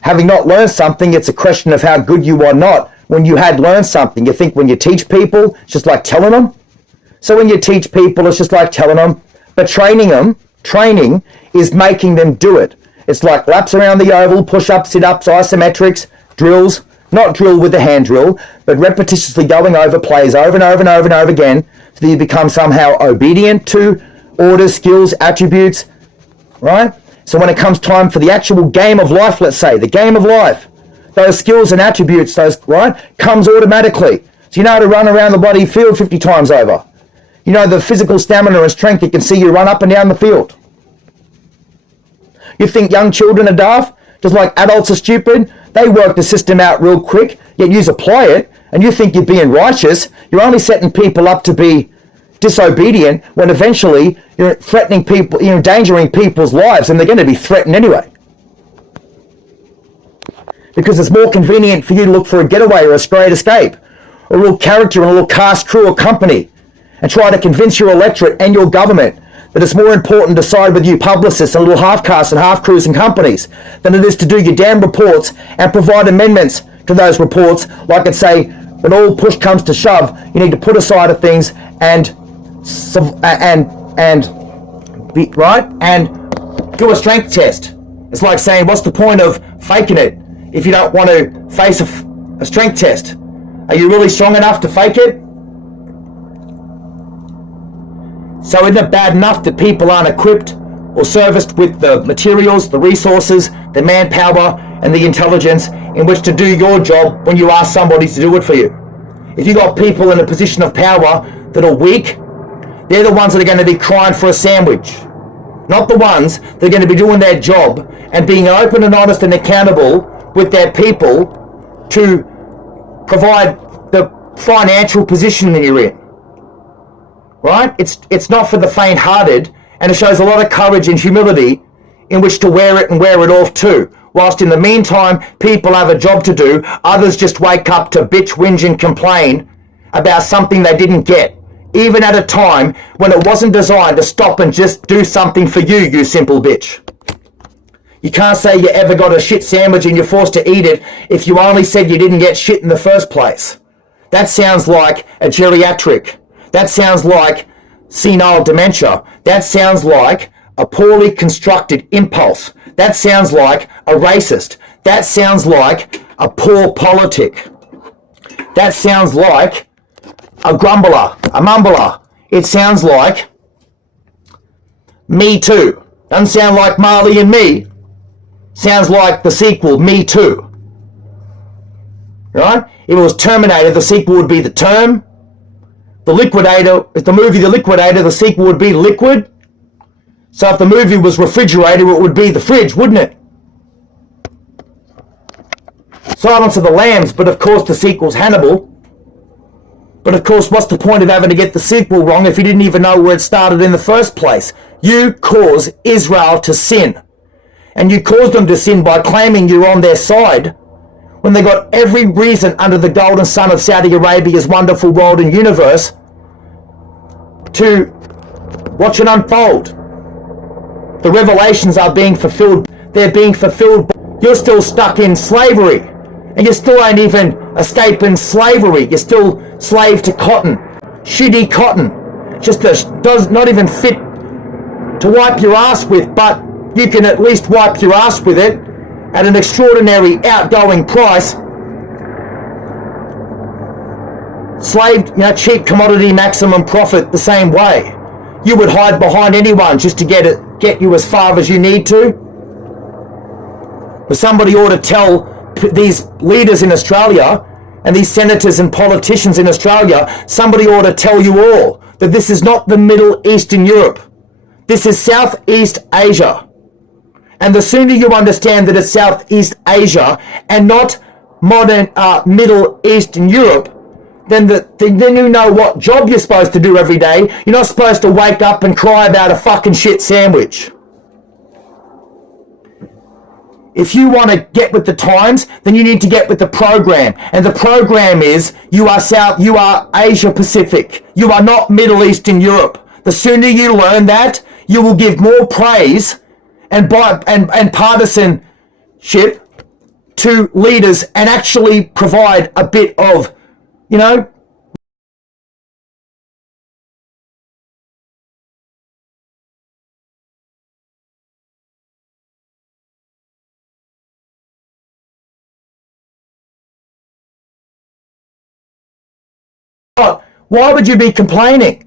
Having not learned something, it's a question of how good you are not. When you had learned something, you think when you teach people, it's just like telling them. So when you teach people, it's just like telling them. But training is making them do it. It's like laps around the oval, push-ups, sit-ups, isometrics, drills. Not drill with the hand drill, but repetitiously going over plays over and over and over and over again so that you become somehow obedient to orders, skills, attributes, right? So when it comes time for the actual game of life, let's say, the game of life, those skills and attributes, comes automatically. So you know how to run around the bloody field 50 times over. You know the physical stamina and strength you can see you run up and down the field. You think young children are daft? Just like adults are stupid? They work the system out real quick, yet you apply it, and you think you're being righteous. You're only setting people up to be disobedient when eventually you're threatening people, endangering people's lives, and they're going to be threatened anyway. because it's more convenient for you to look for a getaway or a straight escape, or a little character and a little cast, crew, or company, and try to convince your electorate and your government that it's more important to side with you publicists and little half-casts and half-crews and companies than it is to do your damn reports and provide amendments to those reports, like it say, when all push comes to shove, you need to put aside of things and be right and do a strength test. It's like saying, what's the point of faking it if you don't want to face a strength test? Are you really strong enough to fake it? So isn't it bad enough that people aren't equipped or serviced with the materials, the resources, the manpower, and the intelligence in which to do your job when you ask somebody to do it for you? If you got people in a position of power that are weak, they're the ones that are going to be crying for a sandwich, not the ones that are going to be doing their job and being open and honest and accountable with their people to provide the financial position that you're in. Right? It's not for the faint-hearted, and it shows a lot of courage and humility in which to wear it and wear it off too. Whilst in the meantime, people have a job to do, others just wake up to bitch, whinge and complain about something they didn't get, even at a time when it wasn't designed to stop and just do something for you, you simple bitch. You can't say you ever got a shit sandwich and you're forced to eat it if you only said you didn't get shit in the first place. That sounds like a geriatric. That sounds like senile dementia. That sounds like a poorly constructed impulse. That sounds like a racist. That sounds like a poor politic. That sounds like a grumbler, a mumbler. It sounds like Me Too. Doesn't sound like Marley and Me. Sounds like the sequel, Me Too. Right? If it was Terminator, the sequel would be The Term. The Liquidator, if the movie The Liquidator, the sequel would be Liquid. So if the movie was Refrigerator, it would be The Fridge, wouldn't it? Silence of the Lambs, but of course the sequel's Hannibal. But of course, what's the point of having to get the sequel wrong if you didn't even know where it started in the first place? You cause Israel to sin. And you cause them to sin by claiming you're on their side, when they got every reason under the golden sun of Saudi Arabia's wonderful world and universe to watch it unfold. The revelations are being fulfilled. They're being fulfilled. You're still stuck in slavery. And you still ain't even escaping slavery. You're still slave to cotton. Shitty cotton. Just does not even fit to wipe your ass with, but you can at least wipe your ass with it at an extraordinary outgoing price. Slave, cheap commodity, maximum profit the same way. You would hide behind anyone just to get you as far as you need to. But somebody ought to tell these leaders in Australia and these senators and politicians in Australia, somebody ought to tell you all that this is not the Middle Eastern Europe. This is Southeast Asia. And the sooner you understand that it's Southeast Asia and not modern Middle Eastern Europe, then you know what job you're supposed to do every day. You're not supposed to wake up and cry about a fucking shit sandwich. If you want to get with the times, then you need to get with the program. And the program is you are Asia Pacific. You are not Middle Eastern Europe. The sooner you learn that, you will give more praise and partisanship to leaders and actually provide a bit of, why would you be complaining?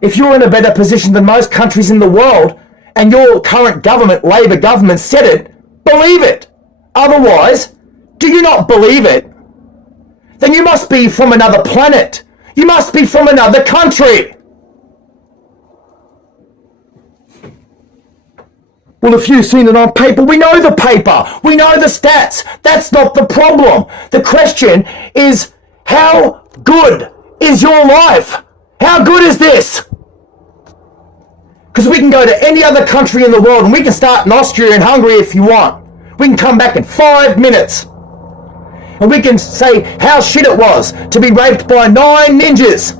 If you're in a better position than most countries in the world and your current government, Labour government, said it, believe it. Otherwise, do you not believe it? Then you must be from another planet. You must be from another country. Well, if you've seen it on paper, we know the paper. We know the stats. That's not the problem. The question is, how good is your life? How good is this? Because we can go to any other country in the world and we can start in Austria and Hungary if you want. We can come back in 5 minutes. And we can say how shit it was to be raped by 9 ninjas.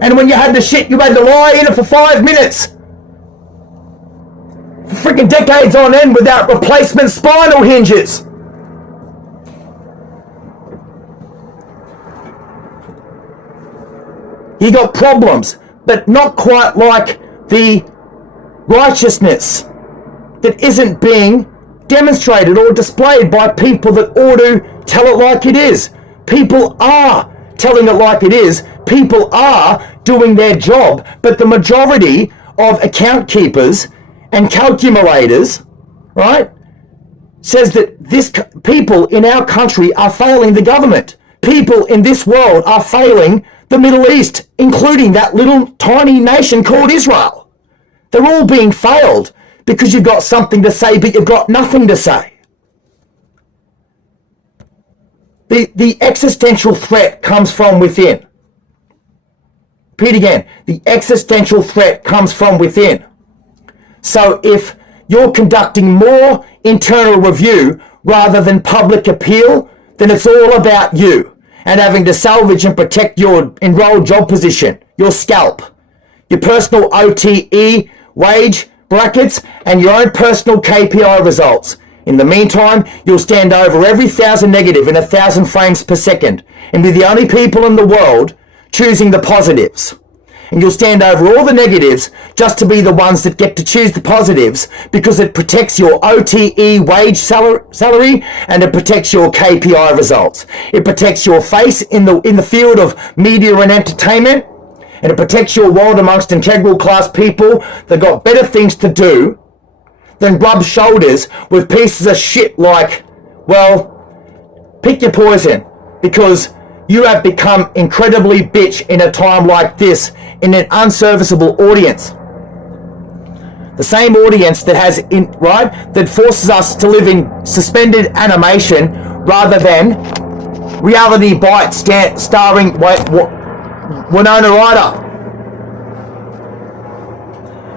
And when you had the shit, you had to lie in it for 5 minutes. For freaking decades on end without replacement spinal hinges. You got problems, but not quite like the righteousness that isn't being demonstrated or displayed by people that ought to tell it like it is. People are telling it like it is. People are doing their job, but the majority of account keepers and calculators, right, says that people in our country are failing the government. People in this world are failing the Middle East, including that little tiny nation called Israel. They're all being failed because you've got something to say, but you've got nothing to say. The existential threat comes from within. Repeat again. The existential threat comes from within. So if you're conducting more internal review rather than public appeal, then it's all about you and having to salvage and protect your enrolled job position, your scalp, your personal OTE wage brackets, and your own personal KPI results. In the meantime, you'll stand over every 1,000 negative in 1,000 frames per second and be the only people in the world choosing the positives. And you'll stand over all the negatives just to be the ones that get to choose the positives because it protects your OTE wage salary and it protects your KPI results. It protects your face in the field of media and entertainment, and it protects your world amongst integral class people that got better things to do than rub shoulders with pieces of shit like, well, pick your poison, because you have become incredibly bitch in a time like this in an unserviceable audience. The same audience that has, that forces us to live in suspended animation rather than reality bites starring Winona Ryder.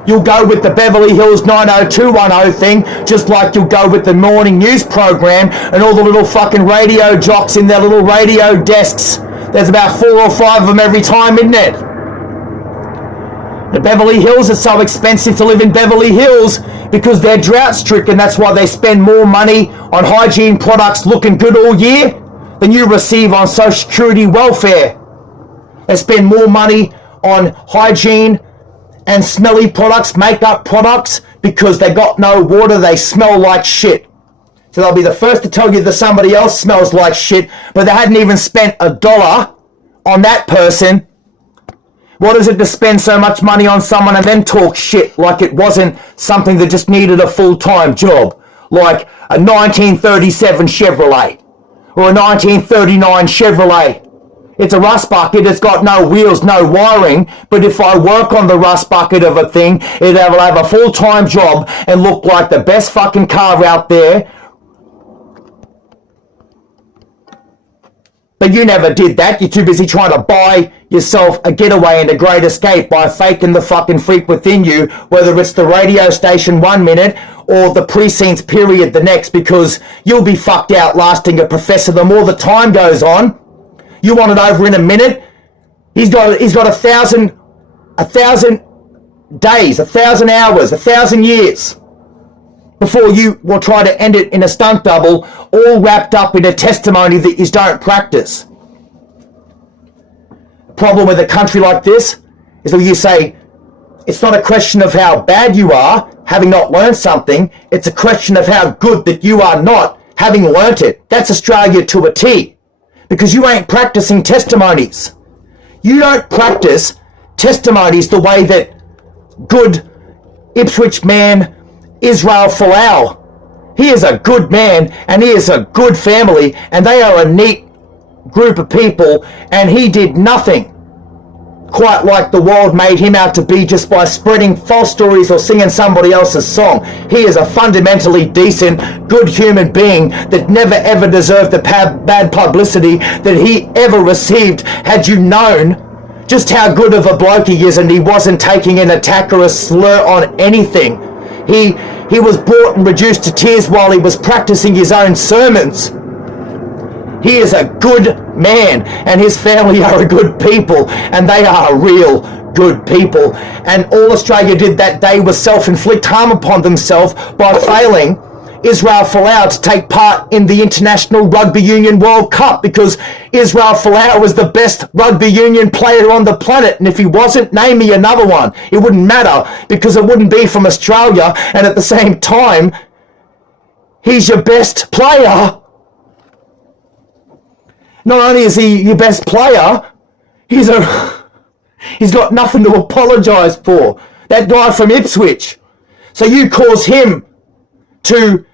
You'll go with the Beverly Hills 90210 thing, just like you'll go with the morning news program and all the little fucking radio jocks in their little radio desks. There's about 4 or 5 of them every time, isn't it? The Beverly Hills, it's so expensive to live in Beverly Hills because they're drought-stricken. That's why they spend more money on hygiene products looking good all year than you receive on Social Security welfare. They spend more money on hygiene and smelly products, makeup products, because they got no water, they smell like shit. So they'll be the first to tell you that somebody else smells like shit, but they hadn't even spent $1 on that person. What is it to spend so much money on someone and then talk shit like it wasn't something that just needed a full-time job, like a 1937 Chevrolet or a 1939 Chevrolet? It's a rust bucket, it's got no wheels, no wiring, but if I work on the rust bucket of a thing, it'll have a full-time job and look like the best fucking car out there. But you never did that. You're too busy trying to buy yourself a getaway and a great escape by faking the fucking freak within you, whether it's the radio station 1 minute or the precincts period the next, because you'll be fucked out lasting a professor the more the time goes on. You want it over in a minute. He's got 1,000 days, 1,000 hours, 1,000 years before you will try to end it in a stunt double, all wrapped up in a testimony that you don't practice. The problem with a country like this is that you say, it's not a question of how bad you are, having not learned something. It's a question of how good that you are not, having learnt it. That's Australia to a T. Because you ain't practicing testimonies. You don't practice testimonies the way that good Ipswich man Israel Folau. He is a good man and he is a good family and they are a neat group of people, and he did nothing quite like the world made him out to be just by spreading false stories or singing somebody else's song. He is a fundamentally decent, good human being that never ever deserved the bad publicity that he ever received had you known just how good of a bloke he is and he wasn't taking an attack or a slur on anything. He was brought and reduced to tears while he was practicing his own sermons. He is a good man, and his family are a good people, and they are real good people. And all Australia did that day was self-inflict harm upon themselves by failing Israel Folau to take part in the International Rugby Union World Cup, because Israel Folau was the best rugby union player on the planet, and if he wasn't, name me another one. It wouldn't matter, because it wouldn't be from Australia, and at the same time, he's your best player. Not only is he your best player, he's got nothing to apologise for. That guy from Ipswich. So you cause him to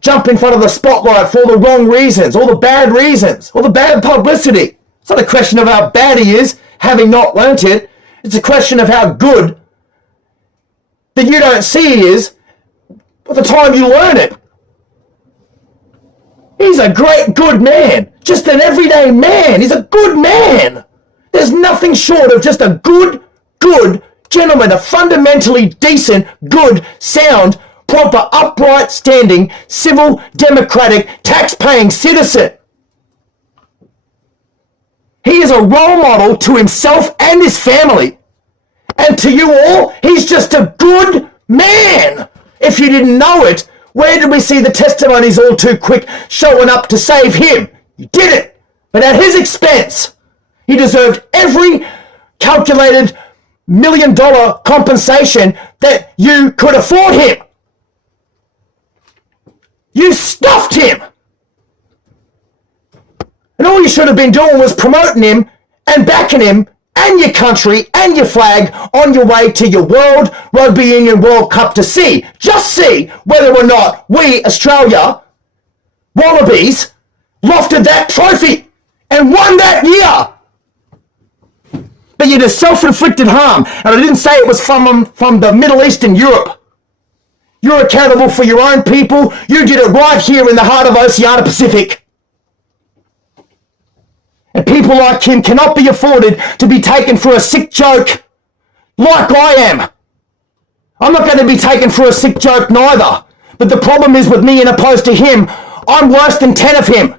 jump in front of the spotlight for all the wrong reasons, all the bad reasons, all the bad publicity. It's not a question of how bad he is, having not learnt it. It's a question of how good that you don't see he is by the time you learn it. He's a great, good man. Just an everyday man. He's a good man. There's nothing short of just a good gentleman, a fundamentally decent, good, sound, proper, upright, standing, civil, democratic, tax-paying citizen. He is a role model to himself and his family. And to you all, he's just a good man. If you didn't know it, where did we see the testimonies all too quick showing up to save him? You did it, but at his expense. He deserved every calculated $1 million compensation that you could afford him. You stuffed him. And all you should have been doing was promoting him and backing him and your country and your flag on your way to your World Rugby Union World Cup to just see whether or not we, Australia, Wallabies, lofted that trophy and won that year. But you did self-inflicted harm, and I didn't say it was from the Middle East and Europe. You're accountable for your own people. You did it right here in the heart of Oceania Pacific. And people like him cannot be afforded to be taken for a sick joke like I am. I'm not going to be taken for a sick joke neither. But the problem is with me and opposed to him, I'm worse than 10 of him.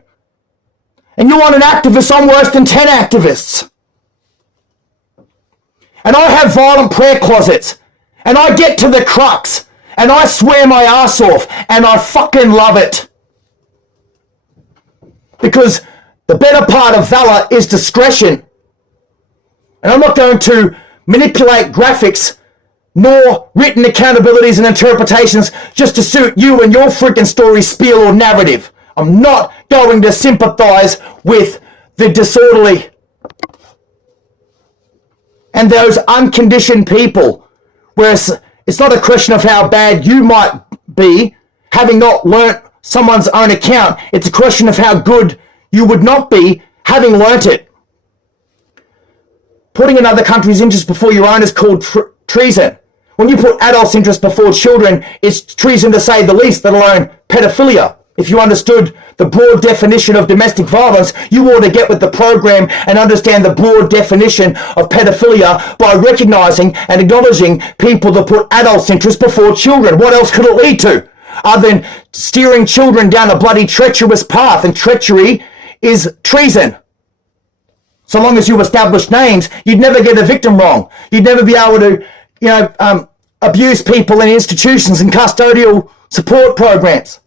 And you want an activist, I'm worse than 10 activists. And I have violent prayer closets. And I get to the crux. And I swear my ass off. And I fucking love it. Because the better part of valor is discretion. And I'm not going to manipulate graphics nor written accountabilities and interpretations just to suit you and your freaking story, spiel, or narrative. I'm not going to sympathize with the disorderly and those unconditioned people. Whereas it's not a question of how bad you might be, having not learnt someone's own account. It's a question of how good you would not be, having learnt it. Putting another country's interest before your own is called treason. When you put adults' interests before children, it's treason to say the least, let alone pedophilia. If you understood the broad definition of domestic violence, you ought to get with the program and understand the broad definition of pedophilia by recognising and acknowledging people that put adults' interests before children. What else could it lead to? Other than steering children down a bloody treacherous path, and treachery is treason. So long as you establish names, you'd never get a victim wrong. You'd never be able to, abuse people in institutions and custodial support programs.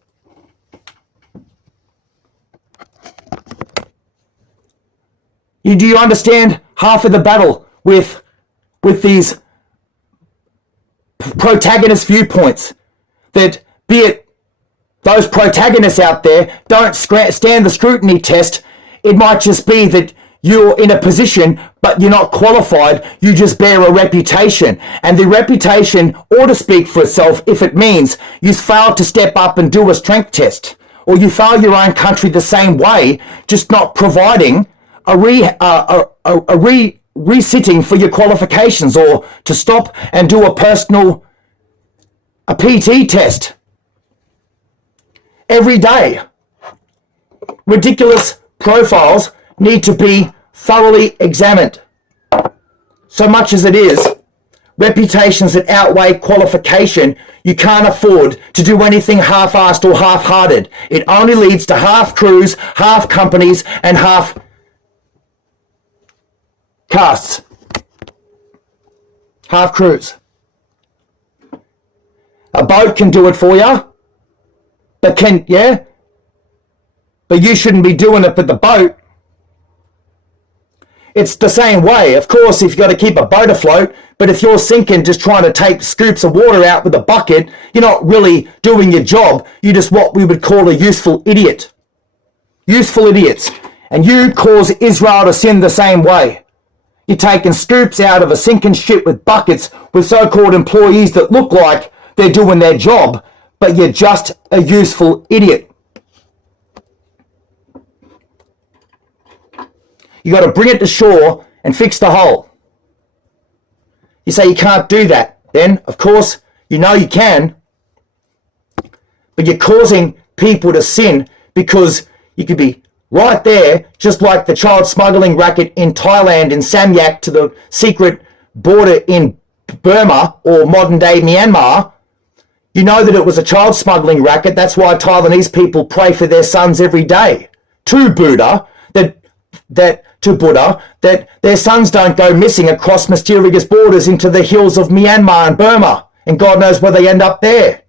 Do you understand half of the battle with these protagonist viewpoints? That, be it those protagonists out there don't stand the scrutiny test. It might just be that you're in a position, but you're not qualified. You just bear a reputation. And the reputation ought to speak for itself if it means you failed to step up and do a strength test. Or you fail your own country the same way, just not providing a resitting for your qualifications, or to stop and do a PT test. Every day. Ridiculous profiles need to be thoroughly examined. So much as it is reputations that outweigh qualification, you can't afford to do anything half-assed or half-hearted. It only leads to half crews, half companies, and half casts. Half crews. A boat can do it for you, but but you shouldn't be doing it with the boat. It's the same way. Of course, if you've got to keep a boat afloat, but if you're sinking just trying to take scoops of water out with a bucket, you're not really doing your job. You're just what we would call a useful idiot. Useful idiots. And you cause Israel to sin the same way. You're taking scoops out of a sinking ship with buckets with so-called employees that look like they're doing their job, but you're just a useful idiot. You got to bring it to shore and fix the hole. You say you can't do that. Then, of course, you know you can. But you're causing people to sin because you could be right there, just like the child smuggling racket in Thailand, in Samyak, to the secret border in Burma or modern-day Myanmar. You know that it was a child smuggling racket. That's why Taiwanese people pray for their sons every day to Buddha, that their sons don't go missing across mysterious borders into the hills of Myanmar and Burma, and God knows where they end up there.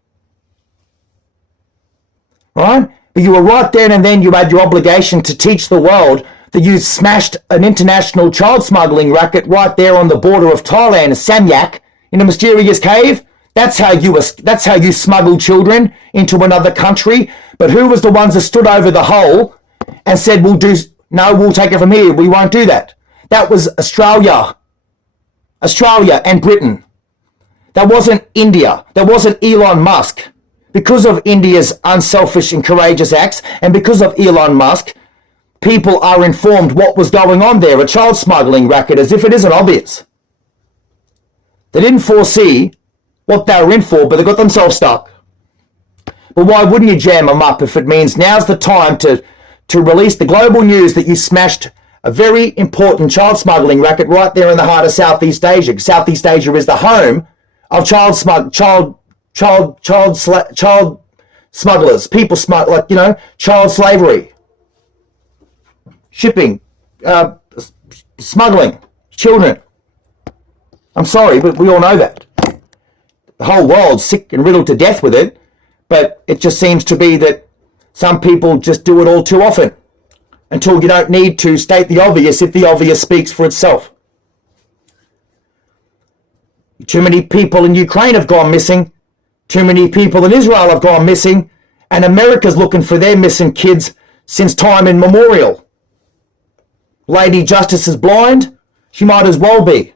Right? But you were right then and then you had your obligation to teach the world that you smashed an international child smuggling racket right there on the border of Thailand, Samyak, in a mysterious cave. That's how you smuggled children into another country. But who was the ones that stood over the hole and said, we'll take it from here. We won't do that. That was Australia and Britain. That wasn't India. That wasn't Elon Musk. Because of India's unselfish and courageous acts, and because of Elon Musk, people are informed what was going on there, a child smuggling racket, as if it isn't obvious. They didn't foresee what they were in for, but they got themselves stuck. But why wouldn't you jam them up if it means now's the time to release the global news that you smashed a very important child smuggling racket right there in the heart of Southeast Asia? Southeast Asia is the home of child smugglers, people child slavery, shipping, smuggling, children. I'm sorry, but we all know that. The whole world's sick and riddled to death with it, but it just seems to be that some people just do it all too often until you don't need to state the obvious if the obvious speaks for itself. Too many people in Ukraine have gone missing. Too many people in Israel have gone missing, and America's looking for their missing kids since time immemorial. Lady Justice is blind? She might as well be.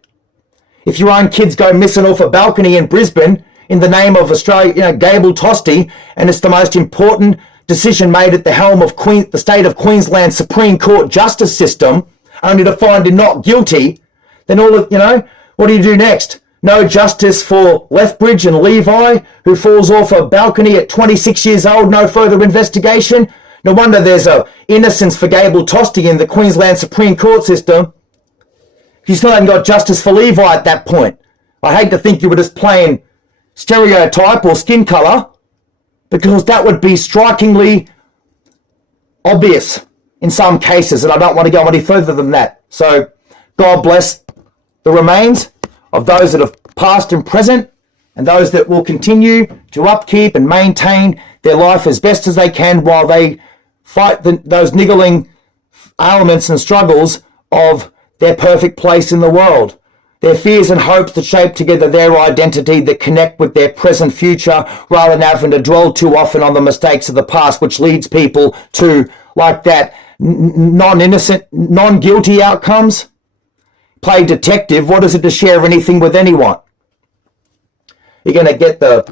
If your own kids go missing off a balcony in Brisbane in the name of Australia, Gable Tosti, and it's the most important decision made at the helm of the state of Queensland Supreme Court justice system, only to find him not guilty, then what do you do next? No justice for Lethbridge and Levi, who falls off a balcony at 26 years old, no further investigation. No wonder there's a innocence for Gable Tosti in the Queensland Supreme Court system. You still haven't got justice for Levi at that point. I hate to think you were just playing stereotype or skin colour, because that would be strikingly obvious in some cases, and I don't want to go any further than that. So God bless the remains of those that have passed and present, and those that will continue to upkeep and maintain their life as best as they can while they fight those niggling ailments and struggles of their perfect place in the world. Their fears and hopes that shape together their identity, that connect with their present future, rather than having to dwell too often on the mistakes of the past, which leads people to, like that, non-innocent, non-guilty outcomes. Play detective. What is it to share anything with anyone? You're going to get the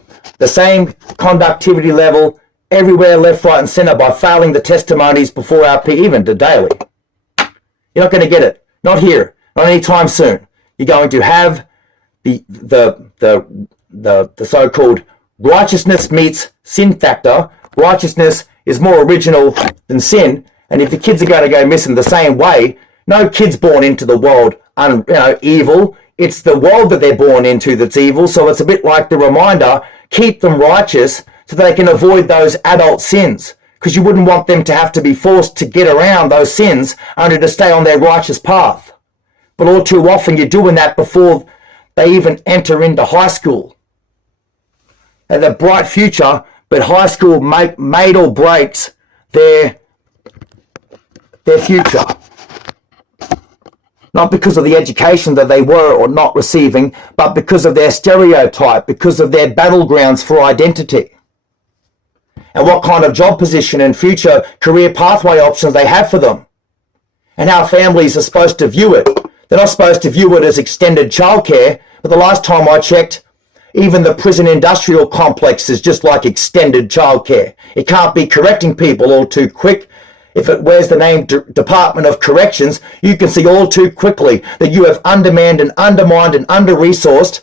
same conductivity level everywhere, left, right, and centre, by failing the testimonies before our even to daily. You're not going to get it. Not here. Not anytime soon. You're going to have the so-called righteousness meets sin factor. Righteousness is more original than sin, and if the kids are going to go missing the same way, no kid's born into the world evil. it's the world that they're born into that's evil. So it's a bit like the reminder, keep them righteous so they can avoid those adult sins. Because you wouldn't want them to have to be forced to get around those sins only to stay on their righteous path. But all too often you're doing that before they even enter into high school. They have a bright future, but high school made or breaks their future. Not because of the education that they were or not receiving, but because of their stereotype, because of their battlegrounds for identity. And what kind of job position and future career pathway options they have for them. And how families are supposed to view it. They're not supposed to view it as extended childcare, but the last time I checked, even the prison industrial complex is just like extended childcare. It can't be correcting people all too quick. If it wears the name Department of Corrections, you can see all too quickly that you have undermanned and undermined and under-resourced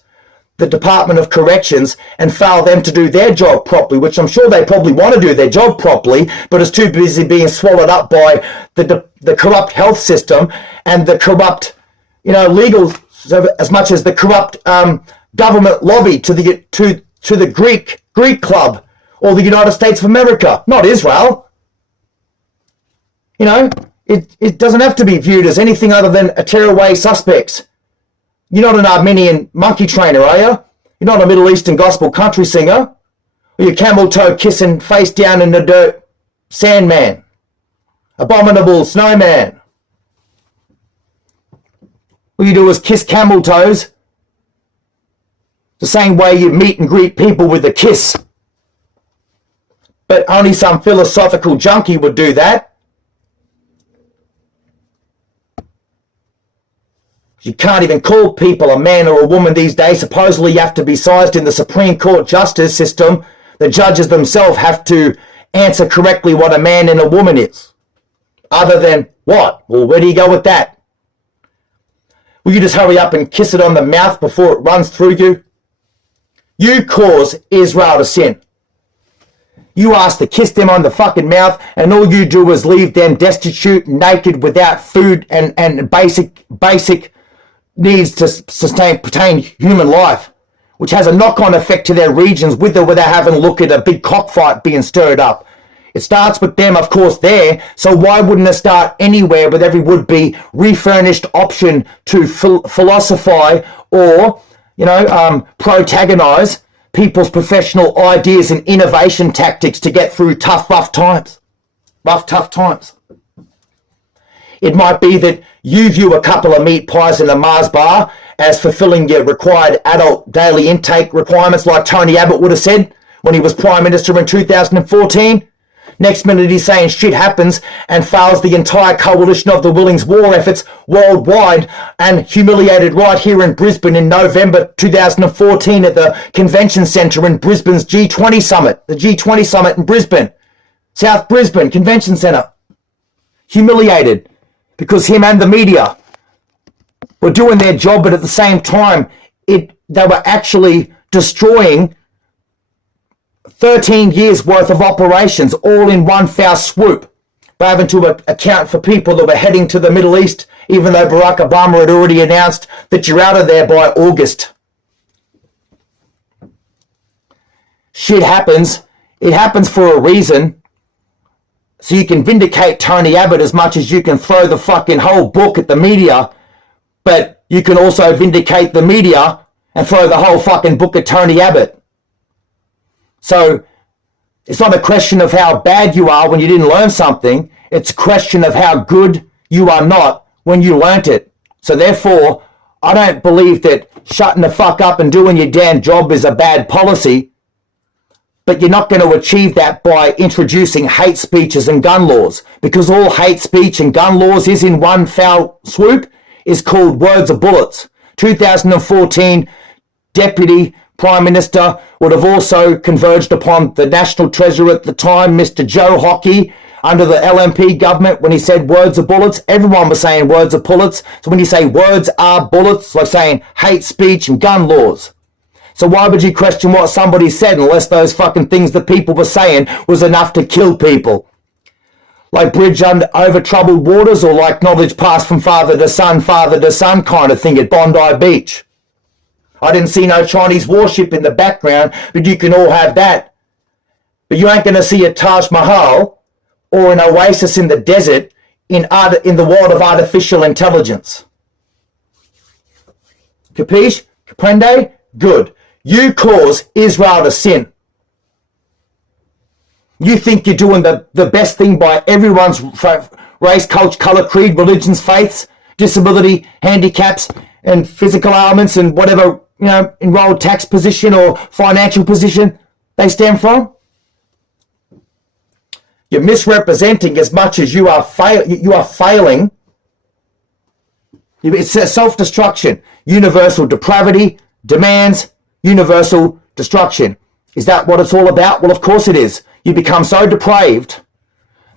the Department of Corrections and fail them to do their job properly, which I'm sure they probably want to do their job properly, but it's too busy being swallowed up by the corrupt health system and the corrupt, legal, as much as the corrupt government lobby to the Greek club or the United States of America, not Israel. It doesn't have to be viewed as anything other than a tearaway suspects. You're not an Armenian monkey trainer, are you? You're not a Middle Eastern gospel country singer. Or you're camel toe kissing face down in the dirt sandman. Abominable snowman. All you do is kiss camel toes. The same way you meet and greet people with a kiss. But only some philosophical junkie would do that. You can't even call people a man or a woman these days. Supposedly you have to be sized in the Supreme Court justice system. The judges themselves have to answer correctly what a man and a woman is. Other than what? Well, where do you go with that? Will you just hurry up and kiss it on the mouth before it runs through you? You cause Israel to sin. You ask to kiss them on the fucking mouth, and all you do is leave them destitute, naked, without food and basic needs to pertain human life, which has a knock-on effect to their regions with or without having a look at a big cockfight being stirred up. It starts with them, of course, there, so why wouldn't it start anywhere with every would-be refurnished option to philosophize or, protagonize people's professional ideas and innovation tactics to get through tough times. It might be that you view a couple of meat pies in a Mars bar as fulfilling your required adult daily intake requirements, like Tony Abbott would have said when he was Prime Minister in 2014. Next minute he's saying shit happens and fails the entire coalition of the Willings war efforts worldwide, and humiliated right here in Brisbane in November 2014 at the Convention Centre in Brisbane's G20 Summit. The G20 Summit in Brisbane. South Brisbane Convention Centre. Humiliated because him and the media were doing their job, but at the same time they were actually destroying 13 years worth of operations all in one foul swoop by having to account for people that were heading to the Middle East, even though Barack Obama had already announced that you're out of there by August. Shit happens. It happens for a reason. So you can vindicate Tony Abbott as much as you can throw the fucking whole book at the media, but you can also vindicate the media and throw the whole fucking book at Tony Abbott. So it's not a question of how bad you are when you didn't learn something. It's a question of how good you are not when you learnt it. So therefore, I don't believe that shutting the fuck up and doing your damn job is a bad policy. But you're not going to achieve that by introducing hate speeches and gun laws. Because all hate speech and gun laws is in one foul swoop is called words of bullets. 2014 Deputy Prime Minister would have also converged upon the National Treasurer at the time, Mr. Joe Hockey, under the LNP government, when he said words of bullets. Everyone was saying words of bullets. So when you say words are bullets, it's like saying hate speech and gun laws. So why would you question what somebody said unless those fucking things that people were saying was enough to kill people? like bridge over troubled waters, or like knowledge passed from father to son kind of thing at Bondi Beach. I didn't see no Chinese warship in the background, but you can all have that. But you ain't going to see a Taj Mahal or an oasis in the desert in the world of artificial intelligence. Capiche? Comprende? Good. You cause Israel to sin. You think you're doing the best thing by everyone's race, culture, colour, creed, religions, faiths, disability, handicaps, and physical ailments, and whatever, enrolled tax position or financial position they stand from? You're misrepresenting as much as you are failing. It's self-destruction. Universal depravity demands universal destruction. Is that what it's all about? Well, of course it is. You become so depraved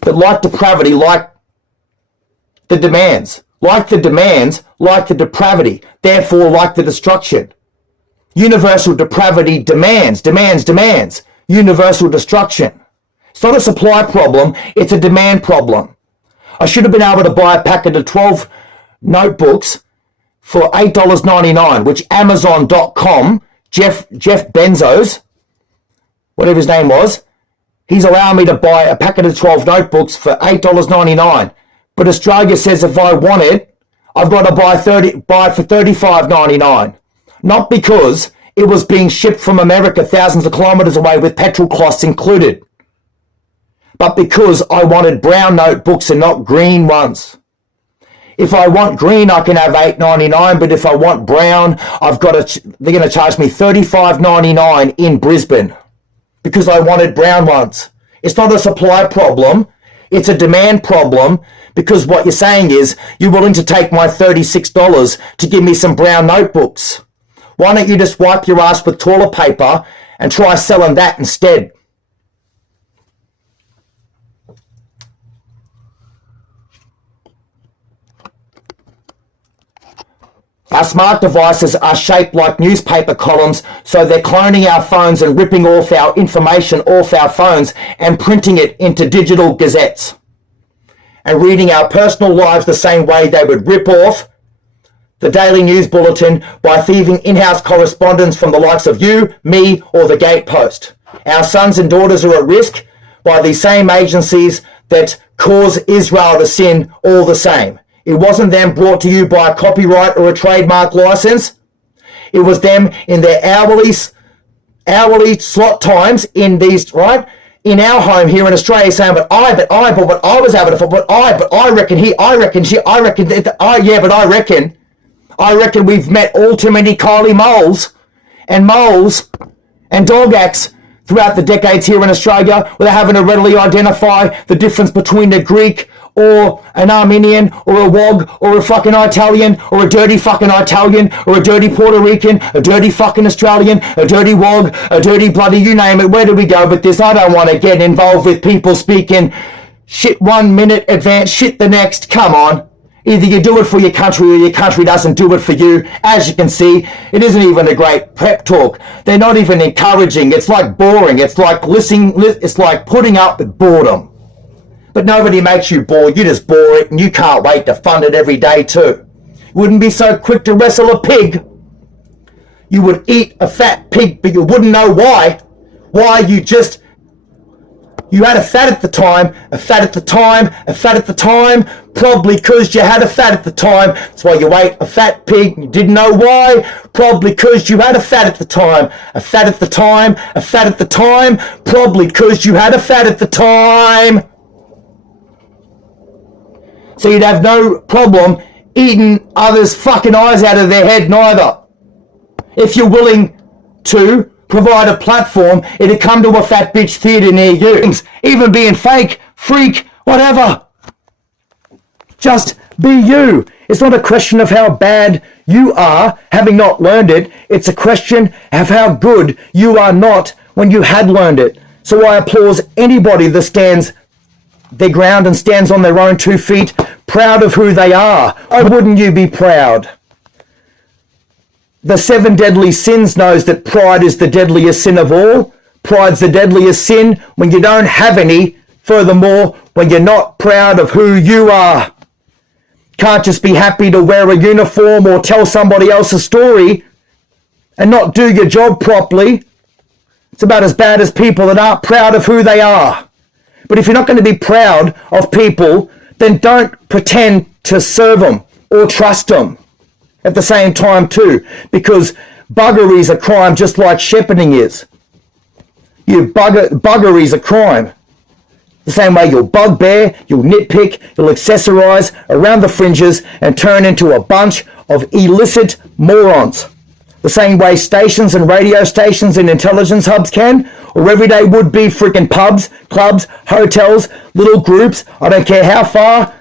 that like depravity, like the demands, like the depravity, therefore like the destruction. Universal depravity demands universal destruction. It's not a supply problem, it's a demand problem. I should have been able to buy a packet of 12 notebooks for $8.99, which Amazon.com, Jeff Bezos, whatever his name was, he's allowing me to buy a packet of 12 notebooks for $8.99. But Australia says if I want it, I've got to buy for $35.99. Not because it was being shipped from America thousands of kilometres away with petrol costs included, but because I wanted brown notebooks and not green ones. If I want green, I can have $8.99, but if I want brown, they're going to charge me $35.99 in Brisbane because I wanted brown ones. It's not a supply problem, it's a demand problem, because what you're saying is you're willing to take my $36 to give me some brown notebooks. Why don't you just wipe your ass with toilet paper and try selling that instead? Our smart devices are shaped like newspaper columns, so they're cloning our phones and ripping off our information off our phones and printing it into digital gazettes and reading our personal lives the same way they would rip off the Daily News Bulletin by thieving in-house correspondence from the likes of you, me, or the Gatepost. Our sons and daughters are at risk by these same agencies that cause Israel to sin all the same. It wasn't them brought to you by a copyright or a trademark license. It was them in their hourly slot times in these, right? In our home here in Australia saying, but I was able to, I reckon we've met all too many Kylie moles and dog acts throughout the decades here in Australia without having to readily identify the difference between a Greek or an Armenian or a Wog or a fucking Italian or a dirty fucking Italian or a dirty Puerto Rican, a dirty fucking Australian, a dirty Wog, a dirty bloody, you name it. Where do we go with this? I don't want to get involved with people speaking shit 1 minute advance, shit the next. Come on. Either you do it for your country or your country doesn't do it for you. As you can see, it isn't even a great prep talk. They're not even encouraging. It's like boring. It's like it's like putting up with boredom. But nobody makes you bored. You just bore it and you can't wait to fund it every day too. You wouldn't be so quick to wrestle a pig. You would eat a fat pig, but you wouldn't know why. Why you had a fat at the time, probably because you had a fat at the time. That's why you ate a fat pig and you didn't know why, probably because you had a fat at the time, probably because you had a fat at the time. So you'd have no problem eating others' fucking eyes out of their head neither. If you're willing to provide a platform, it'd come to a fat bitch theatre near you. Even being fake, freak, whatever. Just be you. It's not a question of how bad you are, having not learned it. It's a question of how good you are not when you had learned it. So I applaud anybody that stands their ground and stands on their own 2 feet, proud of who they are. Why wouldn't you be proud? The 7 deadly sins knows that pride is the deadliest sin of all. Pride's the deadliest sin when you don't have any. Furthermore, when you're not proud of who you are. Can't just be happy to wear a uniform or tell somebody else a story and not do your job properly. It's about as bad as people that aren't proud of who they are. But if you're not going to be proud of people, then don't pretend to serve them or trust them at the same time too, because buggery is a crime just like shepherding is. Buggery is a crime. The same way you'll bugbear, you'll nitpick, you'll accessorize around the fringes and turn into a bunch of illicit morons. The same way stations and radio stations and intelligence hubs can, or everyday would-be freaking pubs, clubs, hotels, little groups, I don't care how far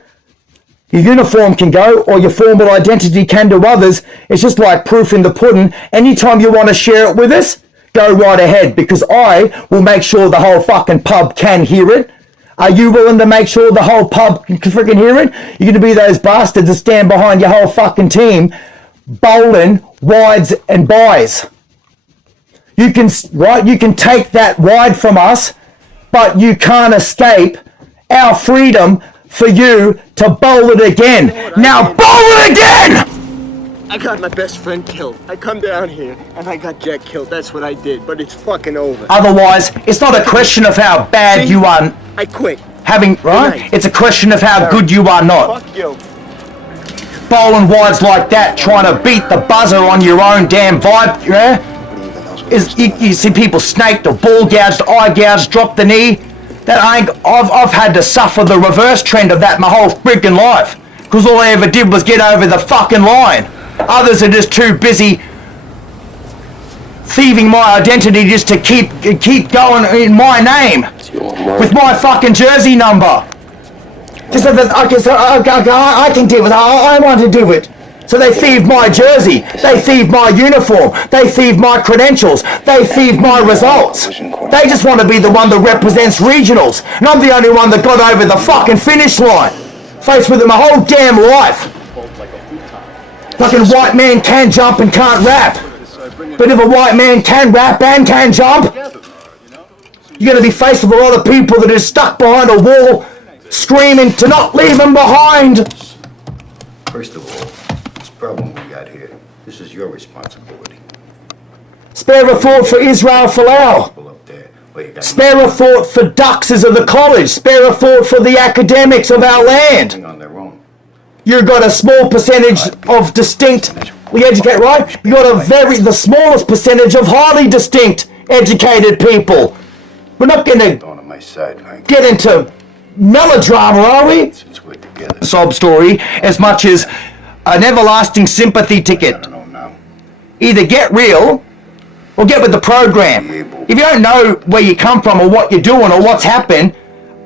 your uniform can go or your formal identity can to others. It's just like proof in the pudding. Anytime you want to share it with us, go right ahead, because I will make sure the whole fucking pub can hear it. Are you willing to make sure the whole pub can freaking hear it? You're going to be those bastards that stand behind your whole fucking team, bowling wides and buys. You can take that wide from us, but you can't escape our freedom for you to bowl it again. Now bowl it again! I got my best friend killed. I come down here and I got Jack killed. That's what I did, but it's fucking over. Otherwise, it's not a question of how bad you are. I quit. Right? It's a question of how good you are not. Fuck you. Bowling wides like that, trying to beat the buzzer on your own damn vibe, yeah? You see people snaked or ball gouged, eye gouged, drop the knee. I've had to suffer the reverse trend of that my whole freaking life, because all I ever did was get over the fucking line. Others are just too busy thieving my identity just to keep going in my name with my fucking jersey number. Just so that I can do it. I want to do it. So they thieved my jersey, they thieved my uniform, they thieved my credentials, they thieved my results. They just want to be the one that represents regionals, and I'm the only one that got over the fucking finish line. Faced with it my whole damn life. Fucking white man can jump and can't rap. But if a white man can rap and can jump, you're going to be faced with a lot of people that are stuck behind a wall screaming to not leave them behind. First of all, this problem we got here, this is your responsibility. Spare a thought for Israel Folau. Spare a thought for duxes of the college. Spare a thought for the academics of our land. You've got a small percentage of distinctly educated, right? You've got the smallest percentage of highly distinct educated people. We're not going to get into melodrama, are we? Sob story, as much as an everlasting sympathy ticket. Either get real or get with the program. If you don't know where you come from or what you're doing or what's happened,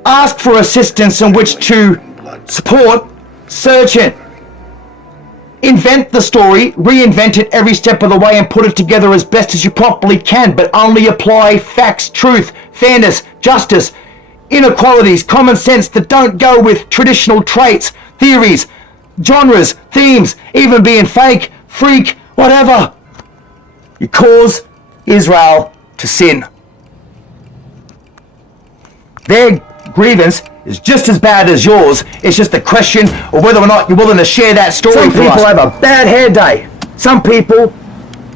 ask for assistance in which to support. Search it. Invent the story, reinvent it every step of the way and put it together as best as you properly can, but only apply facts, truth, fairness, justice, inequalities, common sense that don't go with traditional traits, theories, genres, themes, even being fake, freak, whatever. You cause Israel to sin. Their grievance is just as bad as yours. It's just a question of whether or not you're willing to share that story. Some people have a bad hair day. Some people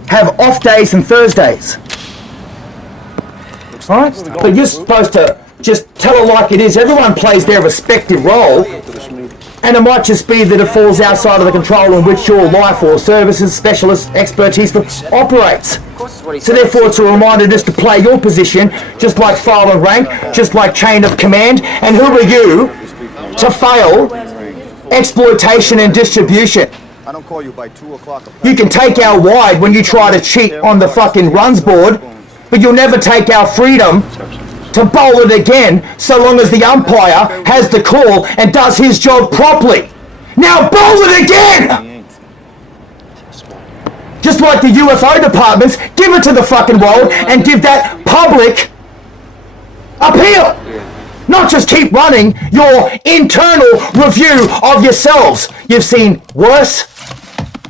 have off days and Thursdays. Right? But you're supposed to just tell it like it is. Everyone plays their respective role, and it might just be that it falls outside of the control in which your life or services, specialist expertise operates. So therefore it's a reminder just to play your position, just like file and rank, just like chain of command. And who are you to fail exploitation and distribution? You can take our wide when you try to cheat on the fucking runs board, but you'll never take our freedom to bowl it again so long as the umpire has the call and does his job properly. Now bowl it again! Just like the UFO departments, give it to the fucking world and give that public appeal. Not just keep running your internal review of yourselves. You've seen worse.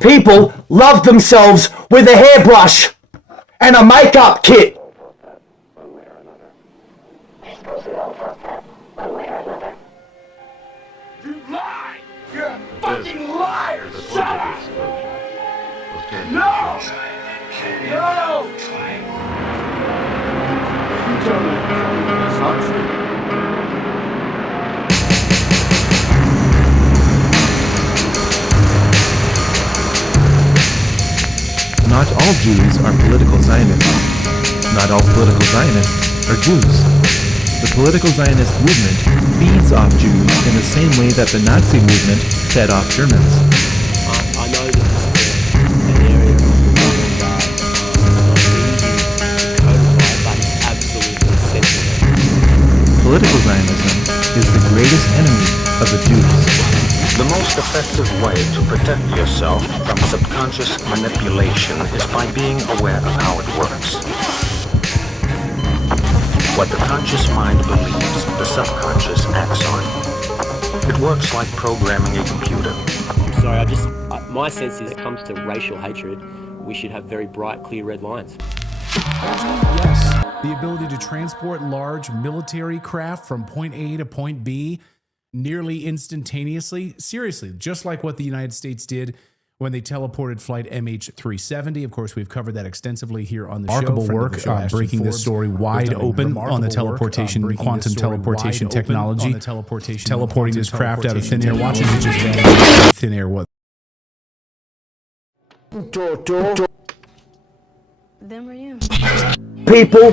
People love themselves with a hairbrush and a makeup kit. all Jews are political Zionists. Not all political Zionists are Jews. The political Zionist movement feeds off Jews in the same way that the Nazi movement fed off Germans. I know that this is an area of the world that is not easy to codify, but it's absolutely essential. Political Zionism is the greatest enemy of the Jews. The most effective way to protect yourself from subconscious manipulation is by being aware of how it works. What the conscious mind believes, the subconscious acts on. It works like programming a computer. I'm sorry, my sense is it comes to racial hatred, we should have very bright, clear red lines. Yes, the ability to transport large military craft from point A to point B nearly instantaneously. Seriously, just like what the United States did when they teleported flight MH370. Of course, we've covered that extensively here on the show. Remarkable work breaking this story wide open on the teleportation, quantum teleportation technology. Teleporting this craft out of thin air. Watch as it just vanishes out of thin air. What? Them or you? People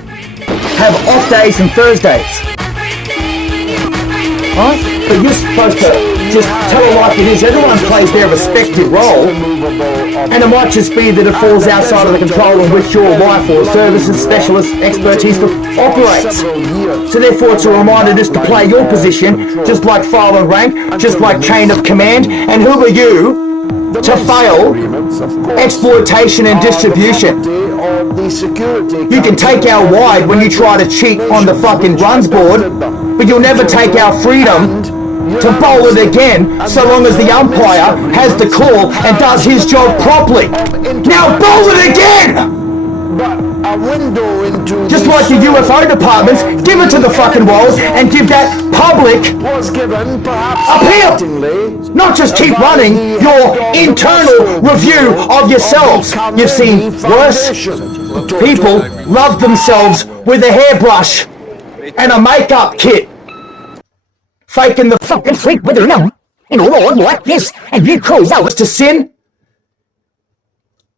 have off days and Thursdays. Right? But you're supposed to just tell it like it is. Everyone plays their respective role, and it might just be that it falls outside of the control in which your life or services, specialist, expertise operates. So therefore it's a reminder just to play your position, just like file and rank, just like chain of command, and who are you to fail exploitation and distribution? You can take our wide when you try to cheat on the fucking runs board, but you'll never take our freedom to bowl it again so long as the umpire has the call and does his job properly. Now bowl it again! Just like the UFO departments, give it to the fucking world and give that public appeal. Not just keep running your internal review of yourselves. You've seen worse. People love themselves with a hairbrush and a makeup kit. Faking the fucking freak with their own and all like this, and you call that to sin?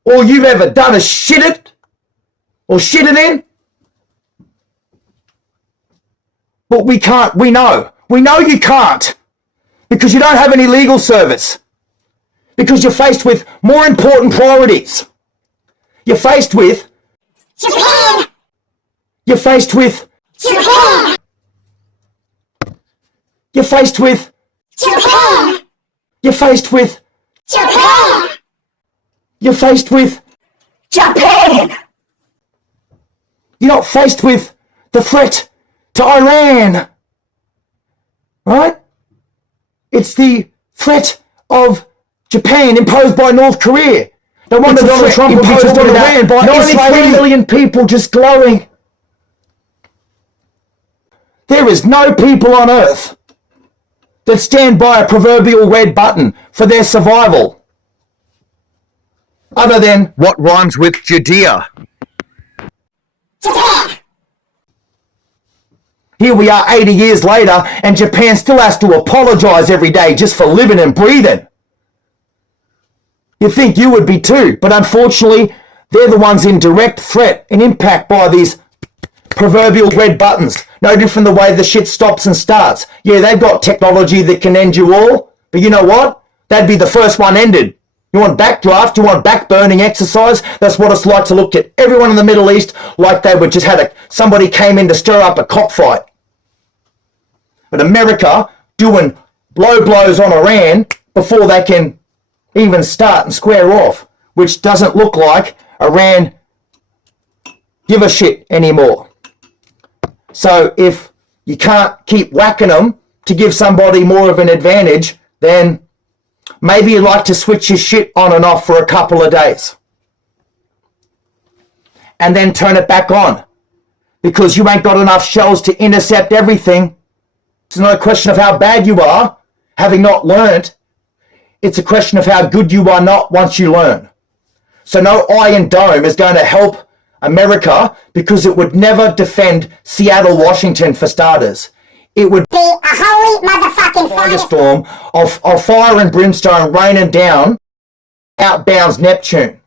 All you've ever done is shit it? Or shit it in? But we can't, we know you can't, because you don't have any legal service, because you're faced with more important priorities. You're faced with Japan. You're faced with Japan. You're faced with Japan. You're faced with Japan. You're faced with Japan. You're not faced with the threat to Iran, right? It's the threat of Japan imposed by North Korea. No wonder Donald Trump imposed on Iran by 93 million people just glowing. There is no people on earth that stand by a proverbial red button for their survival, other than what rhymes with Judea. Here we are 80 years later, and Japan still has to apologize every day just for living and breathing. You'd think you would be too, but unfortunately, they're the ones in direct threat and impact by these proverbial red buttons. No different the way the shit stops and starts. Yeah, they've got technology that can end you all, but you know what? That'd be the first one ended. You want backdraft? You want backburning exercise? That's what it's like to look at everyone in the Middle East like they would just had somebody came in to stir up a cockfight. But America doing blow blows on Iran before they can even start and square off, which doesn't look like Iran give a shit anymore. So if you can't keep whacking them to give somebody more of an advantage, then maybe you'd like to switch your shit on and off for a couple of days. And then turn it back on. Because you ain't got enough shells to intercept everything. It's not a question of how bad you are, having not learned. It's a question of how good you are not once you learn. So no Iron Dome is going to help America because it would never defend Seattle, Washington for starters. It would be a holy motherfucking firestorm of fire and brimstone raining down outbounds Neptune.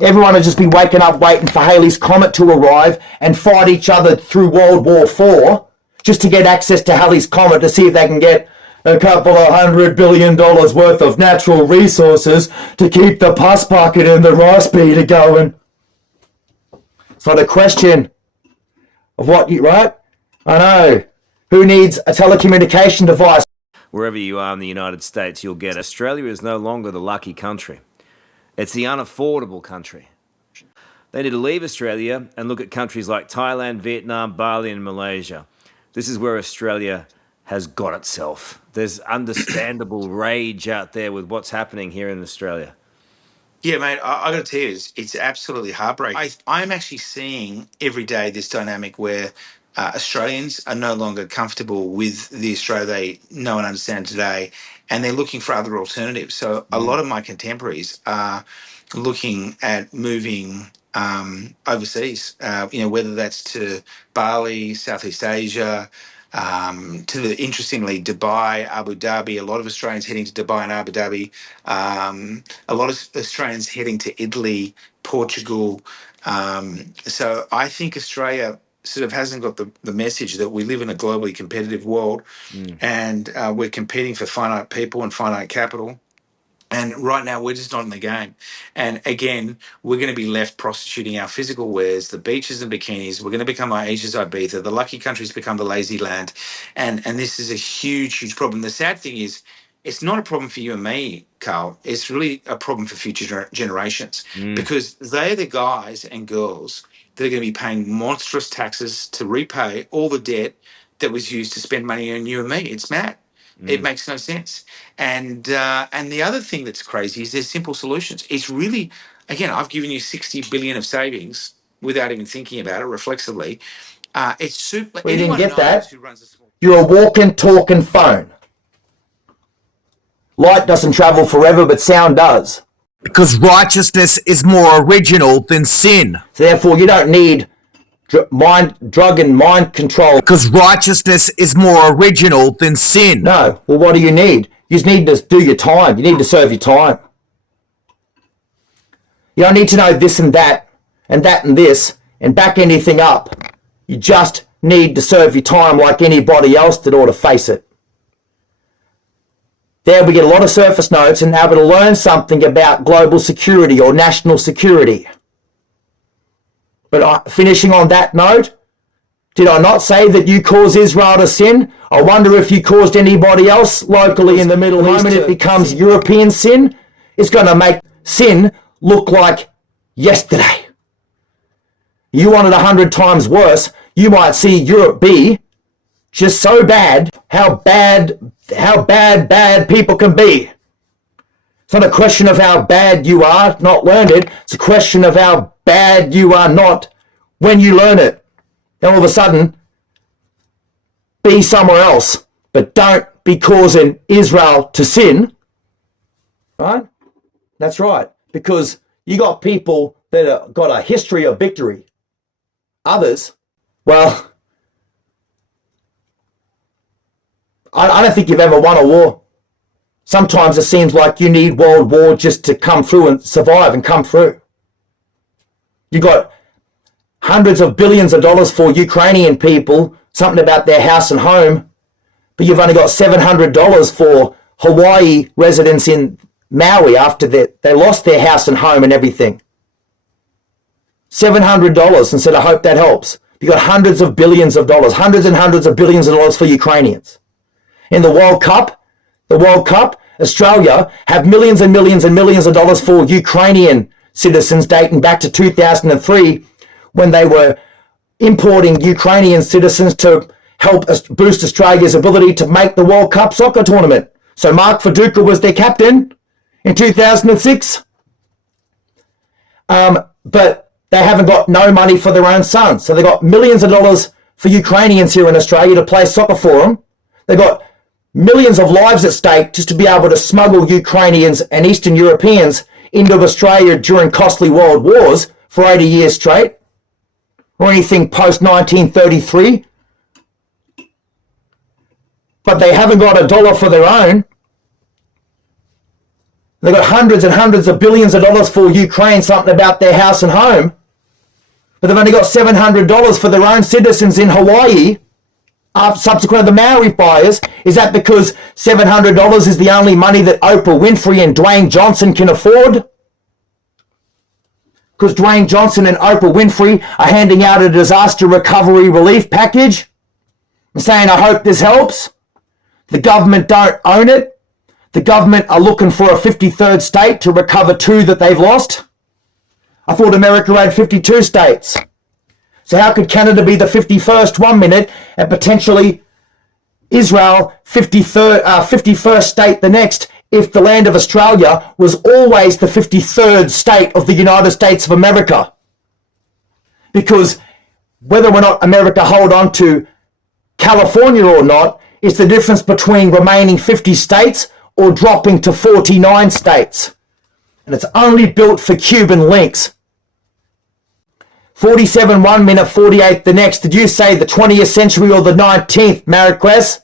Everyone would just be waking up waiting for Halley's Comet to arrive and fight each other through World War IV just to get access to Halley's Comet to see if they can get a couple of $100 billion worth of natural resources to keep the pus bucket and the rice beater going. So the question of what you, right? I know. Who needs a telecommunication device? Wherever you are in the United States, you'll get Australia is no longer the lucky country. It's the unaffordable country. They need to leave Australia and look at countries like Thailand, Vietnam, Bali, and Malaysia. This is where Australia has got itself. There's understandable rage out there with what's happening here in Australia. Yeah, mate, I got to tell you, it's absolutely heartbreaking. I'm actually seeing every day this dynamic where Australians are no longer comfortable with the Australia they know and understand today, and they're looking for other alternatives. So a lot of my contemporaries are looking at moving overseas, whether that's to Bali, Southeast Asia, interestingly, Dubai, Abu Dhabi. A lot of Australians heading to Dubai and Abu Dhabi. A lot of Australians heading to Italy, Portugal. So I think Australia sort of hasn't got the message that we live in a globally competitive world, and we're competing for finite people and finite capital. And right now, we're just not in the game. And again, we're going to be left prostituting our physical wares, the beaches and bikinis. We're going to become our Asia's Ibiza. The lucky countries become the lazy land. And this is a huge, huge problem. The sad thing is, it's not a problem for you and me, Carl. It's really a problem for future generations, because they're the guys and girls that are going to be paying monstrous taxes to repay all the debt that was used to spend money on you and me. It's mad. It makes no sense. And the other thing that's crazy is there's simple solutions. It's really, again, I've given you 60 billion of savings without even thinking about it reflexively. It's super. We didn't get that. You're a walking, talking phone. Light doesn't travel forever, but sound does. Because righteousness is more original than sin. So therefore, you don't need drug and mind control. Because righteousness is more original than sin. No. Well, what do you need? You just need to do your time. You need to serve your time. You don't need to know this and that and this and back anything up. You just need to serve your time like anybody else that ought to face it. There we get a lot of surface notes and able to learn something about global security or national security. But finishing on that note, did I not say that you cause Israel to sin? I wonder if you caused anybody else locally in the Middle East. The moment it becomes European sin, it's going to make sin look like yesterday. You want it 100 times worse, you might see Europe be just so bad, how bad people can be. It's not a question of how bad you are, not learned it. It's a question of how bad you are not when you learn it. Then all of a sudden, be somewhere else, but don't be causing Israel to sin. Right? That's right. Because you got people that have got a history of victory. Others, well, I don't think you've ever won a war. Sometimes it seems like you need world war just to come through and survive and come through. You got hundreds of billions of dollars for Ukrainian people, something about their house and home, but you've only got $700 for Hawaii residents in Maui after they lost their house and home and everything. $700 and said, I hope that helps. You got hundreds of billions of dollars, hundreds and hundreds of billions of dollars for Ukrainians. In the World Cup, Australia have millions and millions and millions of dollars for Ukrainian citizens dating back to 2003 when they were importing Ukrainian citizens to help boost Australia's ability to make the World Cup soccer tournament. So Mark Viduka was their captain in 2006. But they haven't got no money for their own sons. So they got millions of dollars for Ukrainians here in Australia to play soccer for them. They got millions of lives at stake just to be able to smuggle Ukrainians and Eastern Europeans into Australia during costly world wars for 80 years straight, or anything post-1933. But they haven't got a dollar for their own. They've got hundreds and hundreds of billions of dollars for Ukraine, something about their house and home. But they've only got $700 for their own citizens in Hawaii, subsequent to the Maori fires. Is that because $700 is the only money that Oprah Winfrey and Dwayne Johnson can afford? Because Dwayne Johnson and Oprah Winfrey are handing out a disaster recovery relief package and saying, I hope this helps. The government don't own it. The government are looking for a 53rd state to recover 2 that they've lost. I thought America had 52 states. So how could Canada be the 51st 1 minute and potentially Israel 51st state the next if the land of Australia was always the 53rd state of the United States of America? Because whether or not America hold on to California or not is the difference between remaining 50 states or dropping to 49 states. And it's only built for Cuban links. 47 1 minute, 48 the next. Did you say the 20th century or the 19th, Marquez?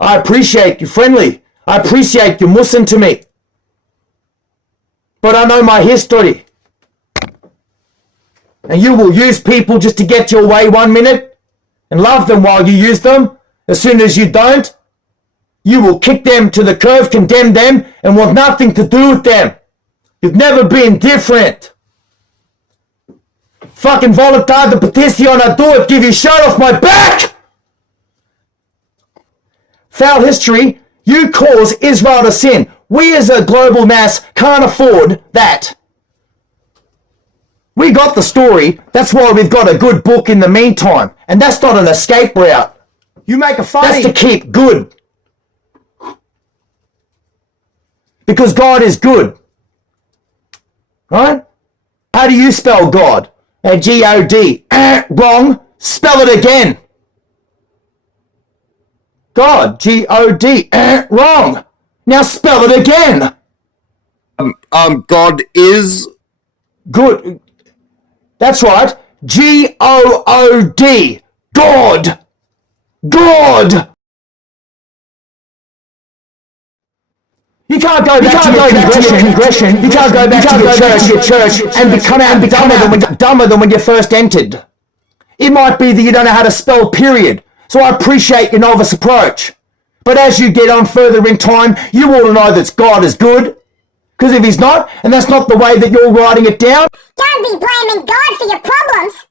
I appreciate you, friendly. I appreciate you listen to me. But I know my history. And you will use people just to get your way 1 minute and love them while you use them. As soon as you don't, you will kick them to the curb, condemn them, and want nothing to do with them. You've never been different. Fucking volatile the petition, I do it, give you shirt off my back! Foul history, you cause Israel to sin. We as a global mass can't afford that. We got the story, that's why we've got a good book in the meantime. And that's not an escape route. You make a funny. That's to keep good. Because God is good. Right? How do you spell God? G-O-D. Wrong. Spell it again. God. G-O-D. Wrong. Now spell it again. God is good. That's right. G-O-O-D. God. God. You can't go back to your congression. You can't go back to your church and become dumber than when you first entered. It might be that you don't know how to spell period. So I appreciate your novice approach. But as you get on further in time, you ought to know that God is good. Because if he's not, and that's not the way that you're writing it down. Don't be blaming God for your problems.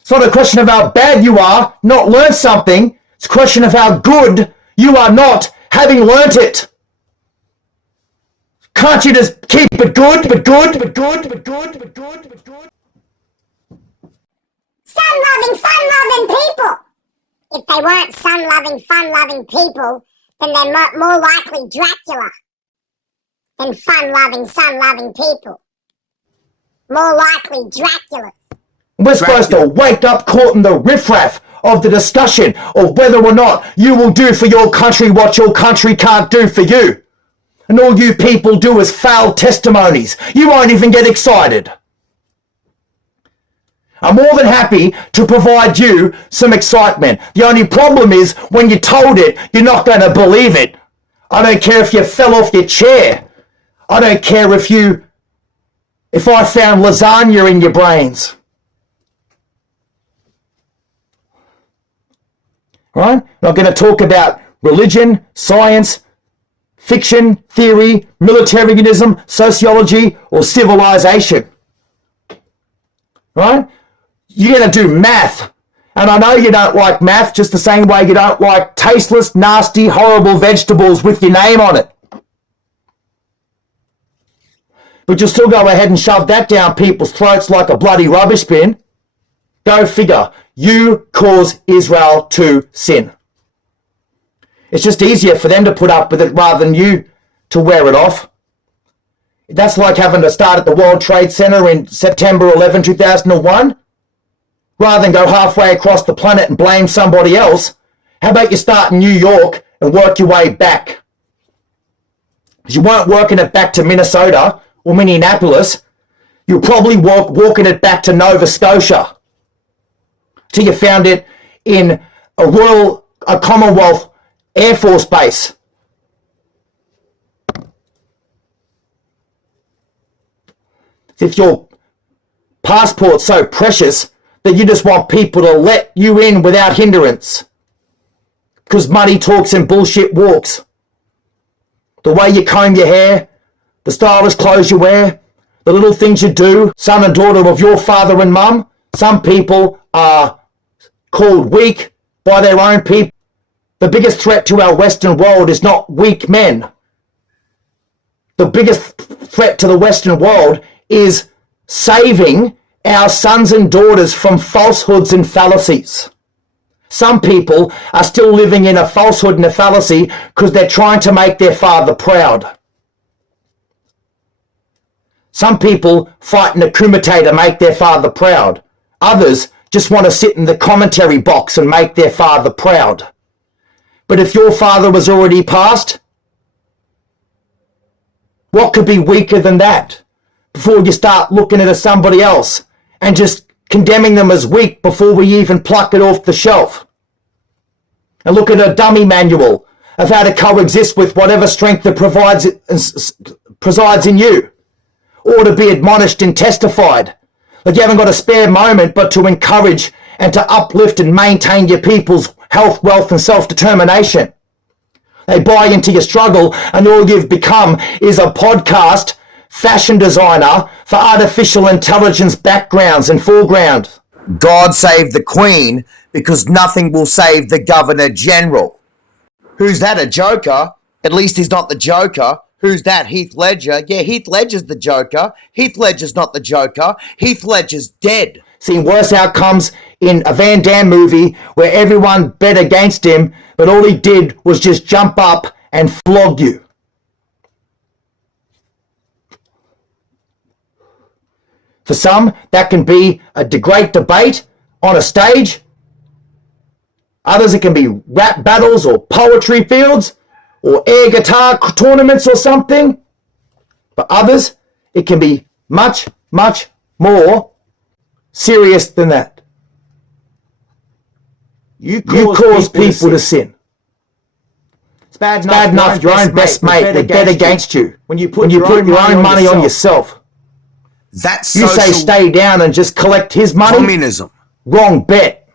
It's not a question of how bad you are, not learn something. It's a question of how good you are not, having learnt it. Can't you just keep it good? Sun-loving, fun-loving people. If they weren't sun-loving, fun-loving people, then they're more likely Dracula than fun-loving, sun-loving people. More likely Dracula. We're supposed to wake up caught in the riffraff of the discussion of whether or not you will do for your country what your country can't do for you. And all you people do is foul testimonies. You won't even get excited. I'm more than happy to provide you some excitement. The only problem is when you're told it, you're not going to believe it. I don't care if you fell off your chair. I don't care if I found lasagna in your brains. Right? I'm going to talk about religion, science, fiction, theory, militarism, sociology, or civilization. Right? You're going to do math. And I know you don't like math just the same way you don't like tasteless, nasty, horrible vegetables with your name on it. But you'll still go ahead and shove that down people's throats like a bloody rubbish bin. Go figure. You cause Israel to sin. It's just easier for them to put up with it rather than you to wear it off. That's like having to start at the World Trade Center in September 11, 2001. Rather than go halfway across the planet and blame somebody else, how about you start in New York and work your way back? Because you weren't working it back to Minnesota or Minneapolis. You're probably walking it back to Nova Scotia. Till you found it in a Commonwealth Air Force base. If your passport's so precious that you just want people to let you in without hindrance. Because money talks and bullshit walks. The way you comb your hair, the stylish clothes you wear, the little things you do, son and daughter of your father and mum, some people are called weak by their own people. The biggest threat to our Western world is not weak men. The biggest threat to the Western world is saving our sons and daughters from falsehoods and fallacies. Some people are still living in a falsehood and a fallacy because they're trying to make their father proud. Some people fight in a kumite to make their father proud. Others just want to sit in the commentary box and make their father proud. But if your father was already passed, what could be weaker than that? Before you start looking at somebody else and just condemning them as weak before we even pluck it off the shelf. And look at a dummy manual of how to coexist with whatever strength that presides in you, or to be admonished and testified. Like you haven't got a spare moment but to encourage and to uplift and maintain your people's health, wealth and self-determination. They buy into your struggle and all you've become is a podcast fashion designer for artificial intelligence backgrounds and foregrounds. God save the Queen because nothing will save the Governor General. Who's that, a Joker? At least he's not the Joker. Who's that, Heath Ledger? Yeah, Heath Ledger's the Joker. Heath Ledger's not the Joker. Heath Ledger's dead. Seen worse outcomes in a Van Damme movie where everyone bet against him, but all he did was just jump up and flog you. For some, that can be a great debate on a stage. Others, it can be rap battles or poetry fields or air guitar tournaments or something. For others, it can be much, much more serious than that. You cause people to sin. It's bad enough your own best mate would bet against you when you put your own money on yourself. That's you say stay down and just collect his money? Communism. Wrong bet.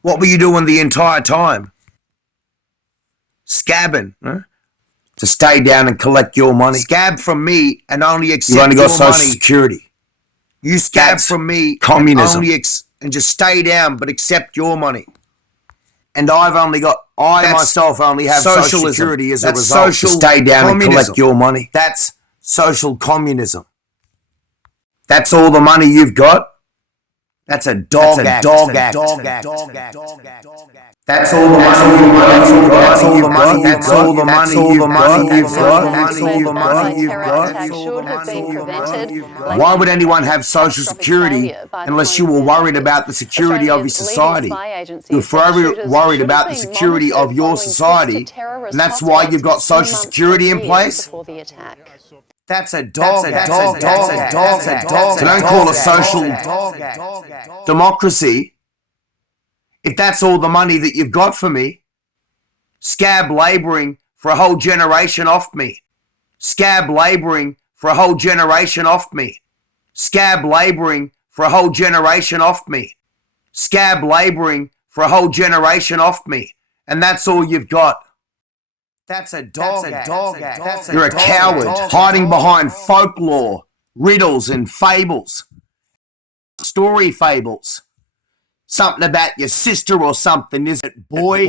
What were you doing the entire time? Scabbing, huh? To stay down and collect your money. Scab from me and only accept your money. You only got Social Security. You scab from me communism. And just stay down but accept your money. And I myself only have Social Security as a result. To stay down and collect your money. That's social communism. That's all the money you've got? That's a dog act. That's all the money you've got. That's all the money you've got. That's all the money you've got. That's all the money you've got. Why would anyone have Social Security unless you were worried about the security of your society? You're forever worried about the security of your society, and that's why you've got Social Security in place? That's a dog. That's a dog. So don't call it social democracy. If that's all the money that you've got for me, scab labouring for a whole generation off me. Scab labouring for a whole generation off me. Scab labouring for a whole generation off me. Scab labouring for a whole generation off me. And that's all you've got. That's a dog. You're a coward hiding behind folklore, riddles and fables. Story fables. Something about your sister or something, is it? Boy.